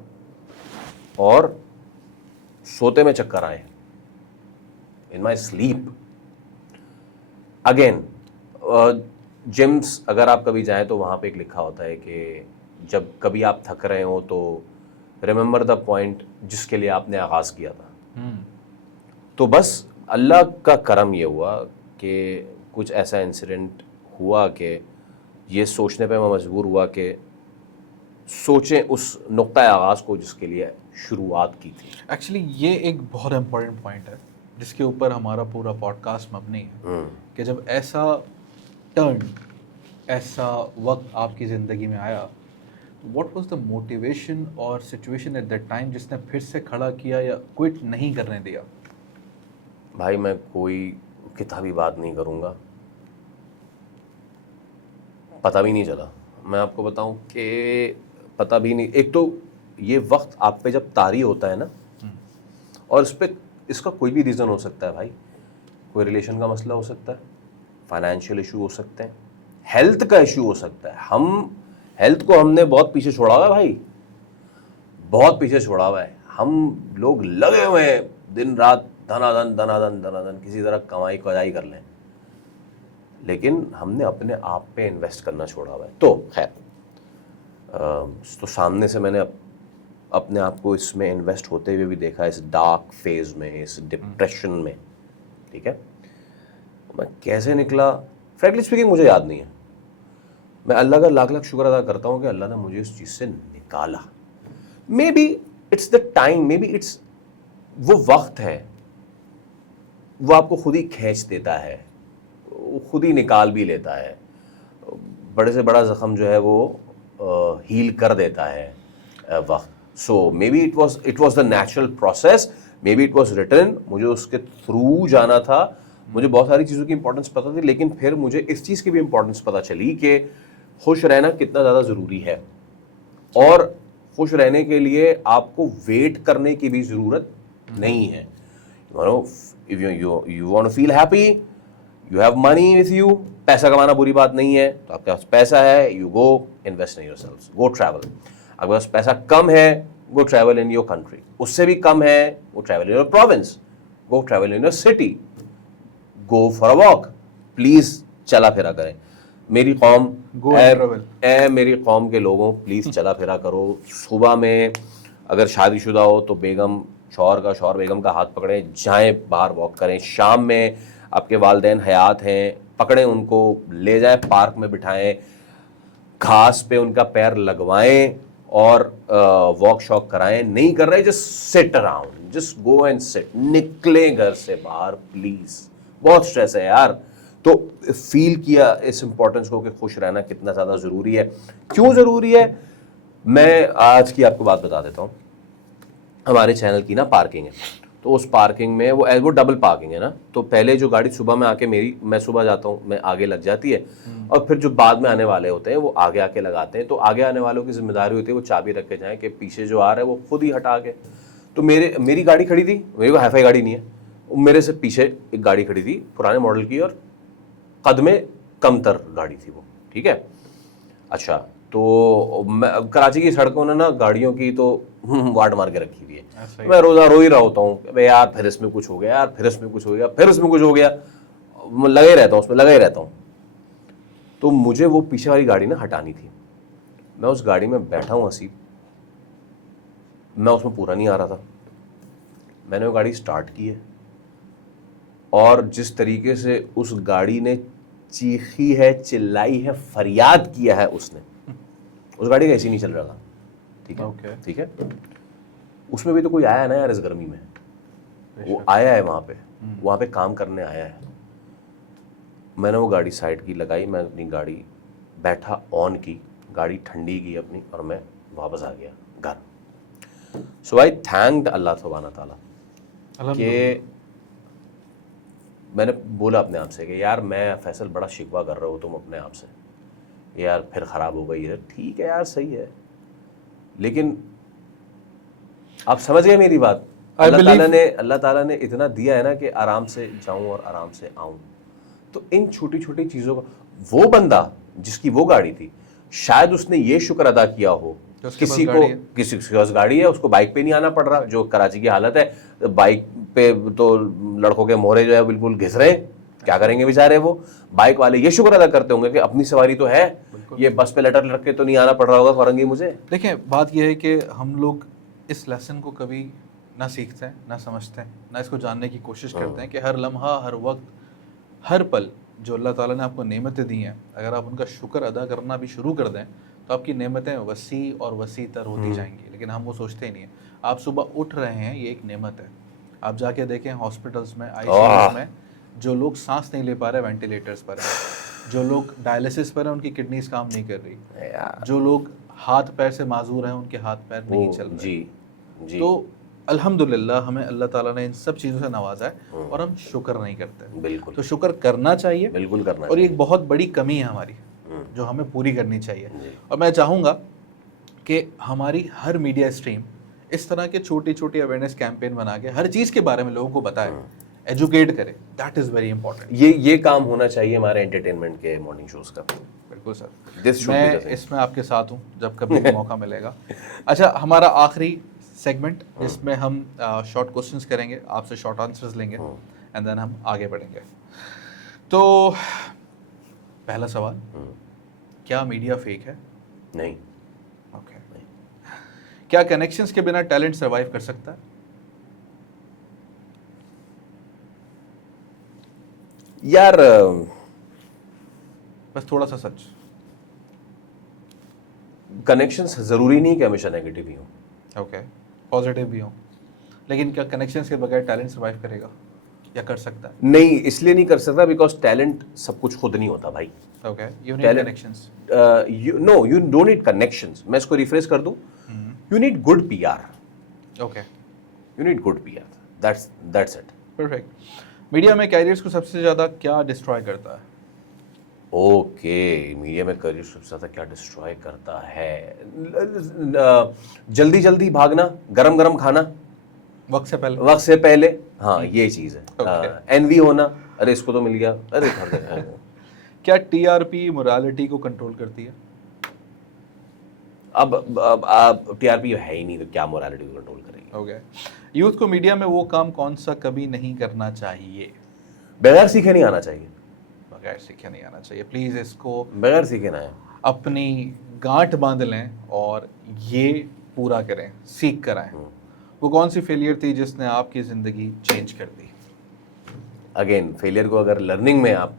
और सोते में चक्कर आए, इन माई स्लीप। अगेन जिम्स अगर आप कभी जाएं तो वहाँ पे एक लिखा होता है कि जब कभी आप थक रहे हो तो रिमेंबर द पॉइंट जिसके लिए आपने आगाज़ किया था। तो बस अल्लाह का करम ये हुआ कि कुछ ऐसा इंसिडेंट हुआ कि ये सोचने पे मैं मजबूर हुआ कि सोचें उस नुक्ता आगाज़ को जिसके लिए शुरुआत की थी। एक्चुअली ये एक बहुत इम्पोर्टेंट पॉइंट है जिसके ऊपर हमारा पूरा पॉडकास्ट मबनी है कि जब ऐसा टर्न, ऐसा वक्त आपकी ज़िंदगी में आया, व्हाट वाज द मोटिवेशन और सिचुएशन एट दैट टाइम जिसने फिर से खड़ा किया या क्विट नहीं करने दिया? भाई मैं कोई किताबी बात नहीं करूँगा, पता भी नहीं चला। मैं आपको बताऊं कि पता भी नहीं। एक तो ये वक्त आप पे जब तारी होता है ना, और इसका कोई भी रीज़न हो सकता है भाई। कोई रिलेशन का मसला हो सकता है, फाइनेंशियल इशू हो सकते हैं, हेल्थ का इशू हो सकता है। हेल्थ को हमने बहुत पीछे छोड़ा हुआ है भाई, बहुत पीछे छोड़ा हुआ है। हम लोग लगे हुए हैं दिन रात, धनाधन धनाधन धनाधन, किसी तरह कमाई कजाई कर लें, लेकिन हमने अपने आप पे इन्वेस्ट करना छोड़ा हुआ है। तो खैर, तो सामने से मैंने अपने आप को इसमें इन्वेस्ट होते हुए भी देखा, इस डार्क फेज में, इस डिप्रेशन में। ठीक है, मैं कैसे निकला, फ्रैंकली स्पीकिंग मुझे याद नहीं है। मैं अल्लाह का लाख लाख शुक्र अदा करता हूँ कि अल्लाह ने मुझे इस चीज़ से निकाला। May be it's the time, may be it's वो वक्त है, वो आपको खुद ही खींच देता है, वो खुद ही निकाल भी लेता है। बड़े से बड़ा ज़ख्म जो है वो हील कर देता है वक्त। So maybe it was the natural process, maybe it was written, मुझे उसके थ्रू जाना था। मुझे बहुत सारी चीज़ों की इंपॉर्टेंस पता थी, लेकिन फिर मुझे इस चीज़ की भी इंपॉर्टेंस पता चली कि खुश रहना कितना ज़्यादा ज़रूरी है, और खुश रहने के लिए आपको वेट करने की भी ज़रूरत नहीं है। If you want to feel happy, you have money with you, पैसा कमाना बुरी बात नहीं है, तो आपके पास पैसा है, you go invest in yourself, go travel. आपके पास पैसा कम है, गो ट्रैवल इन योर कंट्री। उससे भी कम है, गो travel in your province, go travel in your city, go for a walk. Please चला फिरा करें। मेरी कौम, मेरी कौम के लोगों, प्लीज़ चला फिरा करो। सुबह में अगर शादीशुदा हो तो बेगम शौहर बेगम का हाथ पकड़ें, जाएं बाहर वॉक करें, शाम में आपके वालिदैन हयात हैं, पकड़ें उनको, ले जाएं पार्क में बिठाएं, घास पे उनका पैर लगवाएं और वॉक शॉक कराएं। नहीं कर रहे, just sit around, just go and sit, निकलें घर से बाहर प्लीज। बहुत स्ट्रेस है यार, तो फील किया इस इंपॉर्टेंस को कि खुश रहना कितना ज़्यादा ज़रूरी है। क्यों ज़रूरी है, मैं आज की आपको बात बता देता हूँ। हमारे चैनल की ना पार्किंग है, तो उस पार्किंग में वो डबल पार्किंग है ना, तो पहले जो गाड़ी सुबह में आके मैं सुबह जाता हूँ, मैं आगे लग जाती है, और फिर जो बाद में आने वाले होते हैं वो आगे आके लगाते हैं। तो आगे आने वालों की जिम्मेदारी होती है वो चाबी रख के जाएं कि पीछे जो आ रहा है वो खुद ही हटा के। तो मेरी गाड़ी खड़ी थी, मेरे को हाईफाई गाड़ी नहीं है, मेरे से पीछे एक गाड़ी खड़ी थी पुराने मॉडल की, और कद में कमतर गाड़ी थी वो, ठीक है। अच्छा, तो कराची की सड़कों ने ना गाड़ियों की तो वाट मार के रखी हुई है। मैं रोज़ा रो ही रहा होता हूँ, यार फिर इसमें कुछ हो गया, यार फिर इसमें कुछ हो गया, फिर उसमें कुछ हो गया, लगा ही रहता हूँ उसमें, लगा ही रहता हूँ। तो मुझे वो पीछे वाली गाड़ी ना हटानी थी। मैं उस गाड़ी में बैठा हूँ हसीब, मैं उसमें पूरा नहीं आ रहा था। मैंने वो गाड़ी स्टार्ट की है, और जिस तरीके से उस गाड़ी ने चीखी है, चिल्लाई है, फरियाद किया है उसने, उस गाड़ी का एसी नहीं चल रहा था, ठीक है, ठीक है। उसमें भी तो कोई आया है ना यार इस गर्मी में, वो आया है वहाँ पे काम करने आया है। मैंने वो गाड़ी साइड की लगाई, मैं अपनी गाड़ी बैठा, ऑन की, गाड़ी ठंडी की अपनी, और मैं वापस आ गया घर। सो आई थैंक्ड अल्लाह सुब्हाना ताला कि मैंने बोला अपने आप से कि यार मैं फैसल बड़ा शिकवा कर रहा हूँ तुम अपने आप से, यार फिर ख़राब हो गई है, ठीक है यार सही है, लेकिन आप समझ गए मेरी बात। अल्लाह ताला ने इतना दिया है ना कि आराम से जाऊं और आराम से आऊं। तो इन छोटी छोटी चीज़ों का, वो बंदा जिसकी वो गाड़ी थी, शायद उसने ये शुक्र अदा किया हो, किसी के पास गाड़ी है, उसको बाइक पे नहीं आना पड़ रहा। जो कराची की हालत है, बाइक पे तो लड़कों के मोहरे जो है बिल्कुल घिस रहे हैं, क्या करेंगे बेचारे वो। बाइक वाले ये शुक्र अदा करते होंगे कि अपनी सवारी तो है, ये बस पे लटक लटक के तो नहीं आना पड़ रहा होगा फौरंगी मुझे। देखिए, बात यह है कि हम लोग इस लेसन को कभी ना सीखते हैं, ना समझते हैं, ना इसको जानने की कोशिश करते हैं कि हर लम्हा, हर वक्त, हर पल जो अल्लाह ताला ने आपको नेमतें दी हैं, अगर आप उनका शुक्र अदा करना भी शुरू कर दें तो आपकी नेमतें वसी और वसी तर होती जाएंगी। लेकिन हम वो सोचते ही नहीं हैं। आप सुबह उठ रहे हैं, ये एक नेमत है। आप जाके देखें हॉस्पिटल्स में, आईसीयूज़ में, जो लोग सांस नहीं ले पा रहे वेंटिलेटर्स पर हैं, जो लोग डायलिसिस पर हैं उनकी किडनीज काम नहीं कर रही, जो लोग हाथ पैर से माजूर हैं उनके हाथ पैर नहीं चल रहे। जी। तो अल्हम्दुलिल्लाह हमें अल्लाह ताला ने इन सब चीज़ों से नवाजा है और हम शुक्र नहीं करते। बिल्कुल, तो शुक्र करना चाहिए, बिल्कुल करना और ये एक बहुत बड़ी कमी है हमारी जो हमें पूरी करनी चाहिए। और मैं चाहूँगा कि हमारी हर मीडिया स्ट्रीम इस तरह के छोटी छोटी अवेयरनेस कैंपेन बना के हर चीज़ के बारे में लोगों को बताए, एजुकेट करे। That is very important. ये काम होना चाहिए हमारे एंटरटेनमेंट के मॉर्निंग शोज़ का। बिल्कुल सर, मैं इसमें आपके साथ हूँ जब कभी भी मौका मिलेगा। अच्छा, हमारा आखिरी सेगमेंट जिसमें हम शॉर्ट क्वेश्चंस करेंगे, आपसे शॉर्ट आंसर्स लेंगे, एंड देन हम आगे बढ़ेंगे। तो पहला सवाल, क्या मीडिया फेक है? नहीं। ओके। क्या कनेक्शंस के बिना टैलेंट सर्वाइव कर सकता है? यार बस थोड़ा सा सच। कनेक्शंस जरूरी नहीं कि हमेशा नेगेटिव ही हो। ओके, पॉजिटिव भी हो, लेकिन क्या कनेक्शंस के बगैर टैलेंट सर्वाइव करेगा या कर सकता है? नहीं, इसलिए नहीं कर सकता बिकॉज टैलेंट सब कुछ खुद नहीं होता भाई। Okay, you need connections. No, you don't need connections. मैं इसको रिफ्रेश कर दूं, you need good PR. Okay, you need good PR, that's it. Perfect. Media में कैरियर्स को सबसे ज़्यादा क्या डिस्ट्रॉय करता है? ओके, मीडिया में करियर सबसे ज़्यादा क्या डिस्ट्रॉय करता है? जल्दी जल्दी भागना, गरम गरम खाना वक्त से पहले, हाँ ये चीज़ है। एनवी होना, अरे इसको तो मिल गया, अरे क्या टीआरपी मोरालिटी को कंट्रोल करती है? अब टीआरपी है ही नहीं तो क्या मोरालिटी को कंट्रोल करेगी? ओके। यूथ को मीडिया में वो काम कौन सा कभी नहीं करना चाहिए? बगैर सीखे नहीं आना चाहिए। बगैर सीखे नहीं आना चाहिए। प्लीज़ इसको बगैर सीखे ना है, अपनी गांठ बांध लें और ये पूरा करें, सीख कर आएं। वो कौन सी फेलियर थी जिसने आपकी ज़िंदगी चेंज कर दी? अगेन फेलियर को अगर लर्निंग में आप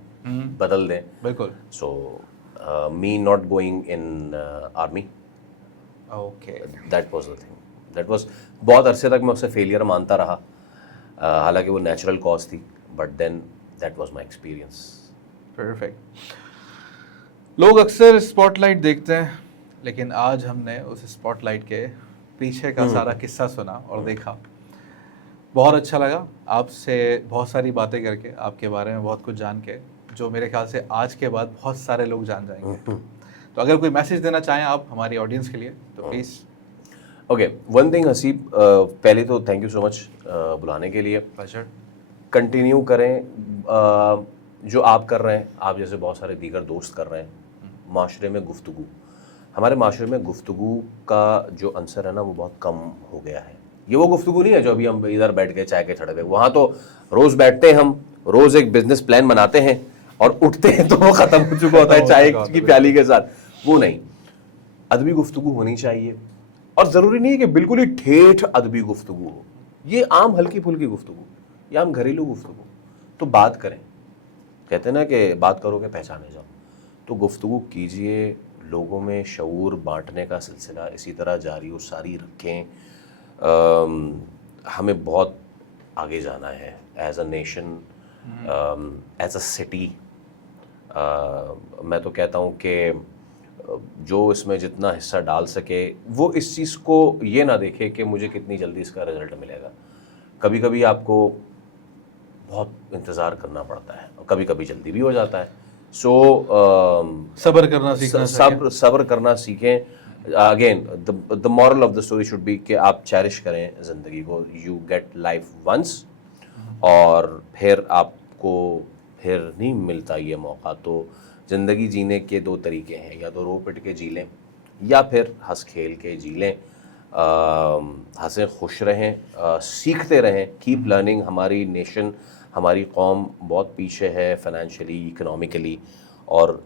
बदल दें, बिल्कुल। So me not going in army, okay. That was the thing, that was, बहुत अरसे तक मैं उसे फेलियर मानता रहा, हालांकि वो नेचुरल कॉज थी, but then that was my experience. Perfect. लोग अक्सर स्पॉटलाइट देखते हैं, लेकिन आज हमने उस स्पॉटलाइट के पीछे का सारा किस्सा सुना और देखा। बहुत अच्छा लगा आपसे बहुत सारी बातें करके, आपके बारे में बहुत कुछ जान के, जो मेरे ख्याल से आज के बाद बहुत सारे लोग जान जाएंगे। तो अगर कोई मैसेज देना चाहें आप हमारी ऑडियंस के लिए तो please. Okay, one thing Haseeb, पहले तो थैंक यू सो मच बुलाने के लिए। प्लेजर। कंटिन्यू करें जो आप कर रहे हैं, आप जैसे बहुत सारे दीगर दोस्त कर रहे हैं। माशरे में गुफ्तगू, हमारे माशरे में गुफ्तगू का जो अंसर है ना वो बहुत कम हो गया है। ये वो गुफ्तगू नहीं है जो अभी हम इधर बैठ के चाय के छड़े पे, वहाँ तो रोज़ बैठते हैं हम, रोज़ एक बिजनेस प्लान बनाते हैं और उठते हैं तो वो ख़त्म हो चुका होता है चाय की प्याली के साथ। वो नहीं, अदबी गुफ्तगू होनी चाहिए, और ज़रूरी नहीं है कि बिल्कुल ही ठेठ अदबी गुफ्तगू हो, ये आम हल्की फुल्की गुफ्तगू, ये आम घरेलू गुफ्तगू। तो बात करें, कहते हैं ना कि बात करोगे पहचाने जाओ, तो गुफ्तगू कीजिए, लोगों में शऊर बांटने का सिलसिला इसी तरह जारी और सारी रखें। हमें बहुत आगे जाना है as a nation, as a city. मैं तो कहता हूँ कि जो इसमें जितना हिस्सा डाल सके वो इस चीज़ को ये ना देखे कि मुझे कितनी जल्दी इसका रिजल्ट मिलेगा। कभी कभी आपको बहुत इंतज़ार करना पड़ता है और कभी कभी जल्दी भी हो जाता है। सो सब्र करना सीखना चाहिए। सब्र करना सीखें। Again the moral of the story should be कि आप चेरिश करें ज़िंदगी को। यू गेट लाइफ वंस, और फिर आपको फिर नहीं मिलता ये मौका। तो ज़िंदगी जीने के दो तरीके हैं, या तो रो पिट के जी लें या फिर हंस खेल के जी लें। हंसें, खुश रहें, सीखते रहें, कीप लर्निंग। हमारी नेशन, हमारी कौम बहुत पीछे है फाइनेंशियली, इकोनॉमिकली, और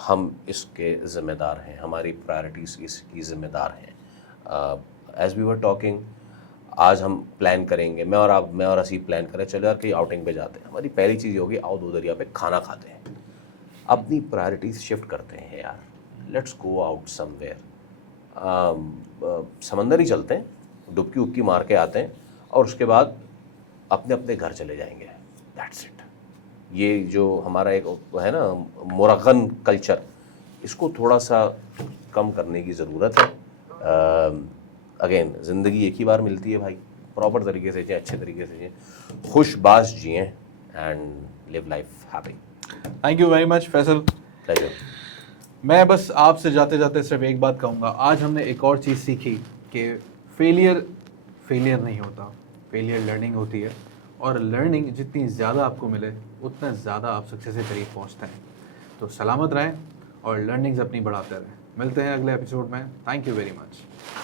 हम इसके ज़िम्मेदार हैं, हमारी प्रायोरिटीज़ इसकी ज़िम्मेदार हैं। एज़ वी वर टॉकिंग, आज हम प्लान करेंगे, मैं और असीब प्लान करें, चलो यार कहीं आउटिंग पे जाते हैं। हमारी पहली चीज़ होगी आओ दो दरिया पे खाना खाते हैं। अपनी प्रायोरिटीज़ शिफ्ट करते हैं यार, लेट्स गो आउट समवेयर, समंदर ही चलते हैं, डुबकी उबकी मार के आते हैं और उसके बाद अपने अपने घर चले जाएंगे। That's it. ये जो हमारा एक है ना मुरगन कल्चर, इसको थोड़ा सा कम करने की ज़रूरत है। अगेन ज़िंदगी एक ही बार मिलती है भाई, प्रॉपर तरीके से जिए, अच्छे तरीके से जिए, खुशबाश जिए and live life happy. Thank you very much Faisal. Pleasure. मैं बस आपसे जाते जाते सिर्फ एक बात कहूँगा, आज हमने एक और चीज़ सीखी कि फेलियर नहीं होता, फेलियर लर्निंग होती है, और लर्निंग जितनी ज़्यादा आपको मिले उतना ज़्यादा आप सक्सेस के करीब पहुँचते हैं। तो सलामत रहें और लर्निंग्स अपनी बढ़ाते रहें। मिलते हैं अगले एपिसोड में। Thank you very much.